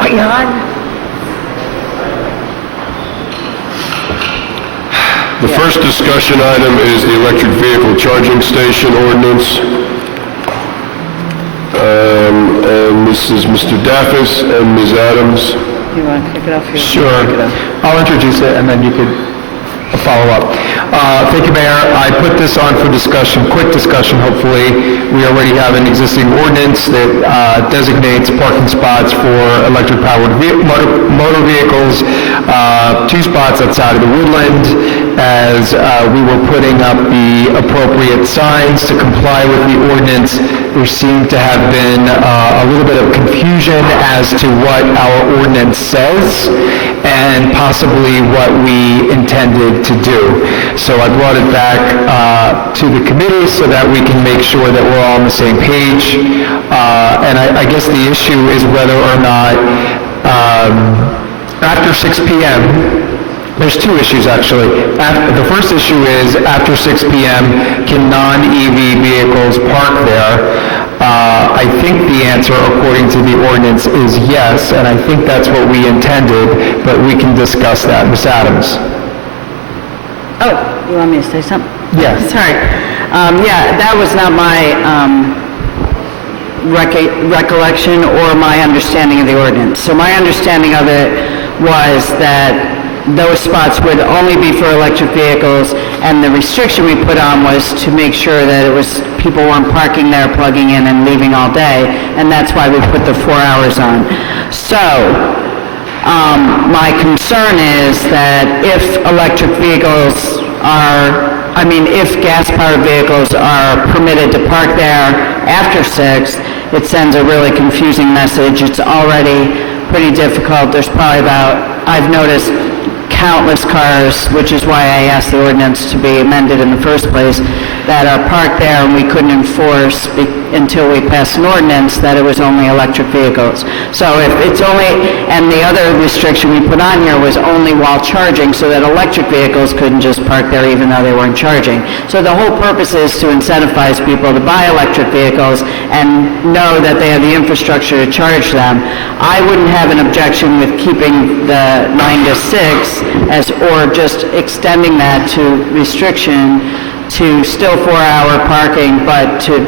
Are you on? The first discussion item is the electric vehicle charging station ordinance. And this is Mr. Daffis and Ms. Adams. You want to kick it off here? Sure. I'll introduce it, and then you could follow up. Thank you, Mayor. I put this on for discussion, quick discussion, hopefully. We already have an existing ordinance that designates parking spots for electric-powered motor vehicles, 2 spots outside of the Woodland, as we were putting up the appropriate signs to comply with the ordinance. There seemed to have been a little bit of confusion as to what our ordinance says and possibly what we intended to do. So I brought it back to the committee so that we can make sure that we're all on the same page. And I guess the issue is whether or not after 6 p.m., there's 2 issues, actually. The first issue is, after 6 p.m., can non-EV vehicles park there? I think the answer, according to the ordinance, is yes, and I think that's what we intended, but we can discuss that. Ms. Adams? Oh, you want me to say something? Yes. Sorry. Yeah, that was not my recollection or my understanding of the ordinance. So my understanding of it was that those spots would only be for electric vehicles, and the restriction we put on was to make sure that it was, people weren't parking there, plugging in and leaving all day, and that's why we put the 4 hours on. So, my concern is that if electric vehicles if gas-powered vehicles are permitted to park there after 6, it sends a really confusing message. It's already pretty difficult. There's probably I've noticed countless cars, which is why I asked the ordinance to be amended in the first place, that are parked there, and we couldn't enforce until we passed an ordinance that it was only electric vehicles. So if it's only, and the other restriction we put on here was only while charging, so that electric vehicles couldn't just park there even though they weren't charging. So the whole purpose is to incentivize people to buy electric vehicles and know that they have the infrastructure to charge them. I wouldn't have an objection with keeping the 9 to 6 or just extending that to restriction to still 4-hour parking, but to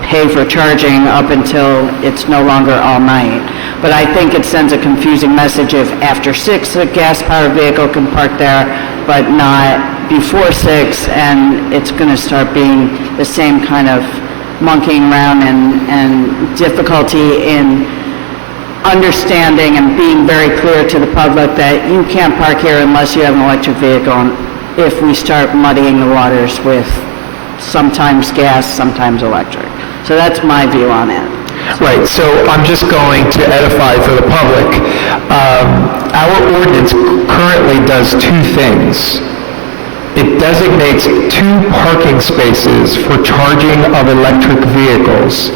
pay for charging up until it's no longer all night. But I think it sends a confusing message if after 6 a gas-powered vehicle can park there, but not before 6, and it's going to start being the same kind of monkeying around and difficulty in understanding and being very clear to the public that you can't park here unless you have an electric vehicle, and if we start muddying the waters with sometimes gas, sometimes electric. So that's my view on it. Right, so I'm just going to edify for the public. Our ordinance currently does 2 things. It designates 2 parking spaces for charging of electric vehicles,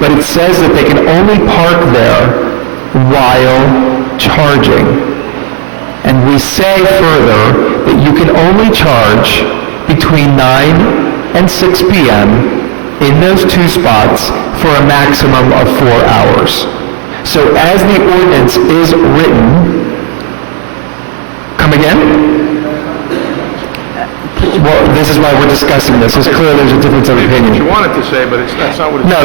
but it says that they can only park there while charging. And we say further that you can only charge between 9 and 6 p.m. in those 2 spots for a maximum of 4 hours. So as the ordinance is written, come again? Well, this is why we're discussing this. It's clear there's a difference of opinion. You wanted to say, but that's not what it No,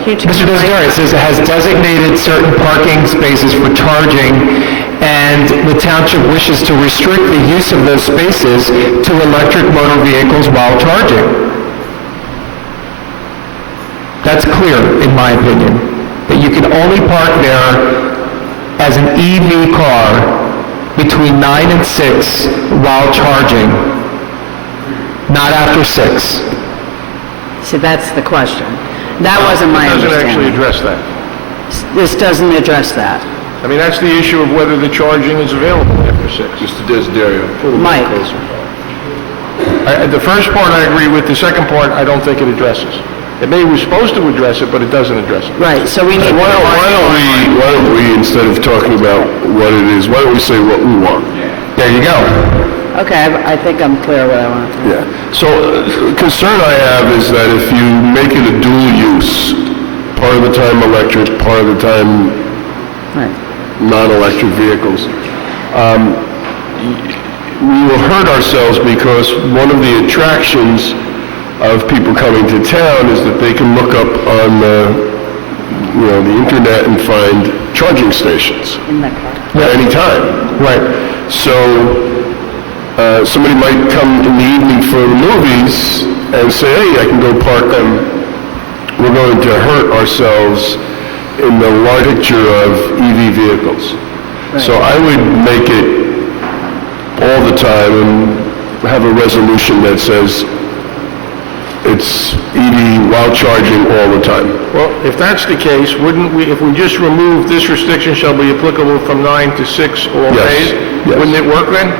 Mr. Desideri, it says it has designated certain parking spaces for charging, and the township wishes to restrict the use of those spaces to electric motor vehicles while charging. That's clear, in my opinion, that you can only park there as an EV car between 9 and 6 while charging, not after 6. See, that's the question. That wasn't my It doesn't actually understanding. address that. This doesn't address that. I mean, that's the issue of whether the charging is available after 6. Mr. Desiderio. Mike. The first part I agree with, the second part I don't think it addresses. It may be supposed to address it, but it doesn't address it. Right, so we need... Why don't we, instead of talking about what it is, why don't we say what we want? There you go. Okay, I think I'm clear what I want. Yeah. So, concern I have is that if you make it a dual use, part of the time electric, part of the time non-electric vehicles. We will hurt ourselves because one of the attractions of people coming to town is that they can look up on the internet and find charging stations at any time. Right. So somebody might come in the evening for the movies and say, hey, I can go park on. We're going to hurt ourselves in the larger of EV vehicles. So I would make it all the time and have a resolution that says it's EV while charging all the time. Well, if that's the case, wouldn't we, if we just remove this restriction shall be applicable from 9 to 6 all Yes, days, yes. wouldn't it work then?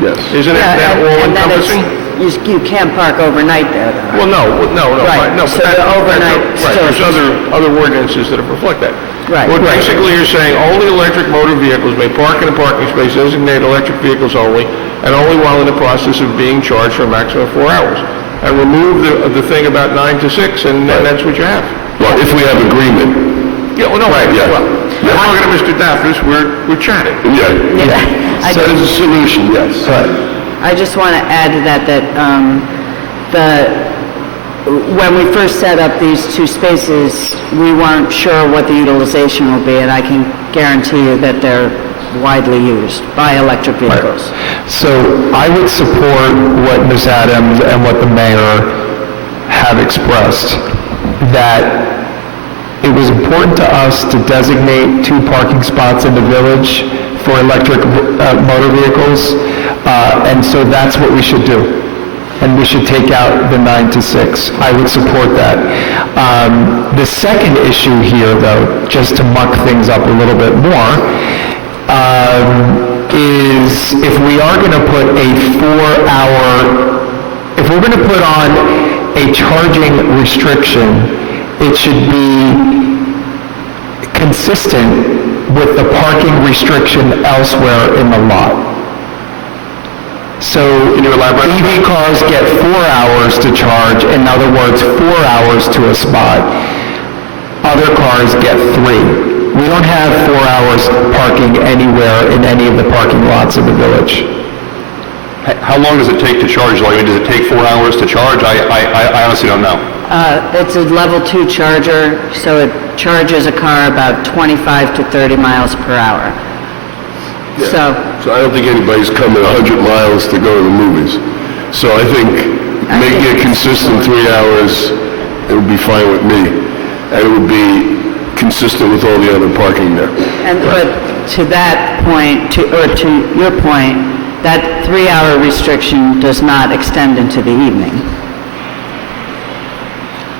Yes. Isn't it that all And then encompassing? you can't park overnight there, though. Well, no, Right, no, so but the overnight right, there's other ordinances that reflect that. Right. Well, basically, you're saying only electric motor vehicles may park in a parking space designated electric vehicles only, and only while in the process of being charged for a maximum of 4 hours. And remove the thing about 9 to 6, and that's what you have. Well, if we have agreement. Yeah, well, no, Right, yeah. well, we're talking to Mr. Daffis, we're chatting. Yeah. So there's a solution, yes. I just want to add to that, when we first set up these 2 spaces, we weren't sure what the utilization will be, and I can guarantee you that they're widely used by electric vehicles. So I would support what Ms. Adams and what the mayor have expressed, that it was important to us to designate 2 parking spots in the village for electric motor vehicles, and so that's what we should do. And we should take out the 9 to 6. I would support that. The second issue here, though, just to muck things up a little bit more, is if we are going to put a 4-hour, if we're going to put on a charging restriction, it should be consistent with the parking restriction elsewhere in the lot. So EV cars get 4 hours to charge, in other words, 4 hours to a spot. Other cars get 3. We don't have 4 hours parking anywhere in any of the parking lots of the village. How long does it take to charge? Like, does it take 4 hours to charge? I honestly don't know. It's a level 2 charger, so it charges a car about 25 to 30 miles per hour. So I don't think anybody's coming 100 miles to go to the movies. So I think making it consistent 3 hours, it would be fine with me. And it would be consistent with all the other parking there. But to that point, to your point, that 3-hour restriction does not extend into the evening.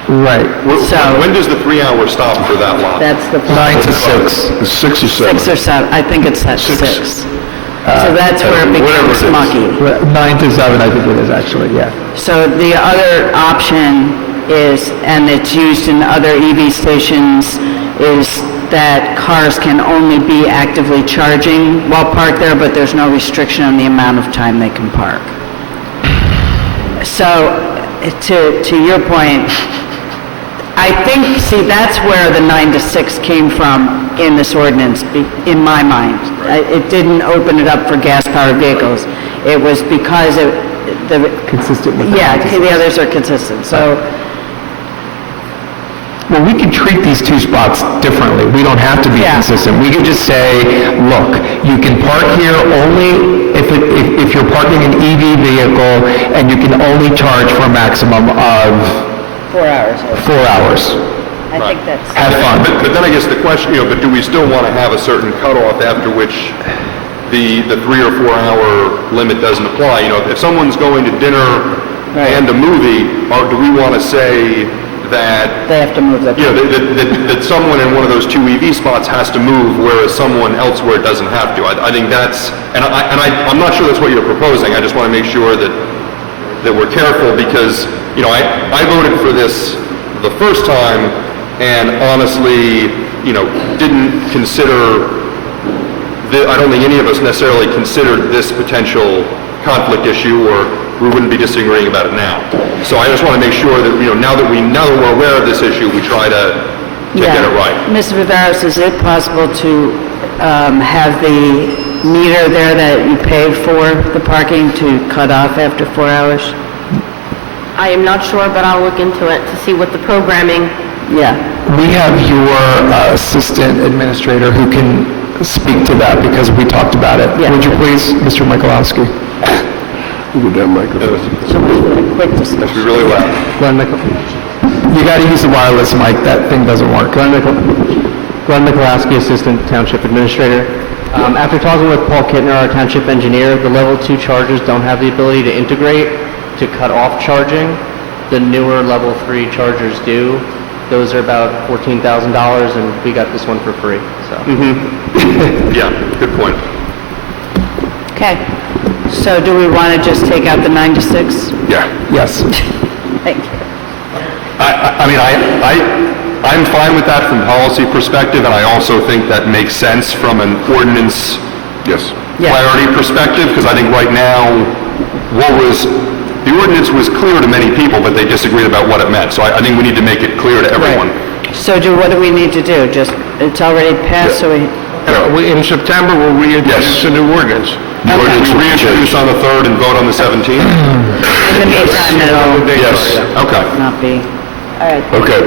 Right. When does the 3-hour stop for that lot? That's the point. 9 to 6. It's 6 or 7. 6 or 7, I think it's at 6. So that's where it becomes mucky. 9 to 7, I think it is actually, yeah. So the other option is, and it's used in other EV stations, is that cars can only be actively charging while parked there, but there's no restriction on the amount of time they can park. So, to your point, I think, see, that's where the 9 to 6 came from in this ordinance, in my mind. It didn't open it up for gas-powered vehicles. It was because consistent with the others are consistent, so. Well, we can treat these 2 spots differently. We don't have to be consistent. We could just say, look, you can park here only if you're parking an EV vehicle, and you can only charge for a maximum of 4 hours. 4 hours. I think that's... Have fun. But then I guess the question, but do we still want to have a certain cutoff after which the 3 or 4 hour limit doesn't apply? If someone's going to dinner and a movie, or do we want to say that they have to move their that someone in one of those 2 EV spots has to move, whereas someone elsewhere doesn't have to? I think that's, I'm not sure that's what you're proposing. I just want to make sure that we're careful, because I voted for this the first time, and honestly, didn't consider. I don't think any of us necessarily considered this potential conflict issue, or we wouldn't be disagreeing about it now. So I just want to make sure that, now that we're aware of this issue, we try to to get it right. Mr. Viveros, is it possible to have the meter there that you pay for the parking to cut off after 4 hours? I am not sure, but I'll look into it to see what the programming. Yeah. We have your assistant administrator who can speak to that because we talked about it. Yeah. Would you please, Mr. Michalowski? With that microphone. That's be really loud. Glenn You got to use the wireless mic. That thing doesn't work. Glenn Michalowski, Assistant Township Administrator. After talking with Paul Kittner, our Township Engineer, the Level 2 chargers don't have the ability to integrate to cut off charging. The newer Level 3 chargers do. Those are about $14,000, and we got this one for free, so. Yeah, good point. Okay. So do we want to just take out the 9 to 6? Yeah. Yes. Thank you. I'm fine with that from policy perspective, and I also think that makes sense from an ordinance clarity perspective, because I think right now, the ordinance was clear to many people, but they disagreed about what it meant. So I think we need to make it clear to everyone. So what do we need to do? Just, it's already passed, so we... In September, we'll reintroduce a new ordinance. The ordinance will reintroduce on the 3rd and vote on the 17th? In the meantime, it'll Yes, okay. not be... All right. Okay.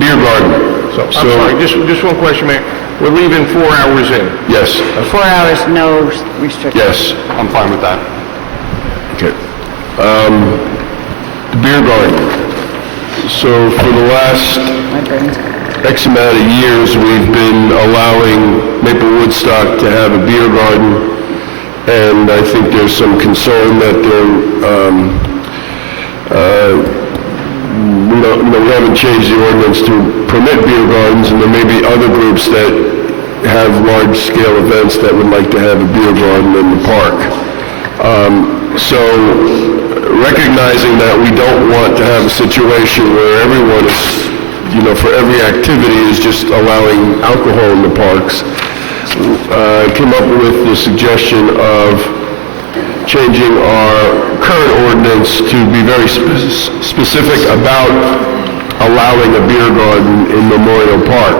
Beer garden. I'm sorry, just one question, Mayor. We're leaving 4 hours in. Yes. 4 hours, no restriction. Yes, I'm fine with that. Okay. The beer garden. So for the last X amount of years, we've been allowing Maple Woodstock to have a beer garden, and I think there's some concern that we haven't changed the ordinance to permit beer gardens, and there may be other groups that have large-scale events that would like to have a beer garden in the park. So recognizing that we don't want to have a situation where everyone is, for every activity is just allowing alcohol in the parks, came up with the suggestion of changing our current ordinance to be very specific about allowing a beer garden in Memorial Park.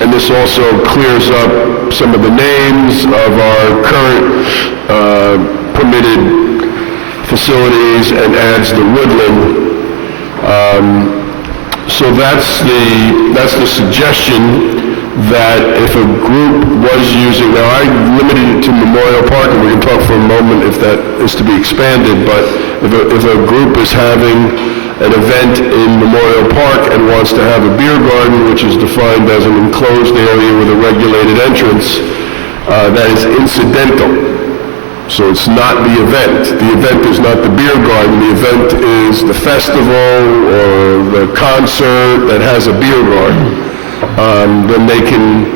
And this also clears up some of the names of our current permitted facilities and adds the woodland. So that's the suggestion, that if a group was using, now I limited it to Memorial Park, and we can talk for a moment if that is to be expanded, but if a group is having an event in Memorial Park and wants to have a beer garden, which is defined as an enclosed area with a regulated entrance, that is incidental. So it's not the event. The event is not the beer garden. The event is the festival or the concert that has a beer garden. Then they can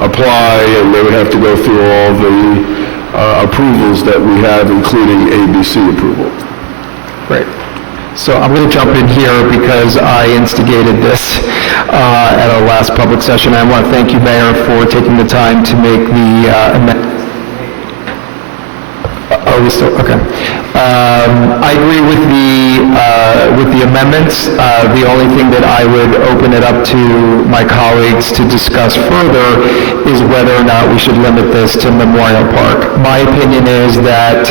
apply, and they would have to go through all the approvals that we have, including ABC approval. Great. So I'm going to jump in here because I instigated this at our last public session. I want to thank you, Mayor, for taking the time to make the amendment. Are we still, okay. I agree with the amendments. The only thing that I would open it up to my colleagues to discuss further is whether or not we should limit this to Memorial Park. My opinion is that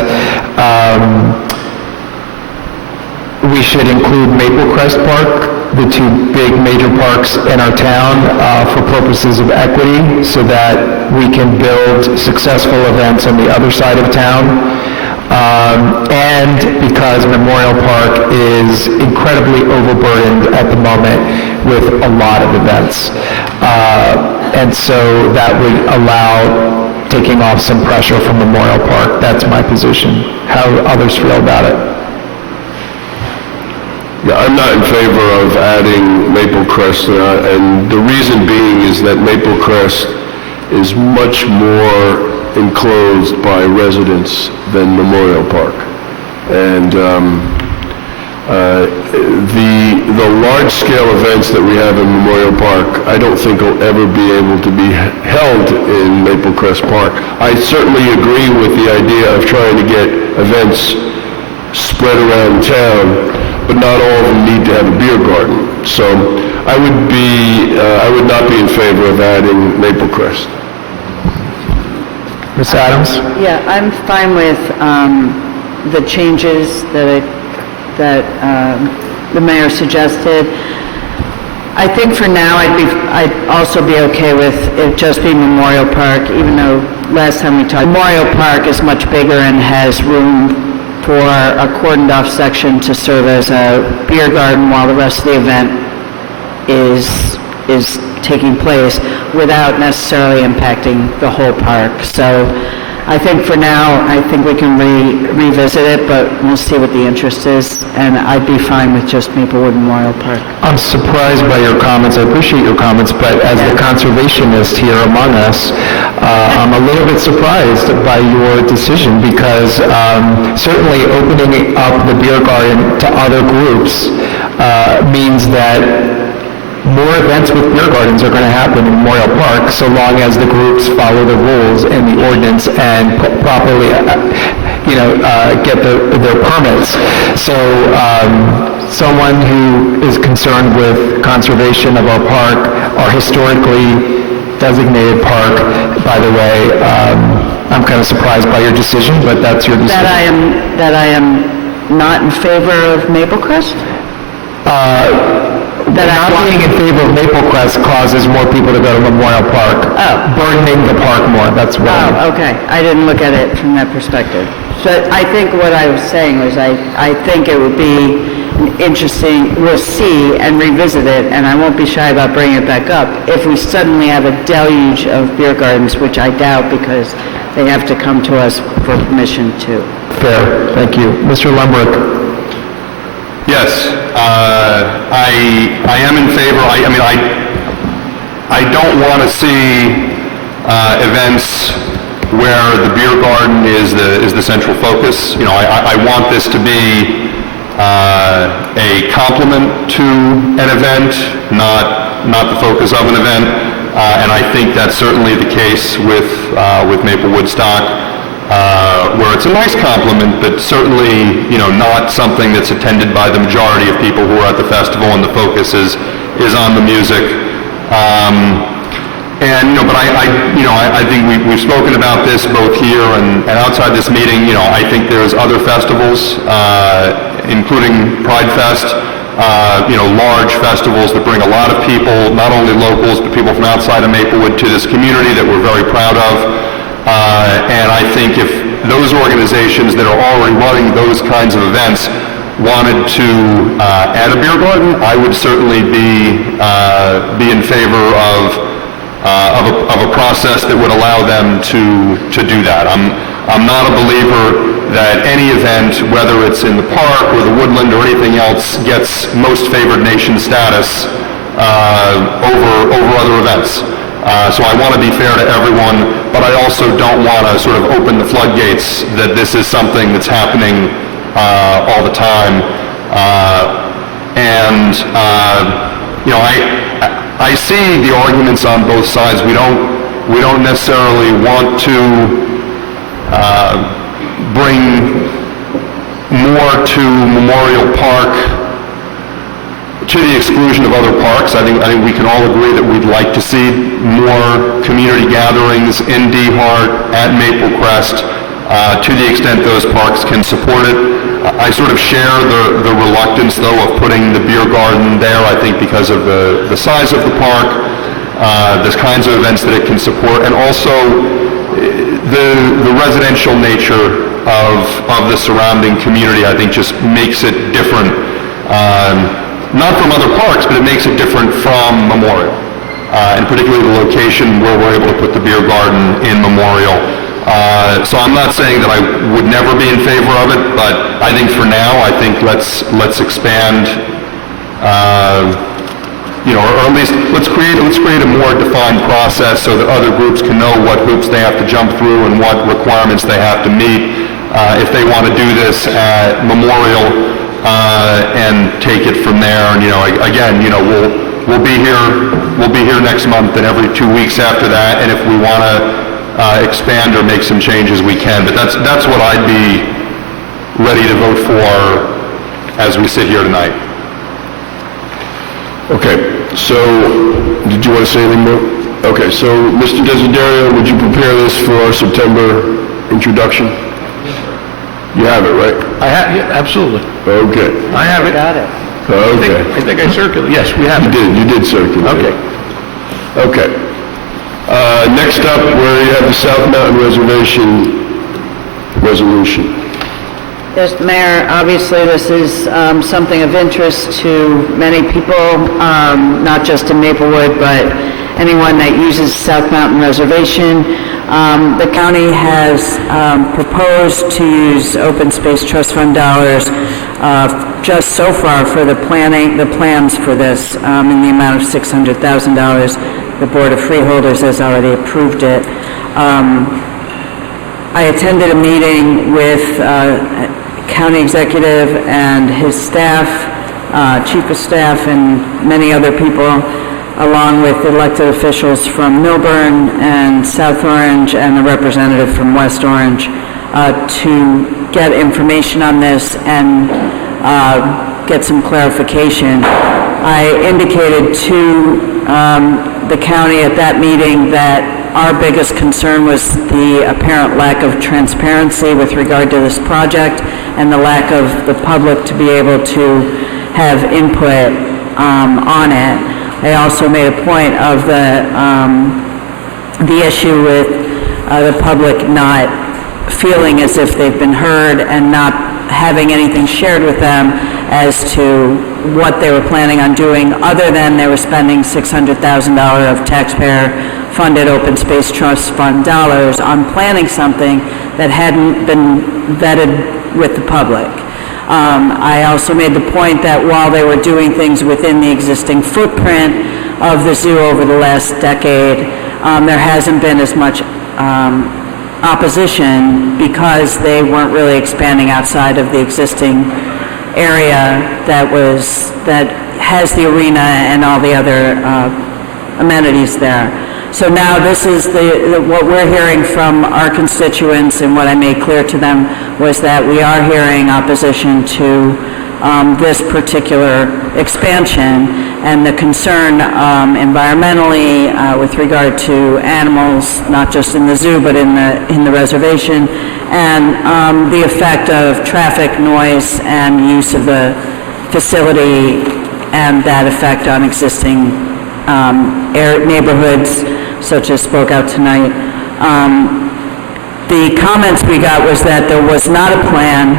we should include Maple Crest Park, the two big major parks in our town, for purposes of equity, so that we can build successful events on the other side of town. And because Memorial Park is incredibly overburdened at the moment with a lot of events. And so that would allow taking off some pressure from Memorial Park. That's my position. How do others feel about it? Yeah, I'm not in favor of adding Maple Crest, and the reason being is that Maple Crest is much more enclosed by residents than Memorial Park. And the large-scale events that we have in Memorial Park, I don't think will ever be able to be held in Maple Crest Park. I certainly agree with the idea of trying to get events spread around town, but not all of them need to have a beer garden. So I would not be in favor of adding Maple Crest. Ms. Adams? Yeah, I'm fine with the changes that the mayor suggested. I think for now, I'd also be okay with it just being Memorial Park, even though last time we talked, Memorial Park is much bigger and has room for a cordoned-off section to serve as a beer garden while the rest of the event is taking place without necessarily impacting the whole park. So I think for now, I think we can revisit it, but we'll see what the interest is, and I'd be fine with just Maplewood Memorial Park. I'm surprised by your comments. I appreciate your comments, but as the conservationist here among us, I'm a little bit surprised by your decision because certainly opening up the beer garden to other groups means that more events with beer gardens are going to happen in Memorial Park so long as the groups follow the rules and the ordinance and properly, get their permits. So someone who is concerned with conservation of our park, our historically designated park, by the way, I'm kind of surprised by your decision, but that's your decision. That I am not in favor of Maple Crest? Not being in favor of Maple Crest causes more people to go to Memorial Park, burdening the park more, that's what Okay, I didn't look at it from that perspective. So I think what I was saying was I think it would be interesting, we'll see and revisit it, and I won't be shy about bringing it back up, if we suddenly have a deluge of beer gardens, which I doubt because they have to come to us for permission to. Fair, thank you. Mr. Lembrick? Yes, I am in favor. I don't want to see events where the beer garden is the central focus. I want this to be a complement to an event, not the focus of an event. And I think that's certainly the case with Maple Woodstock. Where it's a nice compliment, but certainly, not something that's attended by the majority of people who are at the festival, and the focus is on the music. But I think we've spoken about this both here and outside this meeting. I think there's other festivals, including Pride Fest, large festivals that bring a lot of people, not only locals, but people from outside of Maplewood to this community that we're very proud of. And I think if those organizations that are already running those kinds of events wanted to add a beer garden, I would certainly be in favor of a process that would allow them to do that. I'm not a believer that any event, whether it's in the park or the woodland or anything else, gets most favored nation status over other events. So I want to be fair to everyone, but I also don't want to sort of open the floodgates that this is something that's happening all the time. I see the arguments on both sides. We don't necessarily want to bring more to Memorial Park to the exclusion of other parks. I think we can all agree that we'd like to see more community gatherings in D-Hart, at Maple Crest, to the extent those parks can support it. I sort of share the reluctance, though, of putting the beer garden there, I think because of the size of the park, the kinds of events that it can support, and also the residential nature of the surrounding community, I think just makes it different. Not from other parks, but it makes it different from Memorial, and particularly the location where we're able to put the beer garden in Memorial. So I'm not saying that I would never be in favor of it, but I think for now, I think let's expand, or at least let's create a more defined process so that other groups can know what hoops they have to jump through and what requirements they have to meet if they want to do this at Memorial. And take it from there. And again, we'll be here next month and every 2 weeks after that. And if we want to expand or make some changes, we can. But that's what I'd be ready to vote for as we sit here tonight. Okay, so, did you want to say anything more? Okay, so, Mr. Desiderio, would you prepare this for our September introduction? You have it, right? I have, yeah, absolutely. Okay. I have it. Got it. Okay. I think I circulated, yes, we have it. You did circulate. Okay. Okay. Next up, where you have the South Mountain Reservation resolution. Yes, Mayor, obviously this is something of interest to many people, not just in Maplewood, but anyone that uses South Mountain Reservation. The county has proposed to use Open Space Trust Fund dollars just so far for the plans for this in the amount of $600,000. The Board of Freeholders has already approved it. I attended a meeting with county executive and his staff, chief of staff, and many other people, along with elected officials from Milburn and South Orange and the representative from West Orange, to get information on this and get some clarification. I indicated to the county at that meeting that our biggest concern was the apparent lack of transparency with regard to this project and the lack of the public to be able to have input on it. I also made a point of the issue with the public not feeling as if they've been heard and not having anything shared with them as to what they were planning on doing, other than they were spending $600,000 of taxpayer-funded open space trust fund dollars on planning something that hadn't been vetted with the public. I also made the point that while they were doing things within the existing footprint of the zoo over the last decade, there hasn't been as much opposition because they weren't really expanding outside of the existing area that has the arena and all the other amenities there. So now this is what we're hearing from our constituents, and what I made clear to them was that we are hearing opposition to this particular expansion and the concern environmentally with regard to animals, not just in the zoo but in the reservation, and the effect of traffic, noise, and use of the facility, and that effect on existing neighborhoods, such as spoke out tonight. The comments we got was that there was not a plan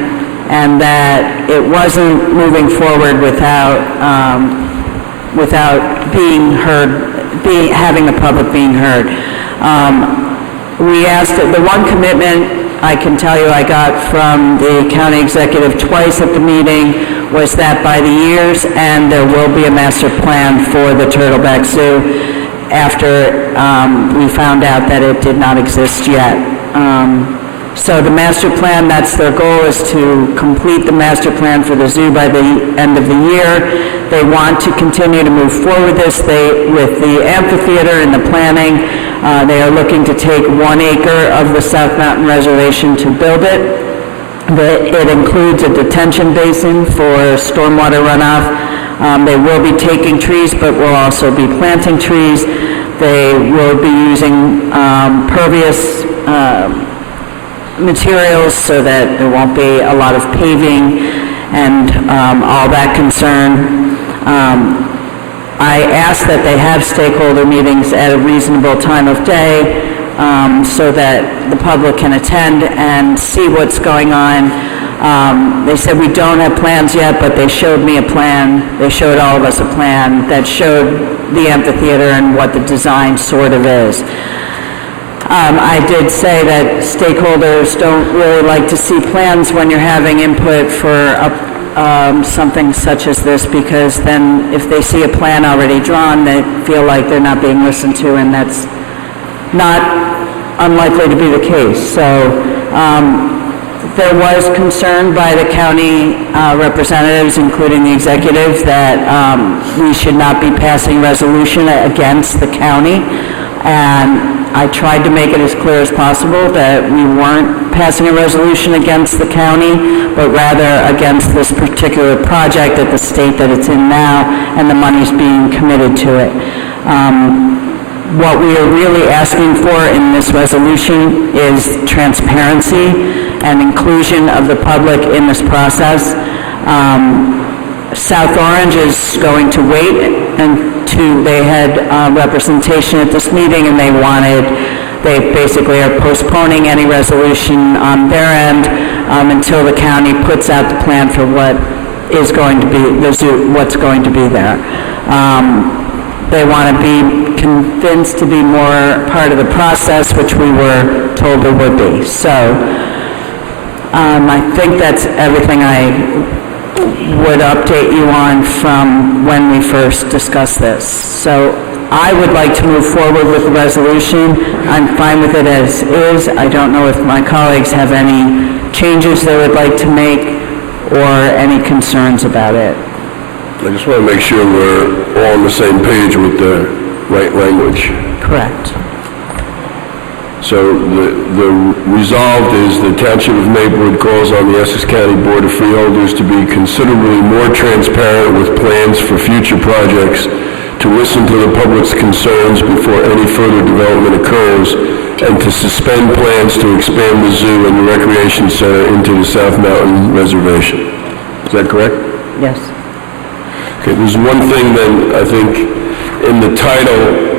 and that it wasn't moving forward without being heard, having the public being heard. We asked, the one commitment I can tell you I got from the county executive twice at the meeting was that by the year's end there will be a master plan for the Turtleback Zoo, after we found out that it did not exist yet. So the master plan, that's their goal, is to complete the master plan for the zoo by the end of the year. They want to continue to move forward with the amphitheater and the planning. They are looking to take 1 acre of the South Mountain Reservation to build it. It includes a detention basin for stormwater runoff. They will be taking trees, but will also be planting trees. They will be using pervious materials so that there won't be a lot of paving and all that concern. I asked that they have stakeholder meetings at a reasonable time of day so that the public can attend and see what's going on. They said we don't have plans yet, but they showed me a plan. They showed all of us a plan that showed the amphitheater and what the design sort of is. I did say that stakeholders don't really like to see plans when you're having input for something such as this, because then if they see a plan already drawn, they feel like they're not being listened to, and that's not unlikely to be the case. So there was concern by the county representatives, including the executive, that we should not be passing resolution against the county, and I tried to make it as clear as possible that we weren't passing a resolution against the county, but rather against this particular project at the state that it's in now, and the money's being committed to it. What we are really asking for in this resolution is transparency and inclusion of the public in this process. South Orange is going to wait until they had representation at this meeting, and they basically are postponing any resolution on their end until the county puts out the plan for what is going to be, what's going to be there. They want to be convinced to be more part of the process, which we were told they would be. So I think that's everything I would update you on from when we first discussed this. So I would like to move forward with the resolution. I'm fine with it as is. I don't know if my colleagues have any changes they would like to make or any concerns about it. I just want to make sure we're all on the same page with the right language. Correct. So the resolved is the Township of Maplewood calls on the Essex County Board of Freeholders to be considerably more transparent with plans for future projects, to listen to the public's concerns before any further development occurs, and to suspend plans to expand the zoo and the recreation center into the South Mountain Reservation. Is that correct? Yes. Okay, there's one thing then, I think, in the title,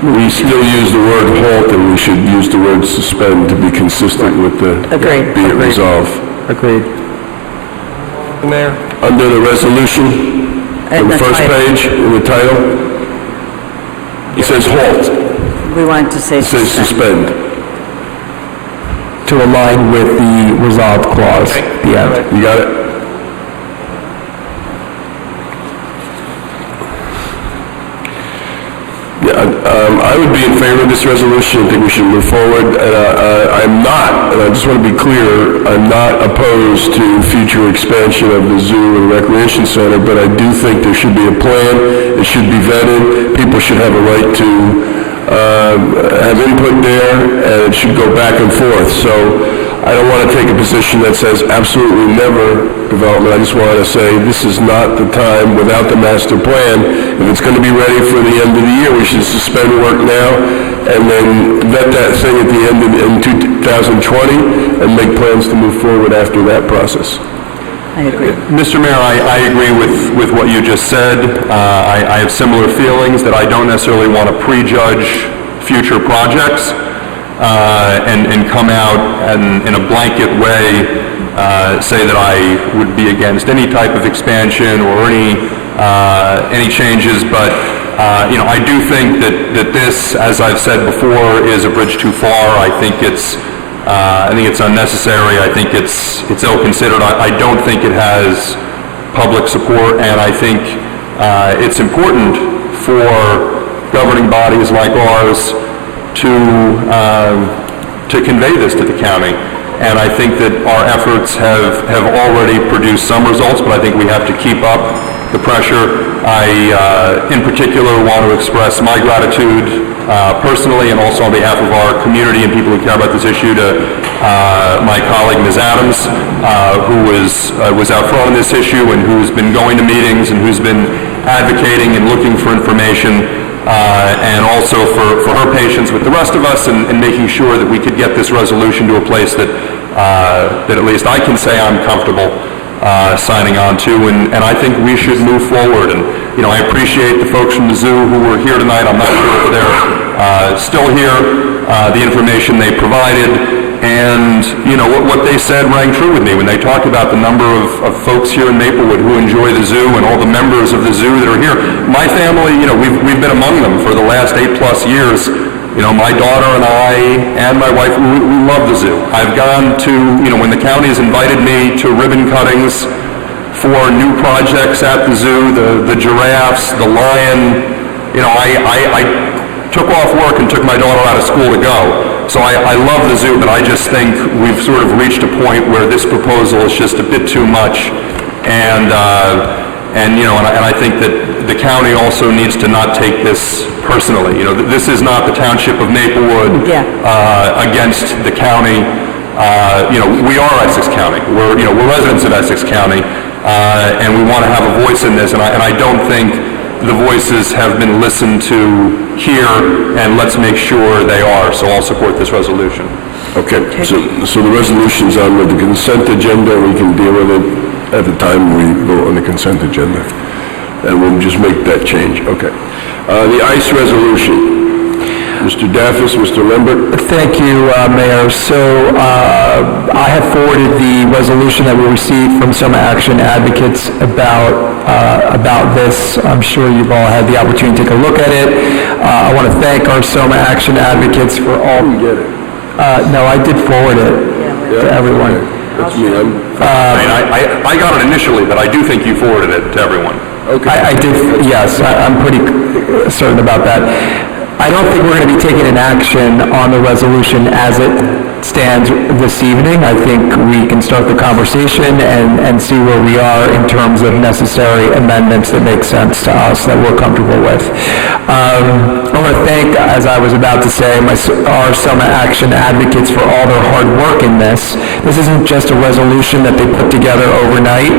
we still use the word halt, and we should use the word suspend to be consistent with the... Agreed. Be it resolved. Agreed. Mayor? Under the resolution, on the first page, in the title, it says halt. We want to say It says suspend. To align with the resolved clause. Yeah. You got it? Yeah, I would be in favor of this resolution. I think we should move forward. And I'm not, and I just want to be clear, I'm not opposed to future expansion of the zoo and recreation center, but I do think there should be a plan. It should be vetted. People should have a right to have input there, and it should go back and forth. So I don't want to take a position that says absolutely never development. I just want to say this is not the time without the master plan. If it's going to be ready for the end of the year, we should suspend work now and then vet that thing at the end in 2020 and make plans to move forward after that process. I agree. Mr. Mayor, I agree with what you just said. I have similar feelings that I don't necessarily want to prejudge future projects and come out and in a blanket way say that I would be against any type of expansion or any changes, but I do think that this, as I've said before, is a bridge too far. I think it's unnecessary. I think it's ill-considered. I don't think it has public support, and I think it's important for governing bodies like ours to convey this to the county. And I think that our efforts have already produced some results, but I think we have to keep up the pressure. I, in particular, want to express my gratitude personally and also on behalf of our community and people who care about this issue to my colleague, Ms. Adams, who was out front on this issue and who's been going to meetings and who's been advocating and looking for information, and also for her patience with the rest of us and making sure that we could get this resolution to a place that at least I can say I'm comfortable signing on to, and I think we should move forward. And I appreciate the folks from the zoo who were here tonight. I'm not sure if they're still here. The information they provided, and what they said rang true with me when they talked about the number of folks here in Maplewood who enjoy the zoo and all the members of the zoo that are here. My family, we've been among them for the last 8+ years. My daughter and I and my wife, we love the zoo. I've gone to, when the county has invited me to ribbon cuttings for new projects at the zoo, the giraffes, the lion, I took off work and took my daughter out of school to go. So I love the zoo, but I just think we've sort of reached a point where this proposal is just a bit too much. And, And, you know, and I think that the county also needs to not take this personally. You know, this is not the Township of Maplewood against the county. You know, we are Essex County. We're residents of Essex County, and we want to have a voice in this. And I don't think the voices have been listened to here, and let's make sure they are. So I'll support this resolution. Okay, so the resolution's on the consent agenda, we can deal with it at the time we vote on the consent agenda. And we'll just make that change, okay. The ICE resolution. Mr. Daffis, Mr. Lambert? Thank you, Mayor. So I have forwarded the resolution that we received from some Action Advocates about this. I'm sure you've all had the opportunity to take a look at it. I want to thank our Soma Action Advocates for all... You get it. No, I did forward it to everyone. Okay. That's me. I got it initially, but I do think you forwarded it to everyone. Okay. I did, yes, I'm pretty certain about that. I don't think we're going to be taking an action on the resolution as it stands this evening. I think we can start the conversation and see where we are in terms of necessary amendments that make sense to us, that we're comfortable with. I want to thank, as I was about to say, our Soma Action Advocates for all their hard work in this. This isn't just a resolution that they put together overnight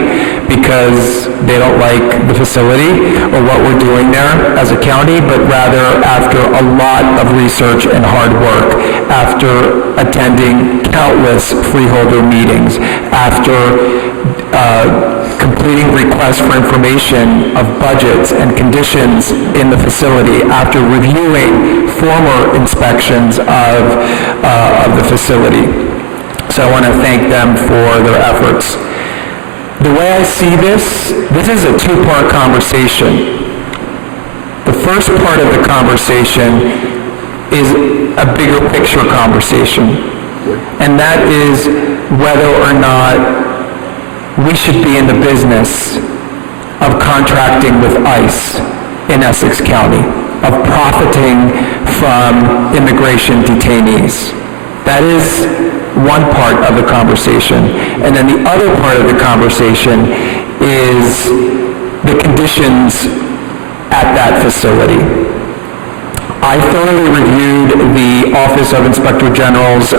because they don't like the facility or what we're doing there as a county, but rather after a lot of research and hard work, after attending countless freeholder meetings, after completing requests for information of budgets and conditions in the facility, after reviewing former inspections of the facility. So I want to thank them for their efforts. The way I see this is a two-part conversation. The first part of the conversation is a bigger picture conversation, and that is whether or not we should be in the business of contracting with ICE in Essex County, of profiting from immigration detainees. That is one part of the conversation. And then the other part of the conversation is the conditions at that facility. I thoroughly reviewed the Office of Inspector General's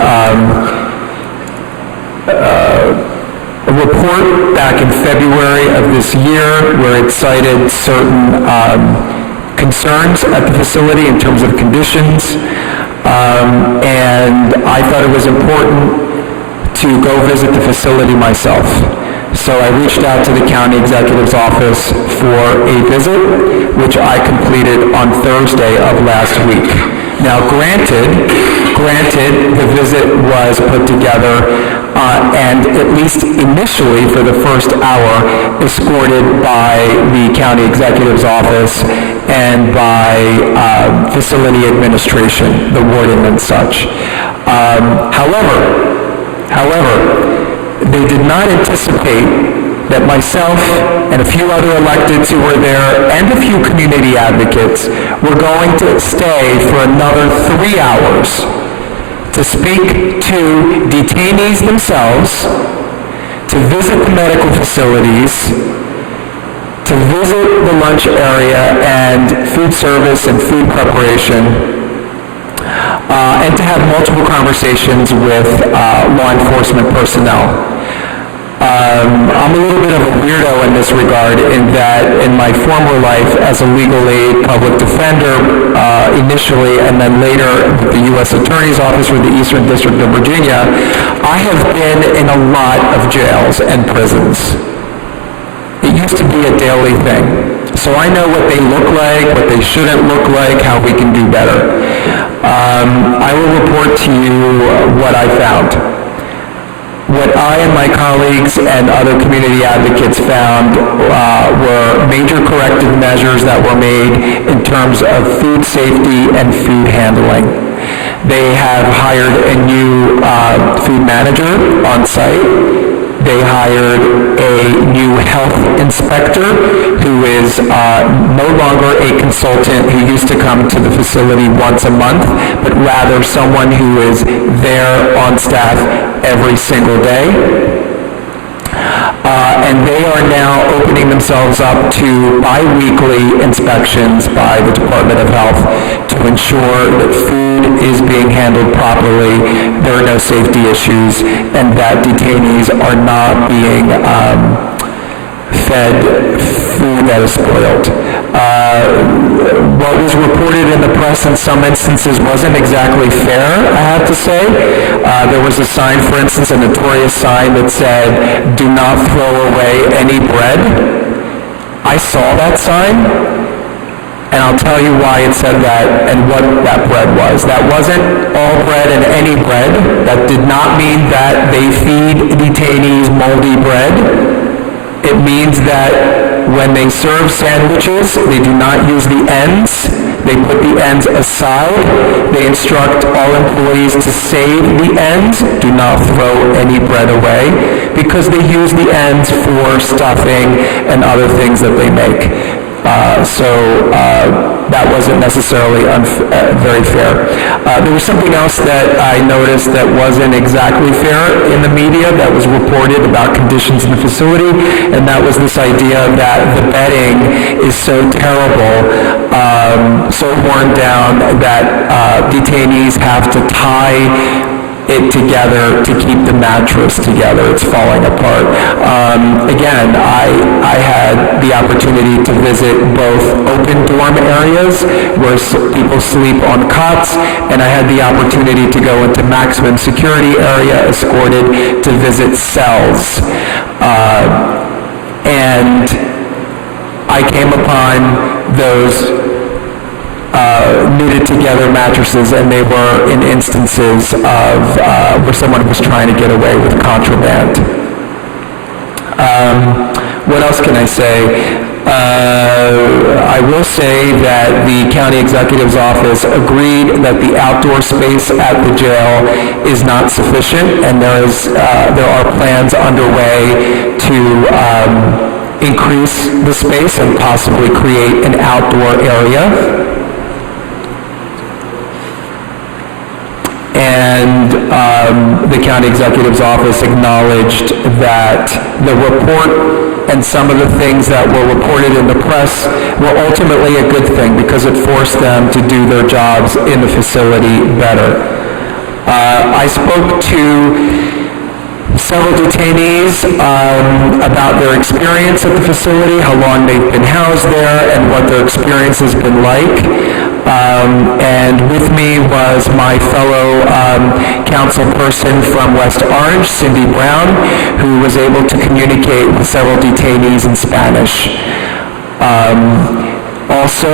report back in February of this year, where it cited certain concerns at the facility in terms of conditions. And I thought it was important to go visit the facility myself. So I reached out to the county executive's office for a visit, which I completed on Thursday of last week. Now, granted, the visit was put together and at least initially for the first hour escorted by the county executive's office and by facility administration, the warden and such. However, they did not anticipate that myself and a few other electeds who were there and a few community advocates were going to stay for another 3 hours to speak to detainees themselves, to visit the medical facilities, to visit the lunch area and food service and food preparation, and to have multiple conversations with law enforcement personnel. I'm a little bit of a weirdo in this regard, in that in my former life as a legal aid public defender initially, and then later with the U.S. Attorney's Office for the Eastern District of Virginia, I have been in a lot of jails and prisons. It used to be a daily thing. So I know what they look like, what they shouldn't look like, how we can do better. I will report to you what I found. What I and my colleagues and other community advocates found were major corrective measures that were made in terms of food safety and food handling. They have hired a new food manager on site. They hired a new health inspector who is no longer a consultant who used to come to the facility once a month, but rather someone who is there on staff every single day. And they are now opening themselves up to bi-weekly inspections by the Department of Health to ensure that food is being handled properly, there are no safety issues, and that detainees are not being fed food that is spoiled. What was reported in the press in some instances wasn't exactly fair, I have to say. There was a sign, for instance, a notorious sign that said, "Do not throw away any bread." I saw that sign, and I'll tell you why it said that and what that bread was. That wasn't all bread and any bread. That did not mean that they feed detainees moldy bread. It means that when they serve sandwiches, they do not use the ends. They put the ends aside. They instruct all employees to save the ends. Do not throw any bread away, because they use the ends for stuffing and other things that they make. That wasn't necessarily very fair. There was something else that I noticed that wasn't exactly fair in the media that was reported about conditions in the facility, and that was this idea that the bedding is so terrible, so worn down that detainees have to tie it together to keep the mattress together. It's falling apart. Again, I had the opportunity to visit both open dorm areas where people sleep on cots, and I had the opportunity to go into maximum security area escorted to visit cells. And I came upon those knitted together mattresses, and they were in instances of where someone was trying to get away with contraband. What else can I say? I will say that the county executive's office agreed that the outdoor space at the jail is not sufficient, and there are plans underway to increase the space and possibly create an outdoor area. And the county executive's office acknowledged that the report and some of the things that were reported in the press were ultimately a good thing, because it forced them to do their jobs in the facility better. I spoke to several detainees about their experience at the facility, how long they've been housed there, and what their experience has been like. And with me was my fellow council person from West Orange, Cindy Brown, who was able to communicate with several detainees in Spanish. Also,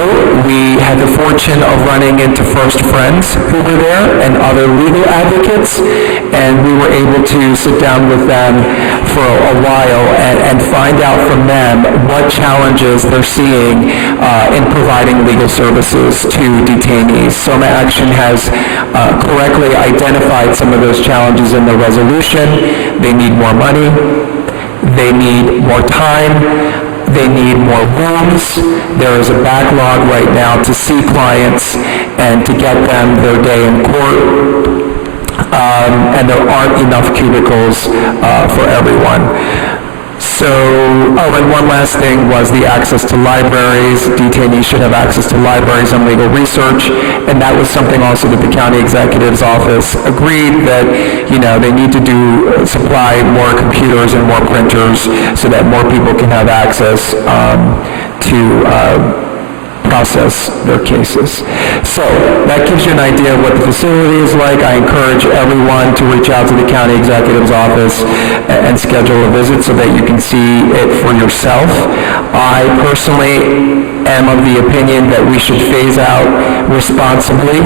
we had the fortune of running into First Friends who were there and other legal advocates, and we were able to sit down with them for a while and find out from them what challenges they're seeing in providing legal services to detainees. Soma Action has correctly identified some of those challenges in the resolution. They need more money. They need more time. They need more rooms. There is a backlog right now to see clients and to get them their day in court. And there aren't enough cubicles for everyone. And one last thing was the access to libraries. Detainees should have access to libraries and legal research, and that was something also that the county executive's office agreed that, they need to supply more computers and more printers so that more people can have access to process their cases. So that gives you an idea of what the facility is like. I encourage everyone to reach out to the county executive's office and schedule a visit so that you can see it for yourself. I personally am of the opinion that we should phase out responsibly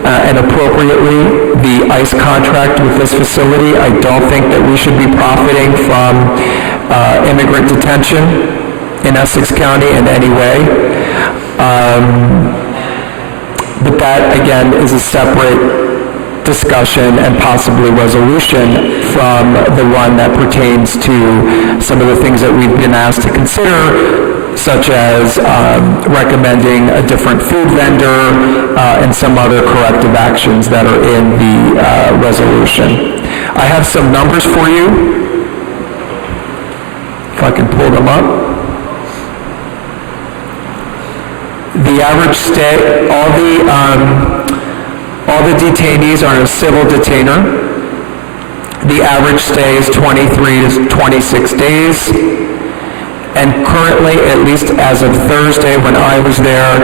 and appropriately the ICE contract with this facility. I don't think that we should be profiting from immigrant detention in Essex County in any way. But that, again, is a separate discussion and possibly resolution from the one that pertains to some of the things that we've been asked to consider, such as recommending a different food vendor and some other corrective actions that are in the resolution. I have some numbers for you. If I can pull them up. The average stay, all the detainees are in a civil detainer. The average stay is 23 to 26 days. And currently, at least as of Thursday when I was there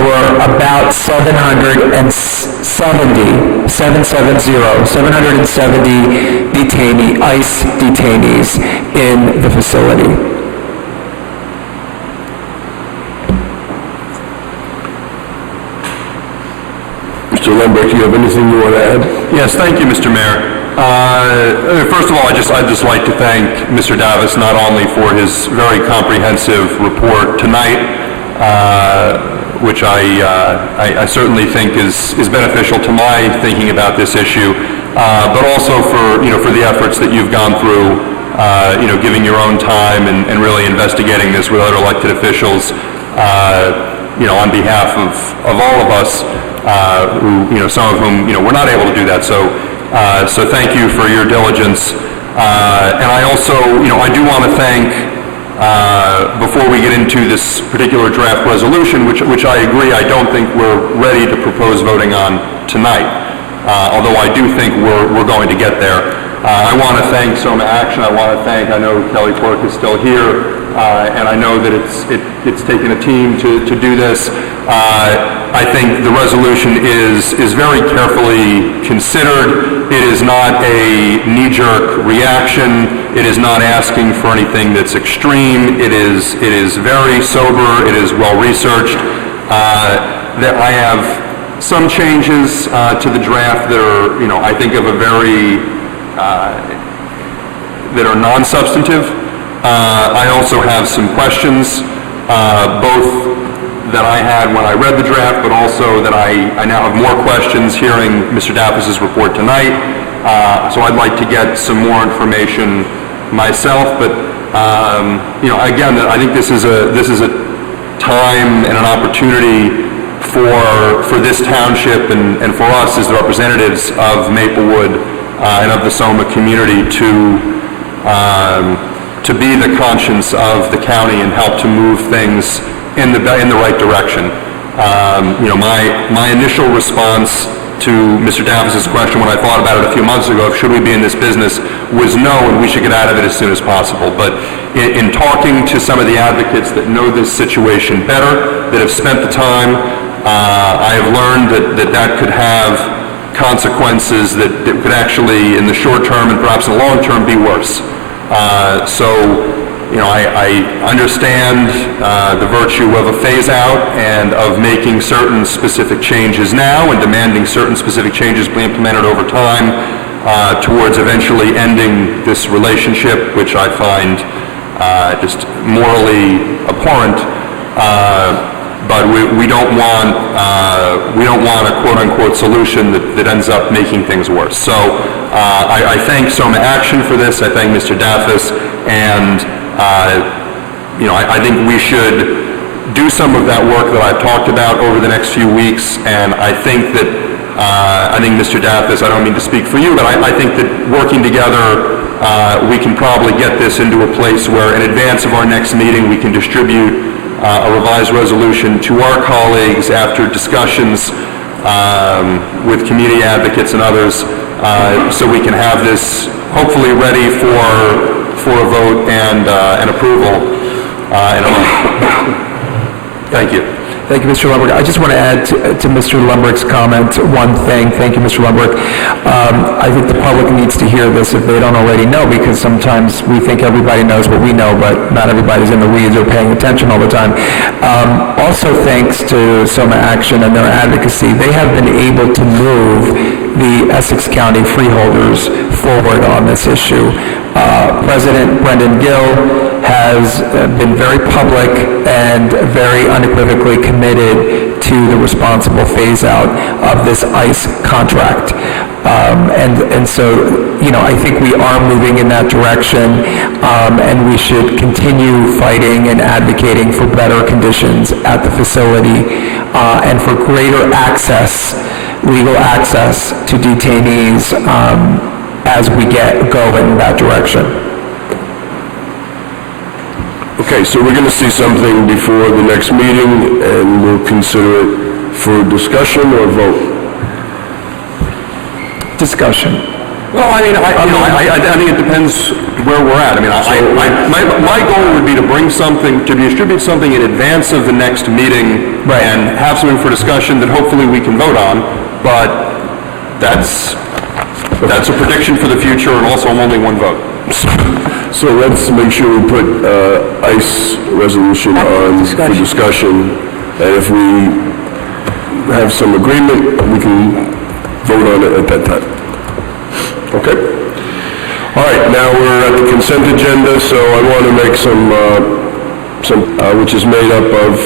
were about 770 ICE detainees in the facility. Mr. Lambert, do you have anything you want to add? Yes, thank you, Mr. Mayor. First of all, I'd just like to thank Mr. Davis not only for his very comprehensive report tonight, which I certainly think is beneficial to my thinking about this issue, but also for the efforts that you've gone through, giving your own time and really investigating this with other elected officials, on behalf of all of us, who, some of whom, were not able to do that. So thank you for your diligence. And I also, I do want to thank, before we get into this particular draft resolution, which I agree, I don't think we're ready to propose voting on tonight, although I do think we're going to get there. I want to thank Soma Action. I want to thank, I know Kelly Quirk is still here, and I know that it's taken a team to do this. I think the resolution is very carefully considered. It is not a knee-jerk reaction. It is not asking for anything that's extreme. It is very sober. It is well-researched. That I have some changes to the draft that are, I think of a very, that are non-substantive. I also have some questions, both that I had when I read the draft, but also that I now have more questions hearing Mr. Davis's report tonight. So I'd like to get some more information myself. But again, I think this is a time and an opportunity for this township and for us as the representatives of Maplewood and of the Soma community to be the conscience of the county and help to move things in the right direction. My initial response to Mr. Davis's question when I thought about it a few months ago, should we be in this business, was no, and we should get out of it as soon as possible. But in talking to some of the advocates that know this situation better, that have spent the time, I have learned that could have consequences that could actually, in the short term and perhaps in the long term, be worse. I understand the virtue of a phase-out and of making certain specific changes now and demanding certain specific changes be implemented over time towards eventually ending this relationship, which I find just morally abhorrent. But we don't want a quote-unquote solution that ends up making things worse. So I thank Soma Action for this. I thank Mr. Davis, and I think we should do some of that work that I've talked about over the next few weeks. And I think that Mr. Davis, I don't mean to speak for you, but I think that working together, we can probably get this into a place where, in advance of our next meeting, we can distribute a revised resolution to our colleagues after discussions with community advocates and others, so we can have this hopefully ready for a vote and approval in a month. Thank you. Thank you, Mr. Lumberg. I just want to add to Mr. Lumberg's comment one thing. Thank you, Mr. Lumberg. I think the public needs to hear this if they don't already know, because sometimes we think everybody knows what we know, but not everybody's in the weeds or paying attention all the time. Also, thanks to Soma Action and their advocacy, they have been able to move the Essex County freeholders forward on this issue. President Brendan Gill has been very public and very unequivocally committed to the responsible phase-out of this ICE contract. And so, I think we are moving in that direction, and we should continue fighting and advocating for better conditions at the facility and for greater access, legal access to detainees as we go in that direction. Okay, so we're going to see something before the next meeting, and we'll consider it for discussion or vote. Discussion. Well, I mean, I think it depends where we're at. I mean, my goal would be to bring something, to distribute something in advance of the next meeting and have something for discussion that hopefully we can vote on, but that's a prediction for the future, and also I'm only one vote. So let's make sure we put ICE resolution on for discussion, and if we have some agreement, we can vote on it at that time. Okay? All right, now we're at the consent agenda, so I want to make some which is made up of